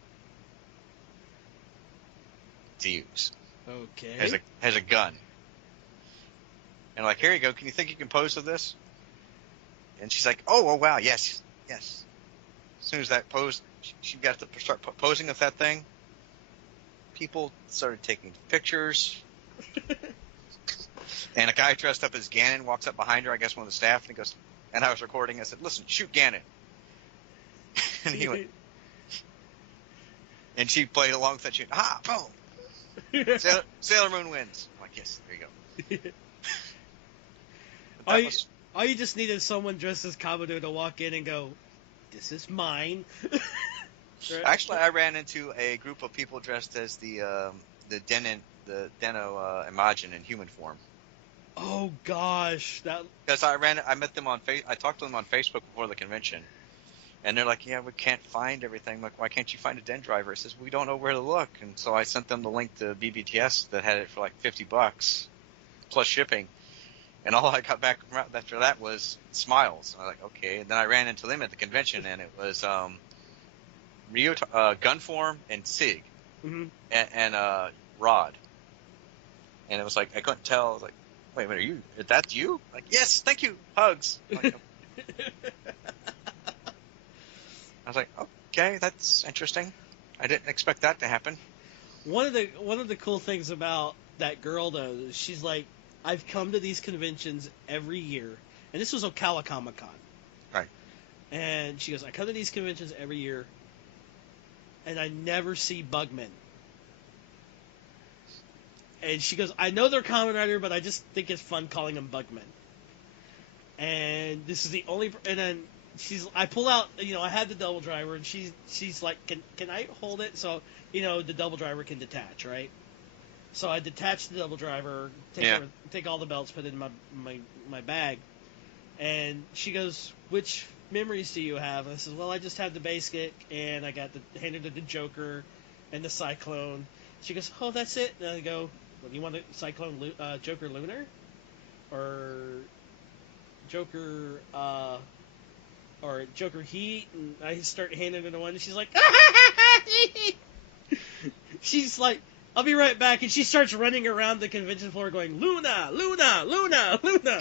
to use. Okay. Has a gun. And here you go, can you think you can pose with this? And she's like, oh wow, yes. As soon as that pose, she got to start posing with that thing, people started taking pictures. And a guy dressed up as Ganon walks up behind her, I guess one of the staff, and he goes, and I was recording, I said, listen, shoot Ganon. And he went, and she played along with that, she went, boom! Sailor Moon wins. I'm like, yes, there you go. All you just needed someone dressed as Kabuto to walk in and go, this is mine. Right? Actually, I ran into a group of people dressed as the Deno Imagine in human form. Oh gosh, because I met them I talked to them on Facebook before the convention, and they're like, yeah, we can't find everything. I'm like, why can't you find a Den driver? It says we don't know where to look, and so I sent them the link to BBTS that had it for $50 plus shipping, and all I got back after that was smiles. I was like, okay, and then I ran into them at the convention, and it was Gunform and Sig, mm-hmm. and Rod. And it was like, I couldn't tell. I was like, wait a minute, is that you? Like, yes, thank you, hugs. Like, I was like, okay, that's interesting. I didn't expect that to happen. One of the cool things about that girl though, is she's like, I've come to these conventions every year, and this was Ocala Comic Con. Right. And she goes, I come to these conventions every year, and I never see Bugman. And she goes, I know they're Kamen Rider, but I just think it's fun calling him Bugman. And this is the only, and then I pull out, I had the double driver, and she's like, can I hold it? So, the double driver can detach, right? So I detach the double driver, take all the belts, put it in my bag, and she goes, which memories do you have? And I says, well, I just have the basic, and I got handed it the Joker and the Cyclone. She goes, oh, that's it? And I go, well, you want the Cyclone Joker Lunar? Or Joker, or Joker Heat? And I start handing her the one, and she's like, she's like, I'll be right back, and she starts running around the convention floor going, Luna, Luna, Luna, Luna.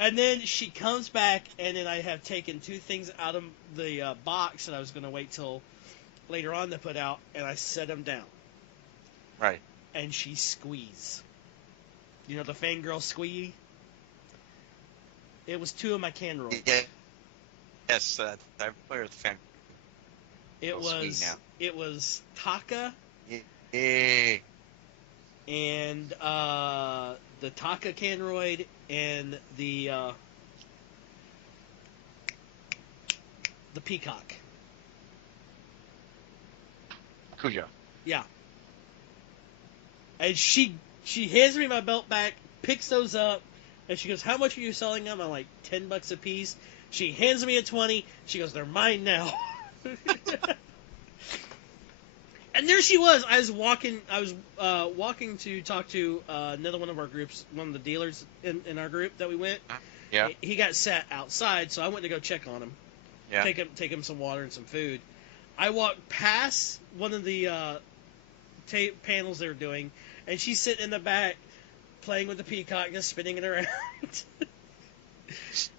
And then she comes back, and then I have taken two things out of the box that I was going to wait till later on to put out, and I set them down. Right. And she squeezed. The fangirl squee? It was two of my can rolls. Yeah. Yes, I'm familiar with the fan. It was Taka. Yeah. And the Taka Canroid and the Peacock. Cujo. Yeah. And she hands me my belt back, picks those up, and she goes, how much are you selling them? I'm like, $10 a piece. She hands me a 20. She goes, they're mine now. And there she was. I was walking to talk to another one of our groups, one of the dealers in our group that we went. Yeah. He got sat outside, so I went to go check on him. Yeah. Take him some water and some food. I walked past one of the panels they were doing, and she's sitting in the back playing with the Peacock, just spinning it around.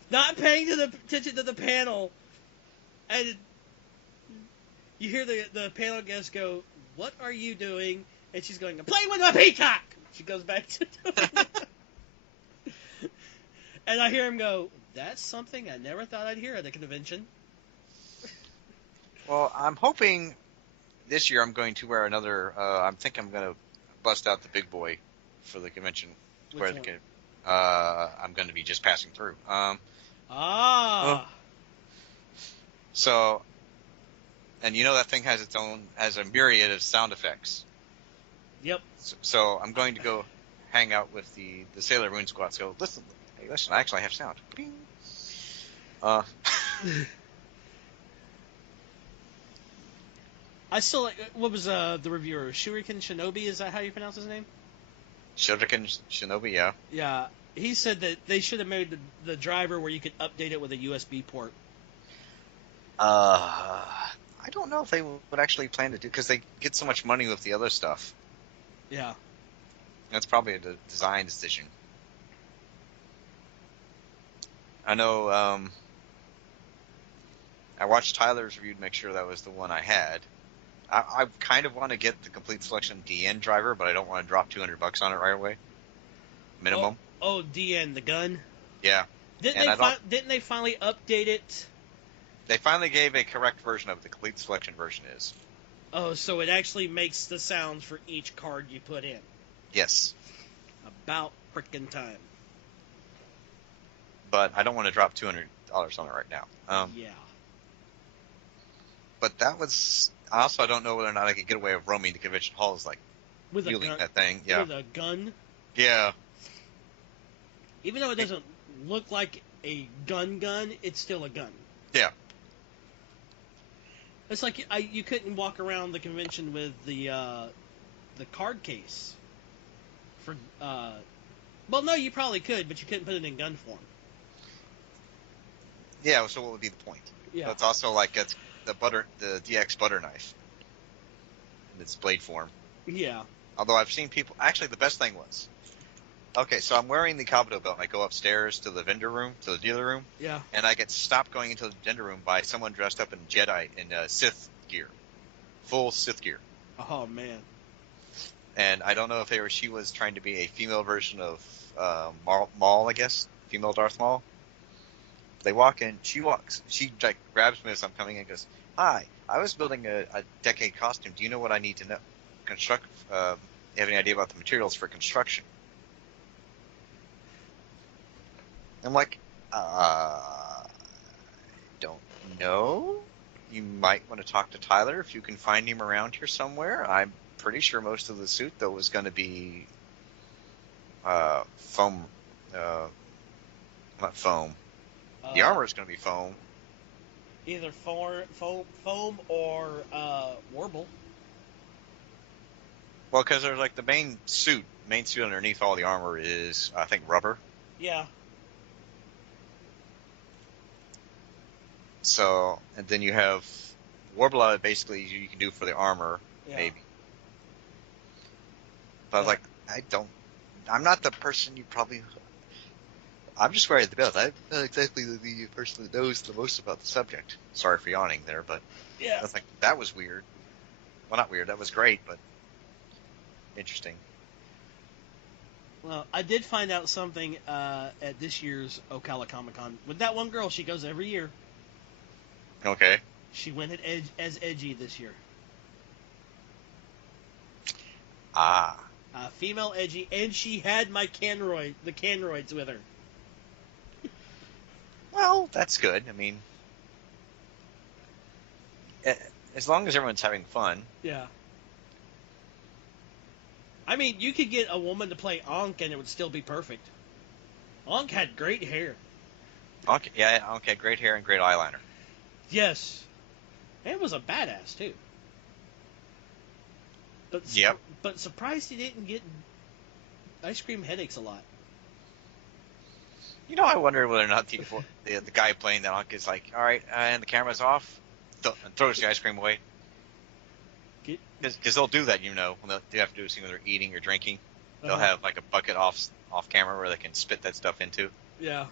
Not paying attention to the panel. And you hear the panel guest go, what are you doing? And she's going, I'm playing with my Peacock! She goes back to it. And I hear him go, that's something I never thought I'd hear at a convention. Well, I'm hoping this year I'm going to wear another, I'm going to bust out the big boy for the convention. Which one? I'm going to be just passing through. So, and that thing has a myriad of sound effects. Yep. So I'm going to go hang out with the Sailor Moon squad. So listen, I actually have sound. Bing. I still like, what was the reviewer? Shuriken Shinobi, is that how you pronounce his name? Shuriken Shinobi, yeah. Yeah. He said that they should have made the driver where you could update it with a USB port. I don't know if they would actually plan to do, because they get so much money with the other stuff. Yeah. That's probably a design decision. I know, I watched Tyler's review to make sure that was the one I had. I kind of want to get the complete selection DN driver, but I don't want to drop $200 on it right away. Minimum. Oh, DN, the gun? Yeah. Didn't they finally update it? They finally gave a correct version of it. The complete selection version is. Oh, so it actually makes the sounds for each card you put in. Yes. About frickin' time. But I don't want to drop $200 on it right now. Yeah. But that was... I don't know whether or not I could get away with roaming the convention halls, like, with wheeling that thing. Yeah. With a gun? Yeah. Even though it doesn't look like a gun, it's still a gun. Yeah. It's like you couldn't walk around the convention with the card case. Well, no, you probably could, but you couldn't put it in gun form. Yeah, so what would be the point? Yeah. It's also like the DX butter knife in its blade form. Yeah. Although I've seen people... Actually, the best thing was... Okay, so I'm wearing the Kabuto belt, and I go upstairs to the vendor room, to the dealer room. Yeah. And I get stopped going into the vendor room by someone dressed up in Jedi in Sith gear. Full Sith gear. Oh, man. And I don't know if she was trying to be a female version of Maul, I guess. Female Darth Maul. They walk in, she like grabs me as I'm coming in and goes, "Hi, I was building a decade costume. Do you know what I need to know? Construct, you have any idea about the materials for construction?" I'm like, don't know. You might want to talk to Tyler if you can find him around here somewhere. I'm pretty sure most of the suit, though, was going to be foam. Not foam. The armor is going to be foam. Either foam or warble. Well, because there's like the main suit underneath all the armor is, I think, rubber. Yeah. So, and then you have warble, basically you can do for the armor, maybe. But I was like, I'm not the person you probably... I'm just wearing the belt. I'm not exactly the person that knows the most about the subject. Sorry for yawning there, but yeah. I was like, that was weird. Well, not weird, that was great, but interesting. Well, I did find out something at this year's Ocala Comic-Con. With that one girl, she goes every year. Okay. She went as edgy this year. Ah. Female edgy, and she had the Canroids with her. Well, that's good. I mean, as long as everyone's having fun. Yeah. I mean, you could get a woman to play Ankh and it would still be perfect. Ankh had great hair. Ankh had great hair and great eyeliner. Yes. And was a badass, too. But yep. But surprised he didn't get ice cream headaches a lot. You know, I wonder whether or not the guy playing the Ankh is like, all right, and the camera's off, and throws the ice cream away. Because they'll do that, you know, when they have to do a scene where they're eating or drinking. They'll have like a bucket off camera where they can spit that stuff into. Yeah.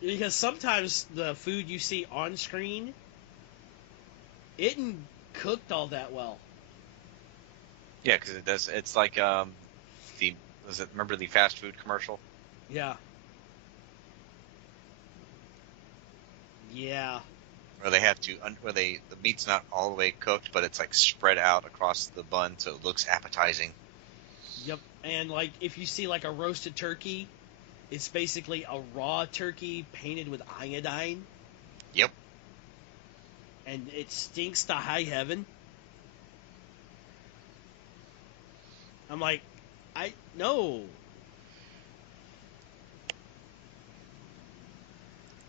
Because sometimes the food you see on screen isn't cooked all that well. Yeah, because it does. It's like remember the fast food commercial? Yeah. Yeah. Where they have to, the meat's not all the way cooked, but it's like spread out across the bun, so it looks appetizing. Yep, and like if you see like a roasted turkey, it's basically a raw turkey painted with iodine. Yep. And it stinks to high heaven. I'm like, no.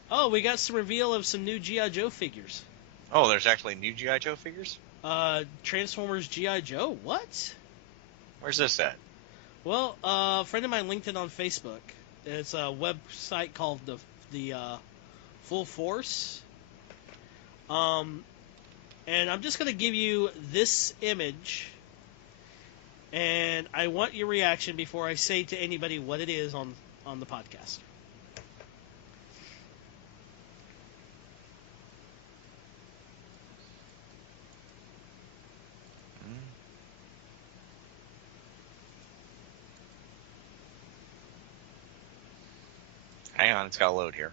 Oh, we got some reveal of some new G.I. Joe figures. Oh, there's actually new G.I. Joe figures? Transformers G.I. Joe? What? Where's this at? Well, a friend of mine linked it on Facebook. It's a website called the Full Force. And I'm just going to give you this image, and I want your reaction before I say to anybody what it is on the podcast. Hang on, it's got to load here.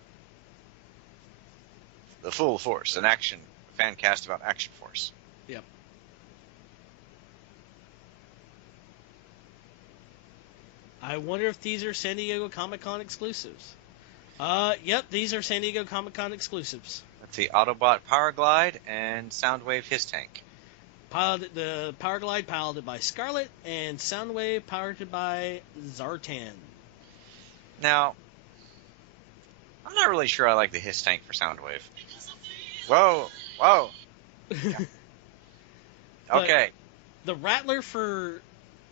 The Full Force, an action fan cast about Action Force. Yep. I wonder if these are San Diego Comic-Con exclusives. Yep, these are San Diego Comic-Con exclusives. Let's see, Autobot Power Glide and Soundwave His Tank. The Power Glide piloted by Scarlet and Soundwave powered by Zartan. Now, I'm not really sure I like the His Tank for Soundwave. Whoa. Yeah. Okay. The Rattler for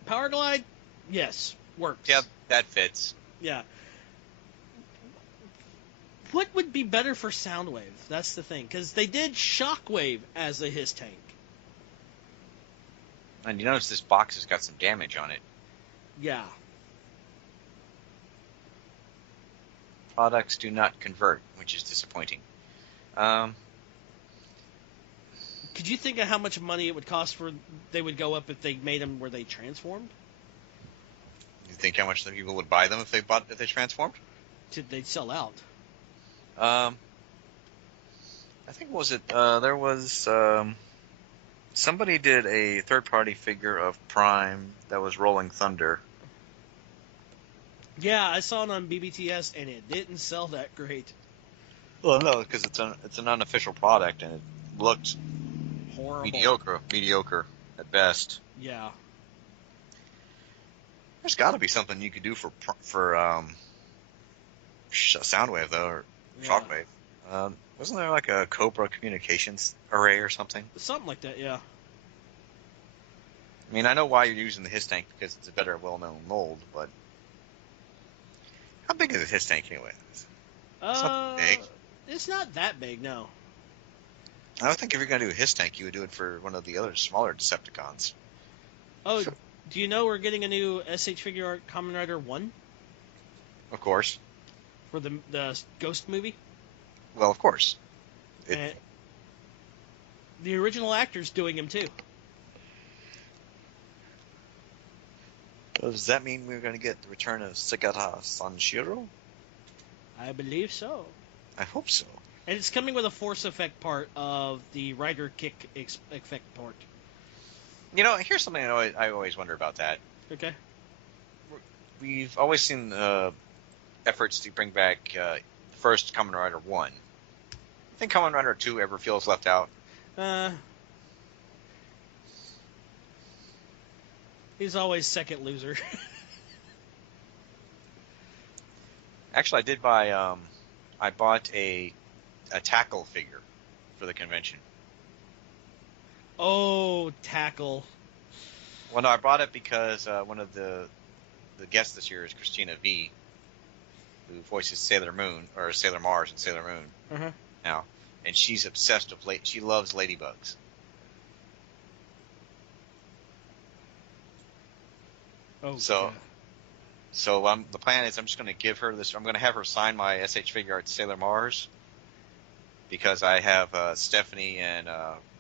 Power Glide, yes, works. Yep, that fits. Yeah. What would be better for Soundwave? That's the thing, because they did Shockwave as a His Tank. And you notice this box has got some damage on it. Yeah. Products do not convert, which is disappointing. Could you think of how much money it would cost for they would go up if they made them where they transformed? You think how much the people would buy them if they transformed? They'd sell out. I think there was somebody did a third-party figure of Prime that was Rolling Thunder. Yeah, I saw it on BBTS, and it didn't sell that great. Well, no, because it's an unofficial product, and it looked Horrible. mediocre at best. Yeah. There's got to be something you could do for Soundwave though, or Shockwave. Wasn't there like a Cobra communications array or something? Something like that, yeah. I mean, I know why you're using the his tank because it's a better, well-known mold, but how big is a his tank anyway? It's not big. It's not that big, no. I would think if you're going to do a his tank, you would do it for one of the other smaller Decepticons. Oh, do you know we're getting a new SH Figure Art Kamen Rider 1? Of course. For the Ghost movie? Well, of course. And the original actor's doing him too. Does that mean we're going to get the return of Segata Sanshiro? I believe so. I hope so. And it's coming with a force effect part of the Rider Kick effect part. You know, here's something I always wonder about that. Okay. We've always seen efforts to bring back the first Kamen Rider 1. You think Kamen Rider 2 ever feels left out? He's always second loser. Actually, I did buy. I bought a Tackle figure for the convention. Oh, Tackle. Well, no, I brought it because one of the guests this year is Christina V, who voices Sailor Moon or Sailor Mars and Sailor Moon now, and she's obsessed with she loves ladybugs. Oh, so, God. So the plan is I'm just going to give her this. I'm going to have her sign my SH Figure Art Sailor Mars because I have Stephanie and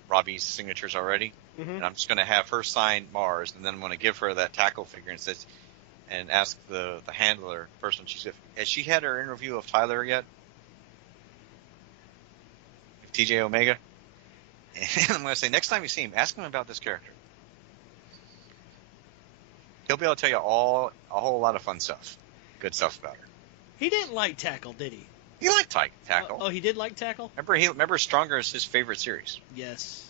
Robbie's signatures already, and I'm just going to have her sign Mars, and then I'm going to give her that Tackle figure and ask the handler person has she had her interview of Tyler yet? TJ Omega? And I'm going to say next time you see him, ask him about this character. He'll be able to tell you a whole lot of fun stuff, good stuff about her. He didn't like Tackle, did he? He liked Tackle. Oh, he did like Tackle? Remember Stronger is his favorite series. Yes.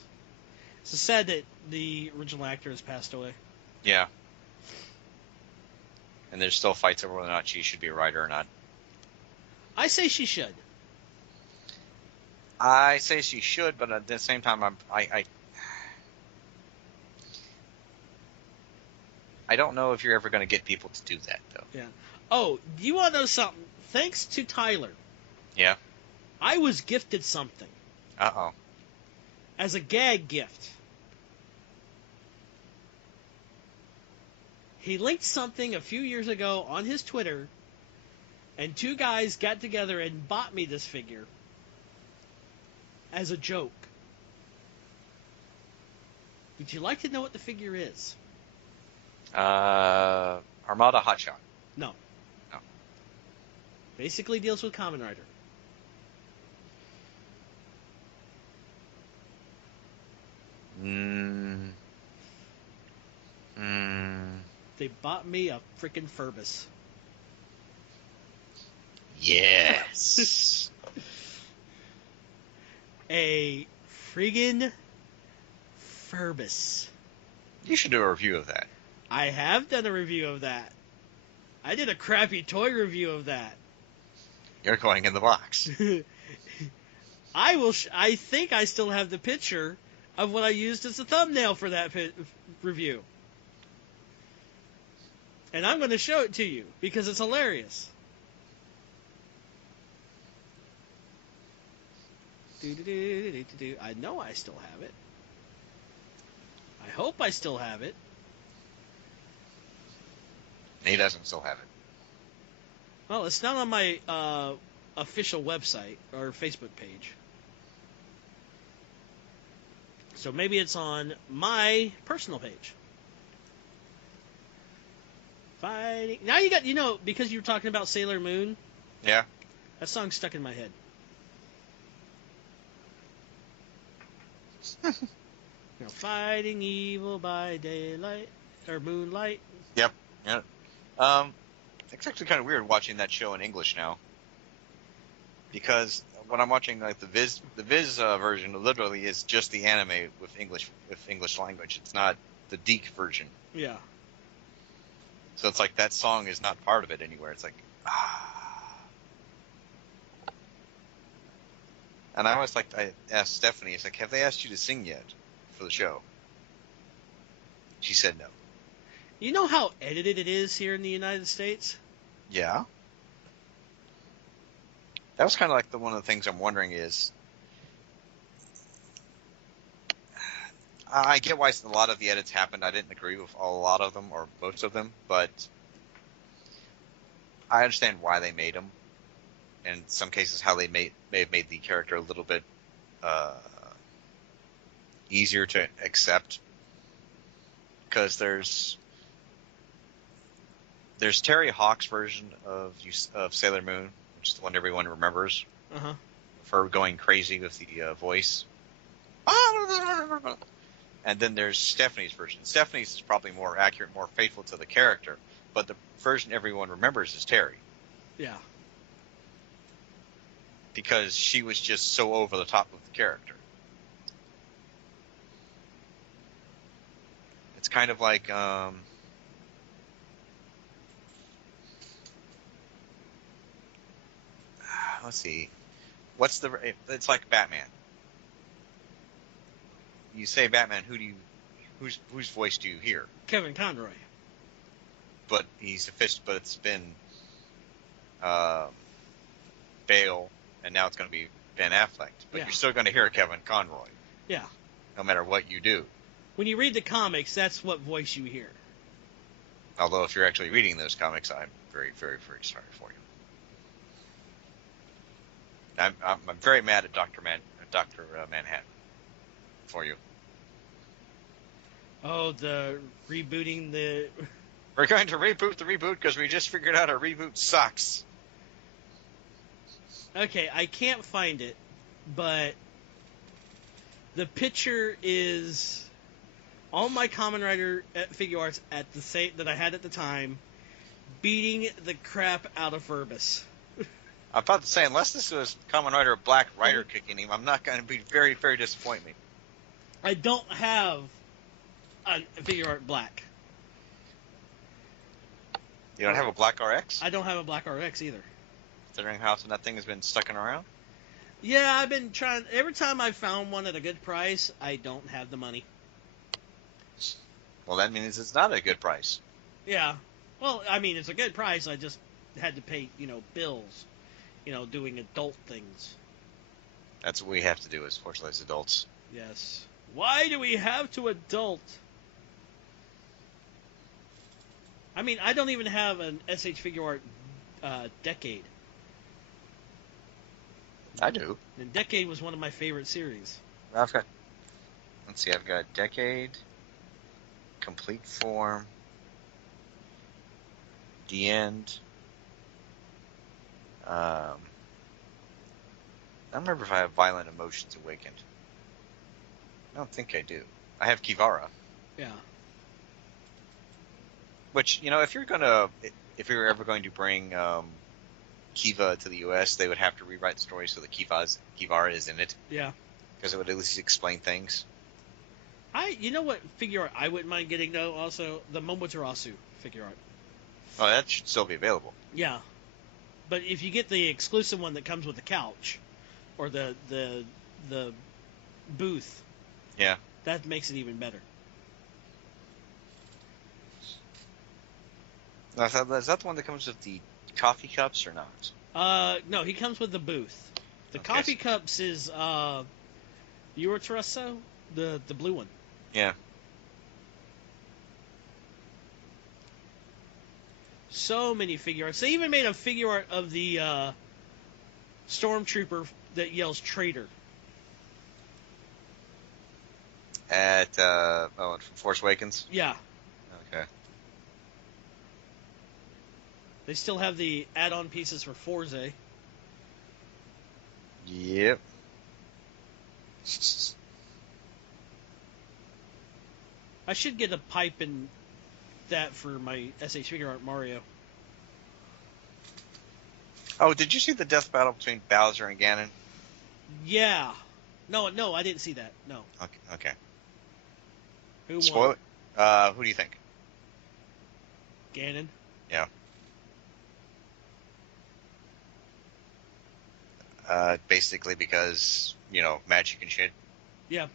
It's sad that the original actor has passed away. Yeah. And there's still fights over whether or not she should be a writer or not. I say she should. I say she should, but at the same time, I don't know if you're ever going to get people to do that, though. Yeah. Oh, you want to know something? Thanks to Tyler. Yeah. I was gifted something. Uh-oh. As a gag gift. He linked something a few years ago on his Twitter, and two guys got together and bought me this figure as a joke. Would you like to know what the figure is? Armada Hotshot. No. No. Basically deals with Kamen Rider. They bought me a freaking Furbus. Yes. A friggin' Furbus. You should do a review of that. I have done a review of that. I did a crappy toy review of that. You're going in the box. I think I still have the picture of what I used as a thumbnail for that review. And I'm going to show it to you because it's hilarious. I know I still have it. I hope I still have it. He doesn't still have it. Well, it's not on my official website or Facebook page. So maybe it's on my personal page. Fighting. Now you got, because you were talking about Sailor Moon, Yeah. that song's stuck in my head. Fighting evil by daylight or moonlight. Yep. Yeah. It's actually kind of weird watching that show in English now, because when I'm watching like the Viz version, literally is just the anime with English language. It's not the Deke version. Yeah. So it's like that song is not part of it anywhere. It's like, And I asked Stephanie, it's like, have they asked you to sing yet for the show? She said no. You know how edited it is here in the United States? Yeah. That was kind of like one of the things I'm wondering is, I get why a lot of the edits happened. I didn't agree with a lot of them or most of them, but I understand why they made them. In some cases, how they may have made the character a little bit easier to accept. Because there's Terry Hawk's version of Sailor Moon, which is the one everyone remembers, for going crazy with the voice. And then there's Stephanie's version. Stephanie's is probably more accurate, more faithful to the character, but the version everyone remembers is Terry. Yeah. Because she was just so over the top of the character. It's kind of like, let's see, it's like Batman. You say Batman, whose voice do you hear? Kevin Conroy. But it's been Bale, and now it's going to be Ben Affleck. But Yeah. You're still going to hear Kevin Conroy. Yeah. No matter what you do. When you read the comics, that's what voice you hear. Although if you're actually reading those comics, I'm very, very, very sorry for you. I'm very mad at Dr. Manhattan for you. Oh, the rebooting the... We're going to reboot the reboot because we just figured out our reboot sucks. Okay, I can't find it, but the picture is all my Kamen Rider figure arts at the same that I had at the time, beating the crap out of Furbus. I'm about to say, unless this was Kamen Rider Black Rider kicking him, I'm not going to be very, very disappointed. I don't have a figure art Black. You don't have a Black RX? I don't have a Black RX either. Considering how often that thing has been stucking around? Yeah, I've been trying. Every time I found one at a good price, I don't have the money. Well, that means it's not a good price. Yeah. Well, I mean, it's a good price. I just had to pay, bills, doing adult things. That's what we have to do, fortunately, as adults. Yes. Why do we have to adult? I mean, I don't even have an SH Figure Art Decade. I do. And Decade was one of my favorite series. I've got Decade, Complete Form, The End. I don't remember if I have Violent Emotions Awakened. I don't think I do. I have Kivara. Yeah. Which, if you're ever going to bring Kiva to the U.S., they would have to rewrite the story so that Kivara is in it. Yeah. Because it would at least explain things. You know what figure art I wouldn't mind getting though? Also, the Momotarasu figure art. Oh, that should still be available. Yeah. But if you get the exclusive one that comes with the couch, or the booth, yeah, that makes it even better. Now, is that the one that comes with the coffee cups or not? No, he comes with the booth. The Okay. coffee cups is Uratarasu, the blue one. Yeah. So many figure arts. They even made a figure art of the stormtrooper that yells traitor. At Force Awakens? Yeah. Okay. They still have the add-on pieces for Forza. Yep. I should get a pipe in that for my SH figure art Mario. Oh, did you see the death battle between Bowser and Ganon? Yeah. No, I didn't see that. No. Okay. Who won? Spoil it. Who do you think? Ganon. Yeah. Basically because, magic and shit. Yeah.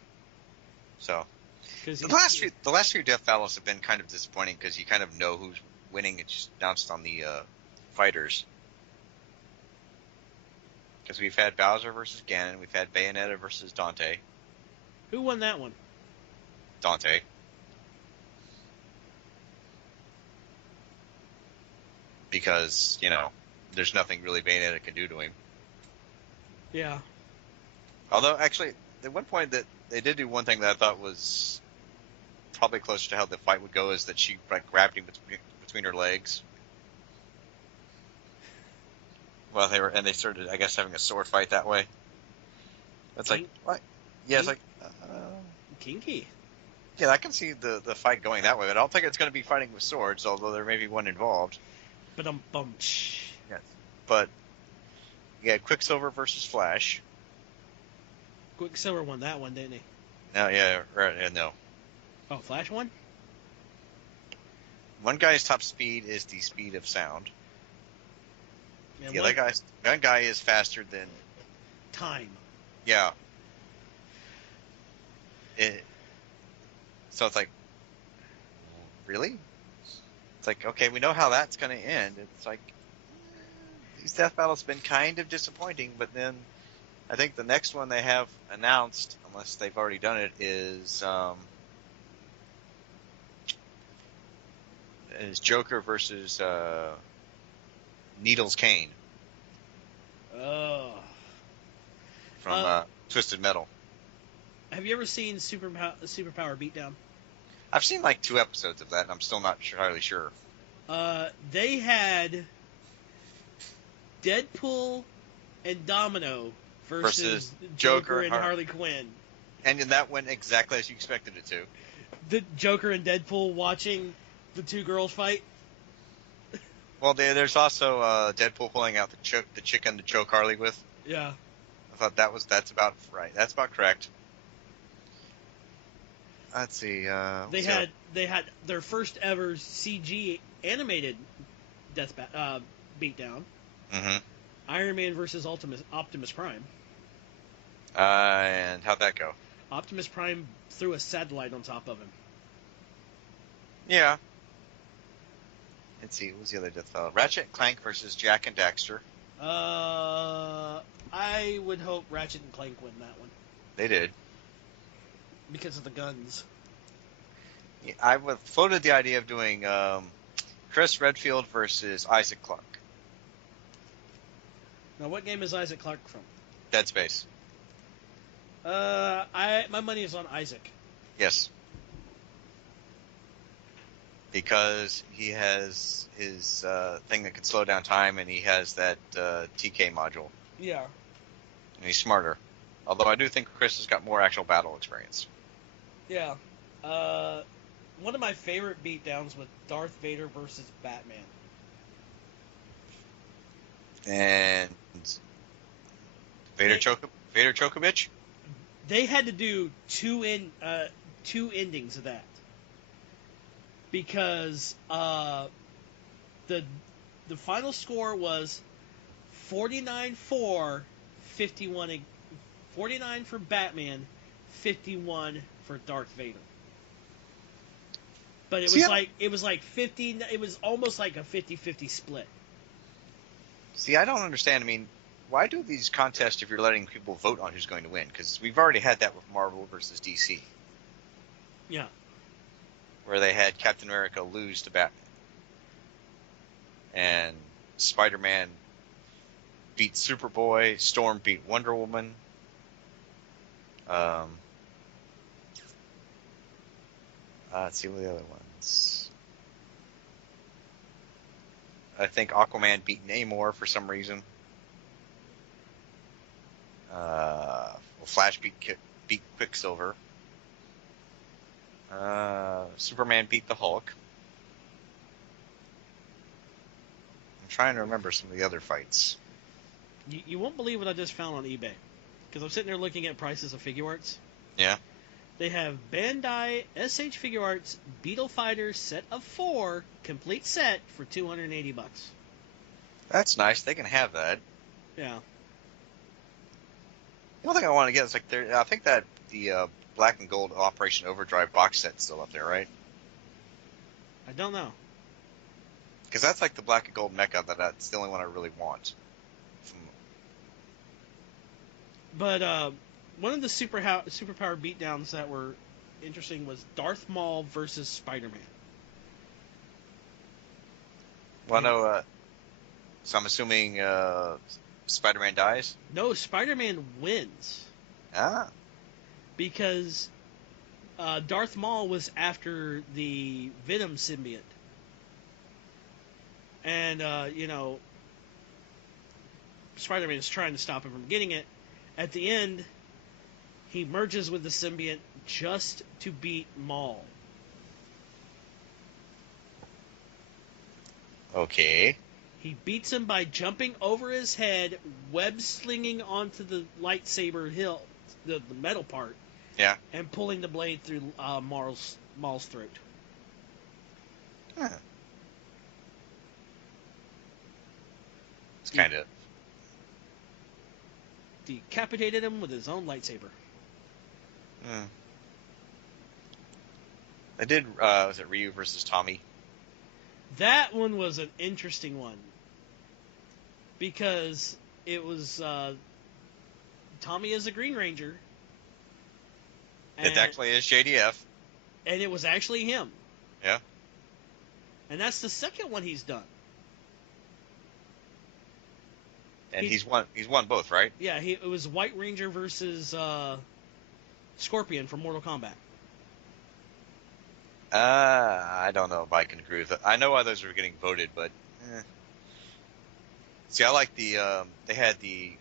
So Because the last few death battles have been kind of disappointing because you kind of know who's winning. It's just announced on the fighters. Because we've had Bowser versus Ganon, we've had Bayonetta versus Dante. Who won that one? Dante. Because, there's nothing really Bayonetta can do to him. Yeah. Although, actually, at one point that they did do one thing that I thought was probably closer to how the fight would go is that she grabbed him between her legs. Well, they started, I guess, having a sword fight that way. It's like, what? Yeah, it's like, Kinky. yeah, I can see the fight going that way, but I don't think it's going to be fighting with swords, although there may be one involved. But Yes. But, yeah, Quicksilver versus Flash. Quicksilver won that one, didn't he? No, yeah, right, yeah, no. Oh, Flash won? One guy's top speed is the speed of sound. And The other one guy is faster than time. Yeah. So it's like, really? It's like, okay, we know how that's going to end. It's like, these death battles have been kind of disappointing, but then I think the next one they have announced, unless they've already done it, is Joker versus Needles Kane Oh. from Twisted Metal. Have you ever seen Superpower Beatdown? I've seen like 2 episodes of that, and I'm still not entirely sure. They had Deadpool and Domino versus Joker and Harley Quinn. And then that went exactly as you expected it to. The Joker and Deadpool watching the two girls fight. Well, there's also Deadpool pulling out the chicken to choke Harley with. Yeah. I thought that's about right. That's about correct. Let's see. They had their first ever CG animated beatdown. Mm-hmm. Iron Man versus Optimus Prime. And how'd that go? Optimus Prime threw a satellite on top of him. Yeah. Let's see. What was the other death battle? Ratchet and Clank versus Jak and Daxter. I would hope Ratchet and Clank win that one. They did. Because of the guns. Yeah, I floated the idea of doing Chris Redfield versus Isaac Clarke. Now, what game is Isaac Clarke from? Dead Space. My money is on Isaac. Yes. Because he has his thing that can slow down time, and he has that TK module. Yeah. And he's smarter. Although I do think Chris has got more actual battle experience. Yeah. One of my favorite beatdowns was Darth Vader versus Batman. And Vader Chokovich? They had to do two endings of that. Because the final score was 49-4, 51 49 for Batman, 51 for Darth Vader. But it was like 50. It was almost like a 50-50 split. See, I don't understand. I mean, why do these contests if you're letting people vote on who's going to win? Because we've already had that with Marvel versus DC. Yeah. Where they had Captain America lose to Batman. and Spider-Man beat Superboy, Storm beat Wonder Woman. Let's see what the other ones. I think Aquaman beat Namor for some reason. Flash beat Quicksilver. Superman beat the Hulk. I'm trying to remember some of the other fights. You won't believe what I just found on eBay. Because I'm sitting there looking at prices of figure arts. Yeah. They have Bandai SH Figure Arts Beetle Fighter set of 4, complete set, for $280. That's nice. They can have that. Yeah. The only thing I want to get is I think that the Black and Gold Operation Overdrive box set's still up there, right? I don't know. Because that's like the Black and Gold mecha that's the only one I really want. But one of the superpower beatdowns that were interesting was Darth Maul versus Spider-Man. Well, no. So I'm assuming Spider-Man dies? No, Spider-Man wins. Ah. Because Darth Maul was after the Venom symbiote. And, Spider-Man is trying to stop him from getting it. At the end, he merges with the symbiote just to beat Maul. Okay. He beats him by jumping over his head, web-slinging onto the lightsaber hilt, the metal part. Yeah. And pulling the blade through Maul's throat. Huh. It's kind of... Decapitated him with his own lightsaber. I did, was it Ryu versus Tommy? That one was an interesting one. Because it was Tommy as a Green Ranger. It actually is JDF. And it was actually him. Yeah. And that's the second one he's done. And he's won both, right? Yeah, it was White Ranger versus Scorpion from Mortal Kombat. I don't know if I can agree with that. I know others were getting voted, but see, I like the they had the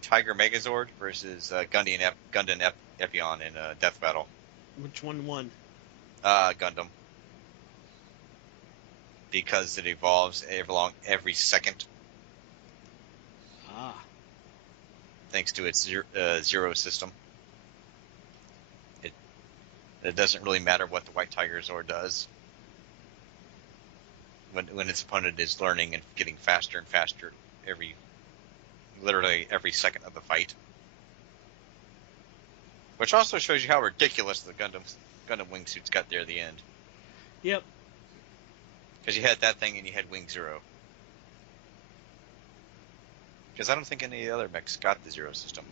Tiger Megazord versus Gundam Epion in Death Battle. Which one won? Gundam. Because it evolves every second. Ah. Thanks to its zero system. It doesn't really matter what the White Tiger Zord does. When its opponent is learning and getting faster and faster literally every second of the fight. Which also shows you how ridiculous the Gundam wingsuits got there at the end. Yep. Because you had that thing and you had Wing Zero. Because I don't think any of the other mechs got the Zero system.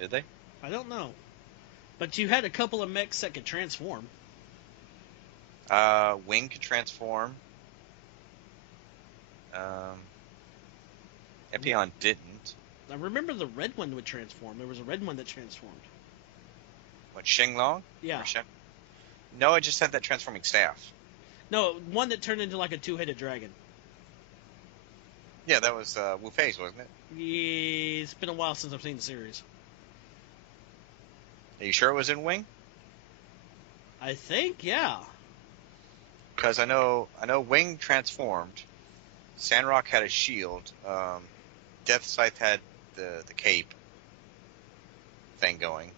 Did they? I don't know. But you had a couple of mechs that could transform. Wing could transform. Epion didn't. I remember the red one would transform. There was a red one that transformed. What, Shenlong? Yeah. No, I just had that transforming staff. No, one that turned into like a two-headed dragon. Yeah, that was Wu Fei's, wasn't it? Yeah, it's been a while since I've seen the series. Are you sure it was in Wing? I think, yeah. Because I know Wing transformed. Sandrock had a shield. Death Scythe had the cape thing going.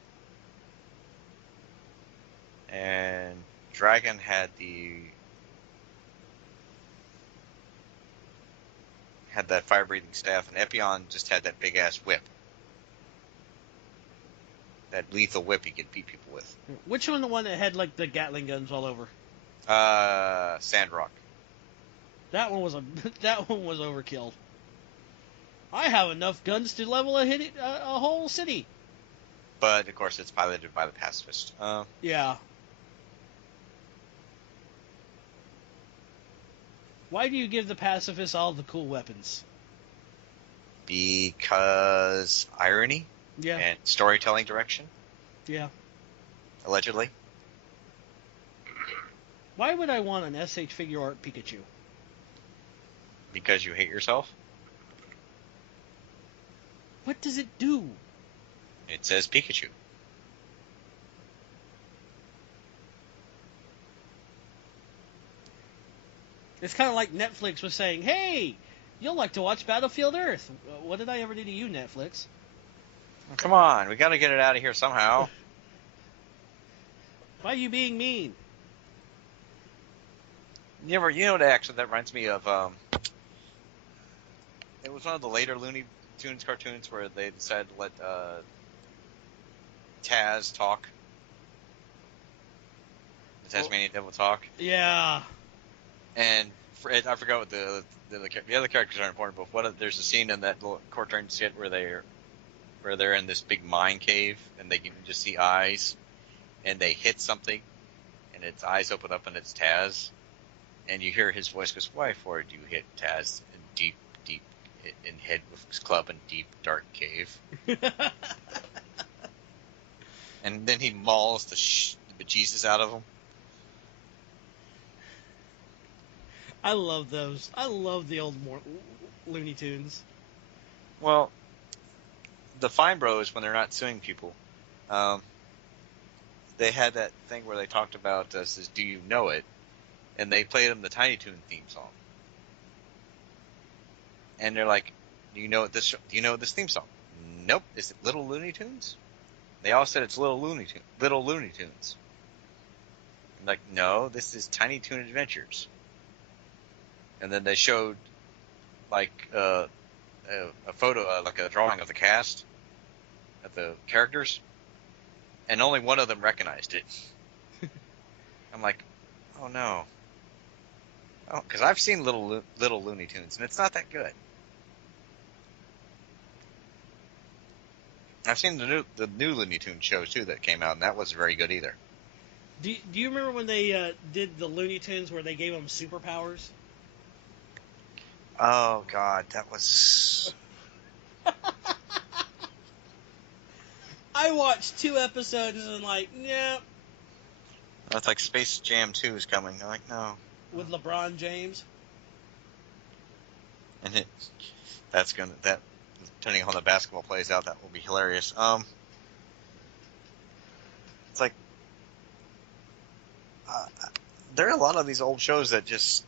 And Dragon had that fire-breathing staff, and Epion just had that big-ass whip. That lethal whip he could beat people with. Which one the one that had like the Gatling guns all over? Sandrock. That one was overkill. I have enough guns to level a whole city. But of course, it's piloted by the pacifist. Yeah. Why do you give the pacifists all the cool weapons? Because irony Yeah. and storytelling direction, Yeah. allegedly. Why would I want an SH figure art Pikachu? Because you hate yourself. What does it do? It says Pikachu. It's kind of like Netflix was saying, hey, you'll like to watch Battlefield Earth. What did I ever do to you, Netflix? Come on, we got to get it out of here somehow. Why are you being mean? You know what actually that reminds me of? It was one of the later Looney Tunes cartoons where they decided to let Taz talk. The Tasmanian Devil talk. Yeah. And I forgot what the other characters are important, but there's a scene in that little cartoon skit where they're in this big mine cave and they can just see eyes, and they hit something, and its eyes open up and it's Taz, and you hear his voice goes, "Why for do you hit Taz in deep in head with his club in deep dark cave?" And then he mauls the bejesus out of him. I love those. I love the old Looney Tunes. Well, the Fine Bros, when they're not suing people, they had that thing where they talked about says, "Do you know it?" And they played them the Tiny Toon theme song. And they're like, "Do you know this theme song?" "Nope." "Is it Little Looney Tunes?" They all said it's Little Looney Tunes. I'm like, "No, this is Tiny Toon Adventures." And then they showed like a photo, like a drawing of the cast, of the characters, and only one of them recognized it. I'm like, oh no. Oh, because I've seen Little Looney Tunes, and it's not that good. I've seen the new Looney Tunes shows too that came out, and that wasn't very good either. Do you remember when they did the Looney Tunes where they gave them superpowers? Oh God, that was. I watched 2 episodes and like, yeah. That's like Space Jam 2 is coming. I'm like, no. With LeBron James. And depending on how the basketball plays out, that will be hilarious. It's like there are a lot of these old shows that just.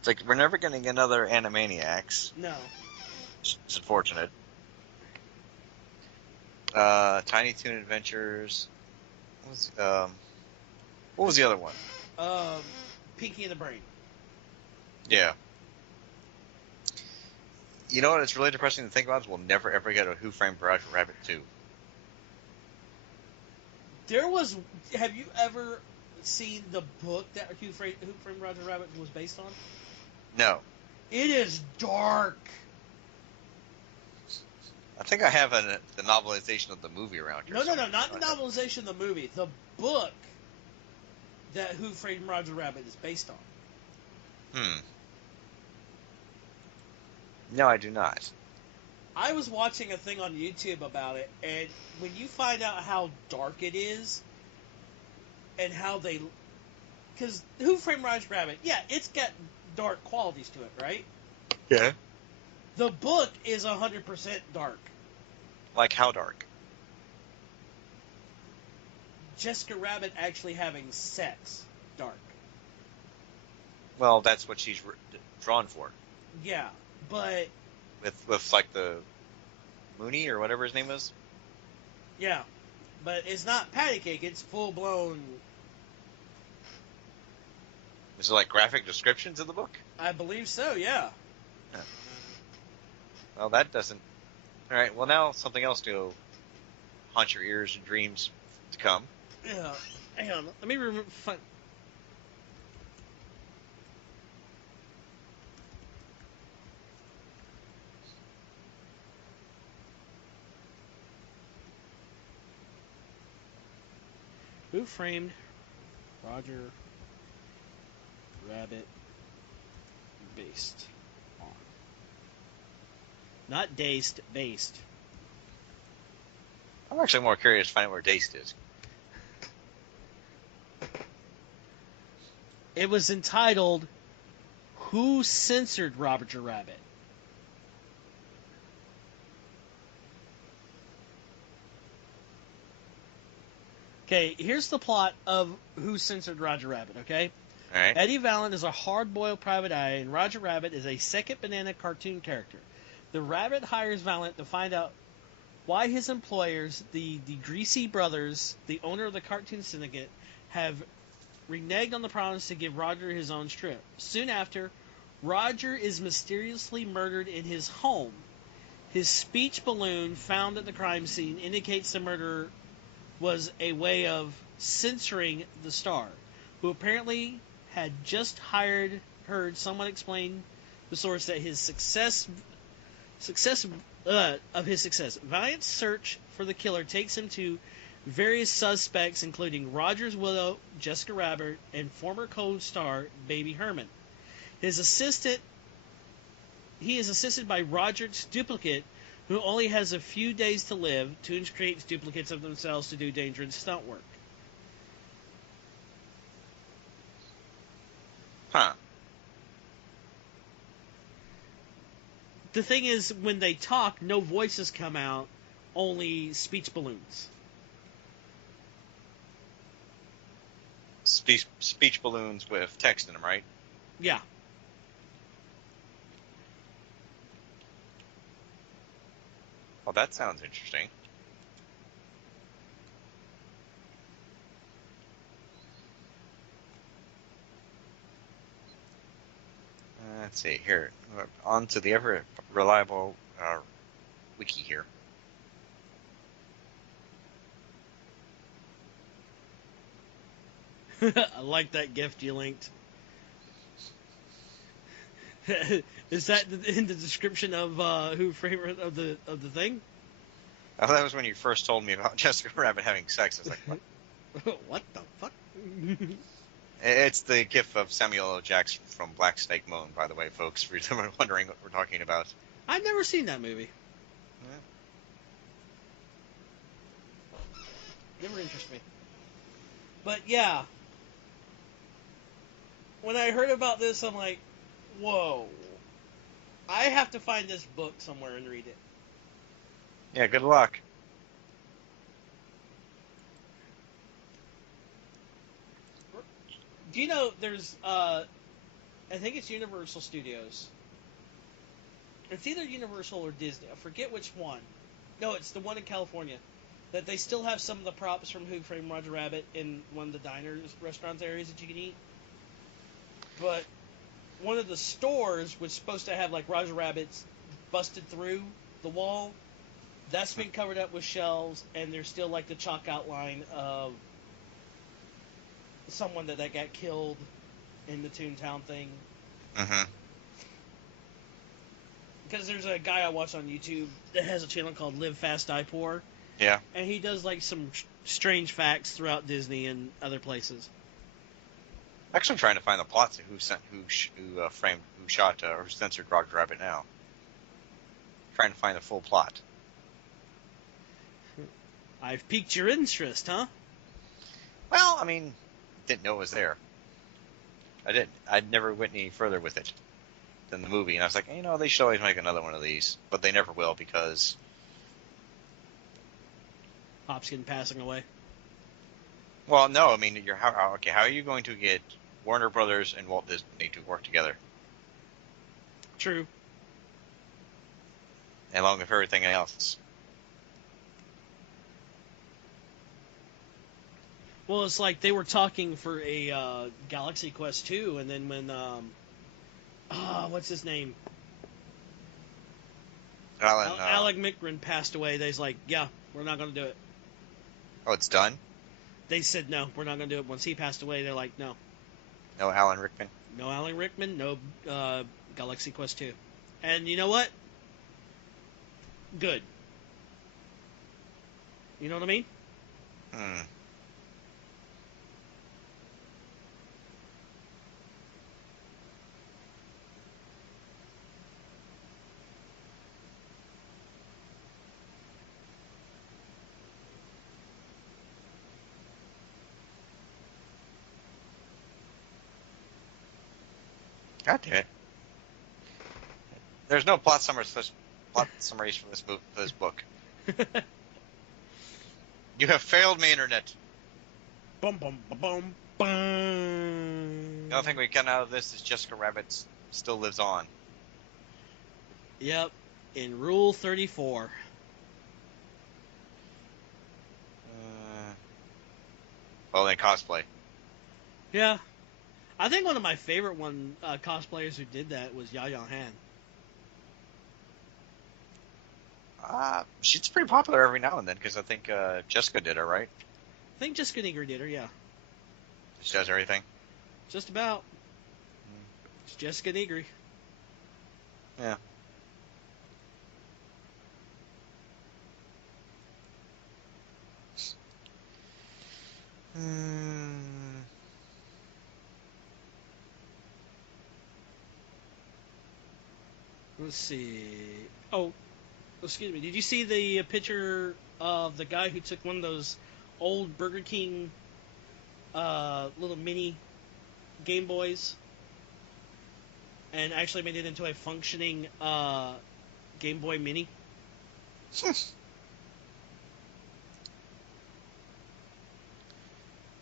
It's like we're never going to get another Animaniacs. No. It's unfortunate. Tiny Toon Adventures. What was the other one? Pinky and the Brain. Yeah. You know what? It's really depressing to think about. Is we'll never ever get a Who Framed Roger Rabbit 2. Have you ever seen the book that Who Framed Roger Rabbit was based on? No. It is dark. I think I have the novelization of the movie around here. No, not the novelization of the movie. The book that Who Framed Roger Rabbit is based on. No, I do not. I was watching a thing on YouTube about it, and when you find out how dark it is, and how they... Because Who Framed Roger Rabbit, yeah, it's got dark qualities to it, right? Yeah. The book is 100% dark. Like how dark? Jessica Rabbit actually having sex. Dark. Well, that's what she's drawn for. Yeah, but... With like the Mooney or whatever his name is? Yeah, but it's not patty cake, it's full-blown... Is it like graphic descriptions of the book? I believe so, yeah. Well, that doesn't... Alright, well now something else to haunt your ears and dreams to come. Yeah, hang on, let me find... Who Framed Roger Rabbit based on? Not daced, based. I'm actually more curious to find out where Daced is. It was entitled Who Censored Roger Rabbit? Okay, here's the plot of Who Censored Roger Rabbit, okay? All right. Eddie Valiant is a hard-boiled private eye, and Roger Rabbit is a second banana cartoon character. The Rabbit hires Valiant to find out why his employers, the Greasy Brothers, the owner of the Cartoon Syndicate, have reneged on the promise to give Roger his own strip. Soon after, Roger is mysteriously murdered in his home. His speech balloon found at the crime scene indicates the murderer was a way of censoring the star, who apparently had just heard someone explain the source that his success. Valiant's search for the killer takes him to various suspects, including Roger's widow, Jessica Rabbit, and former co-star Baby Herman. He is assisted by Roger's duplicate, who only has a few days to live. Toons creates duplicates of themselves to do dangerous stunt work. Huh. The thing is, when they talk, no voices come out, only speech balloons. Speech balloons with text in them, right? Yeah. Well, that sounds interesting. Let's see here. On to the ever reliable wiki here. I like that gift you linked. Is that in the description of Who Framed of the thing? Oh, that was when you first told me about Jessica Rabbit having sex. I was like, what? What the fuck? It's the gif of Samuel L. Jackson from Black Snake Moan, by the way, folks, for you wondering what we're talking about. I've never seen that movie. Yeah. Never interested me. But yeah, when I heard about this, I'm like, whoa. I have to find this book somewhere and read it. Yeah, good luck. Do you know there's, I think it's Universal Studios. It's either Universal or Disney. I forget which one. No, it's the one in California. That they still have some of the props from Who Framed Roger Rabbit in one of the diners, restaurants areas that you can eat. But one of the stores was supposed to have like Roger Rabbit's busted through the wall. That's been covered up with shelves, and there's still like the chalk outline of someone that got killed in the Toontown thing. Mm-hmm. Because there's a guy I watch on YouTube that has a channel called Live Fast Die Poor. Yeah. And he does like some strange facts throughout Disney and other places. Actually, I'm trying to find the plot to who shot or who censored Roger Rabbit now. Trying to find the full plot. I've piqued your interest, huh? Well, I mean, didn't know it was there. I'd never went any further with it than the movie, and I was like, they should always make another one of these, but they never will because Hopkins passing away. Well, no, I mean, how are you going to get Warner Brothers and Walt Disney to work together? True. Along with everything else. Well, it's like they were talking for a Galaxy Quest 2, and then when what's his name? Alec Mickren passed away. They's like, yeah, we're not going to do it. Oh, it's done? They said no, we're not going to do it. Once he passed away, they're like, no. No Alan Rickman? No Alan Rickman, no Galaxy Quest 2. And you know what? Good. You know what I mean? God damn it. There's no plot summaries for this book. You have failed me, Internet. Bum, bum, bum, bum, bum. The only thing we get out of this is Jessica Rabbit still lives on. Yep, in Rule 34. Well, then cosplay. Yeah. I think one of my favorite cosplayers who did that was Yaya Han. She's pretty popular every now and then because I think Jessica did her, right? I think Jessica Negri did her, yeah. She does everything? Just about. It's Jessica Negri. Yeah. Let's see. Oh, excuse me. Did you see the picture of the guy who took one of those old Burger King little mini Game Boys and actually made it into a functioning Game Boy Mini?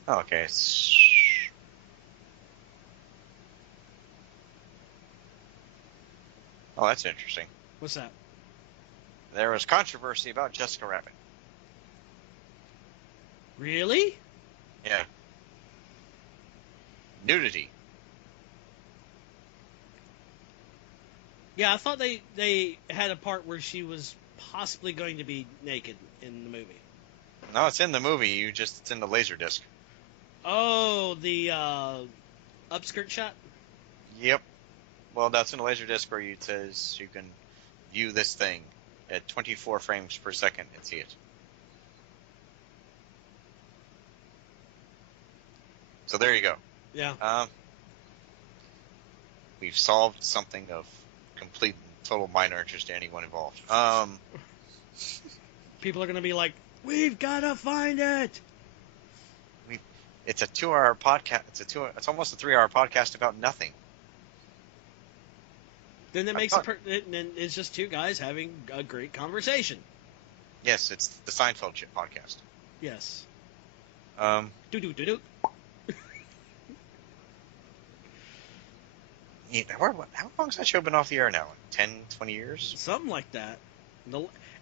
Okay. Oh, that's interesting. What's that? There was controversy about Jessica Rabbit. Really? Yeah. Nudity. Yeah, I thought they had a part where she was possibly going to be naked in the movie. No, it's in the movie. It's in the Laserdisc. Oh, the upskirt shot? Yep. Well, that's in the Laserdisc where it says you can view this thing at 24 frames per second and see it. So there you go. Yeah. We've solved something of complete and total minor interest to anyone involved. People are going to be like, we've got to find it. It's a 2-hour podcast. It's almost a 3-hour podcast about nothing. Then then it's just two guys having a great conversation. Yes, it's the Seinfeld shit podcast. Yes. Do. Yeah, how long has that show been off the air now? 10, 20 years? Something like that.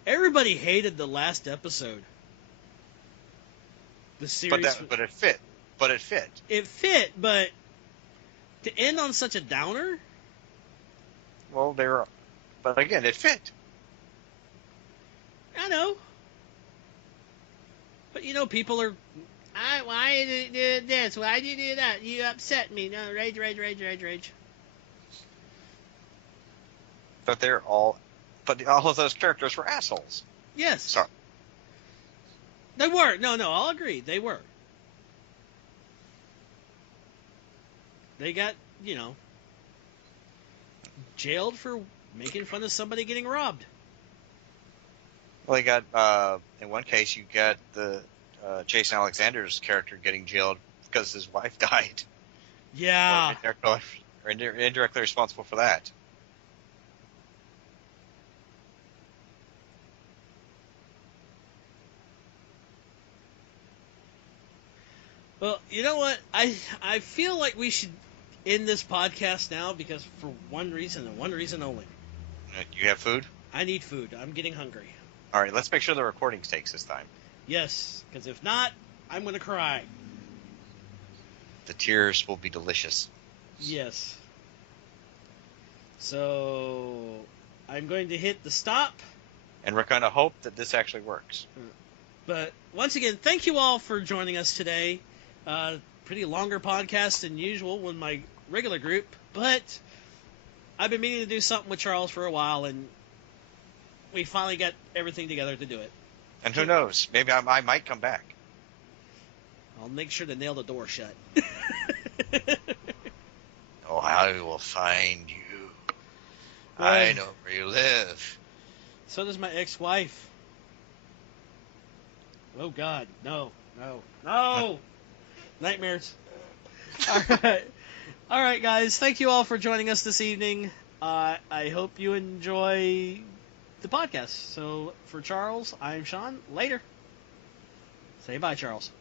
Everybody hated the last episode. The series. But it fit. It fit, but to end on such a downer? Well, but again, it fit. I know. But people are, why did you do this? Why did you do that? You upset me. No, rage. But all of those characters were assholes. Yes. Sorry. They were. No, I'll agree. They were. They got, jailed for making fun of somebody getting robbed. Well, you got, in one case, you got the Jason Alexander's character getting jailed because his wife died. Yeah. Or indirectly responsible for that. Well, you know what? I feel like we should end this podcast now because for one reason and one reason only. You have food? I need food. I'm getting hungry. All right, let's make sure the recording takes this time. Yes, because if not, I'm going to cry. The tears will be delicious. Yes. So, I'm going to hit the stop. And we're going to hope that this actually works. But once again, thank you all for joining us today. Pretty longer podcast than usual with my regular group, but I've been meaning to do something with Charles for a while, and we finally got everything together to do it. And who knows? Maybe I might come back. I'll make sure to nail the door shut. Oh, I will find you. Well, I know where you live. So does my ex-wife. Oh, God. No. Nightmares. All right. All right, guys. Thank you all for joining us this evening. I hope you enjoy the podcast. So for Charles, I'm Sean. Later. Say bye, Charles.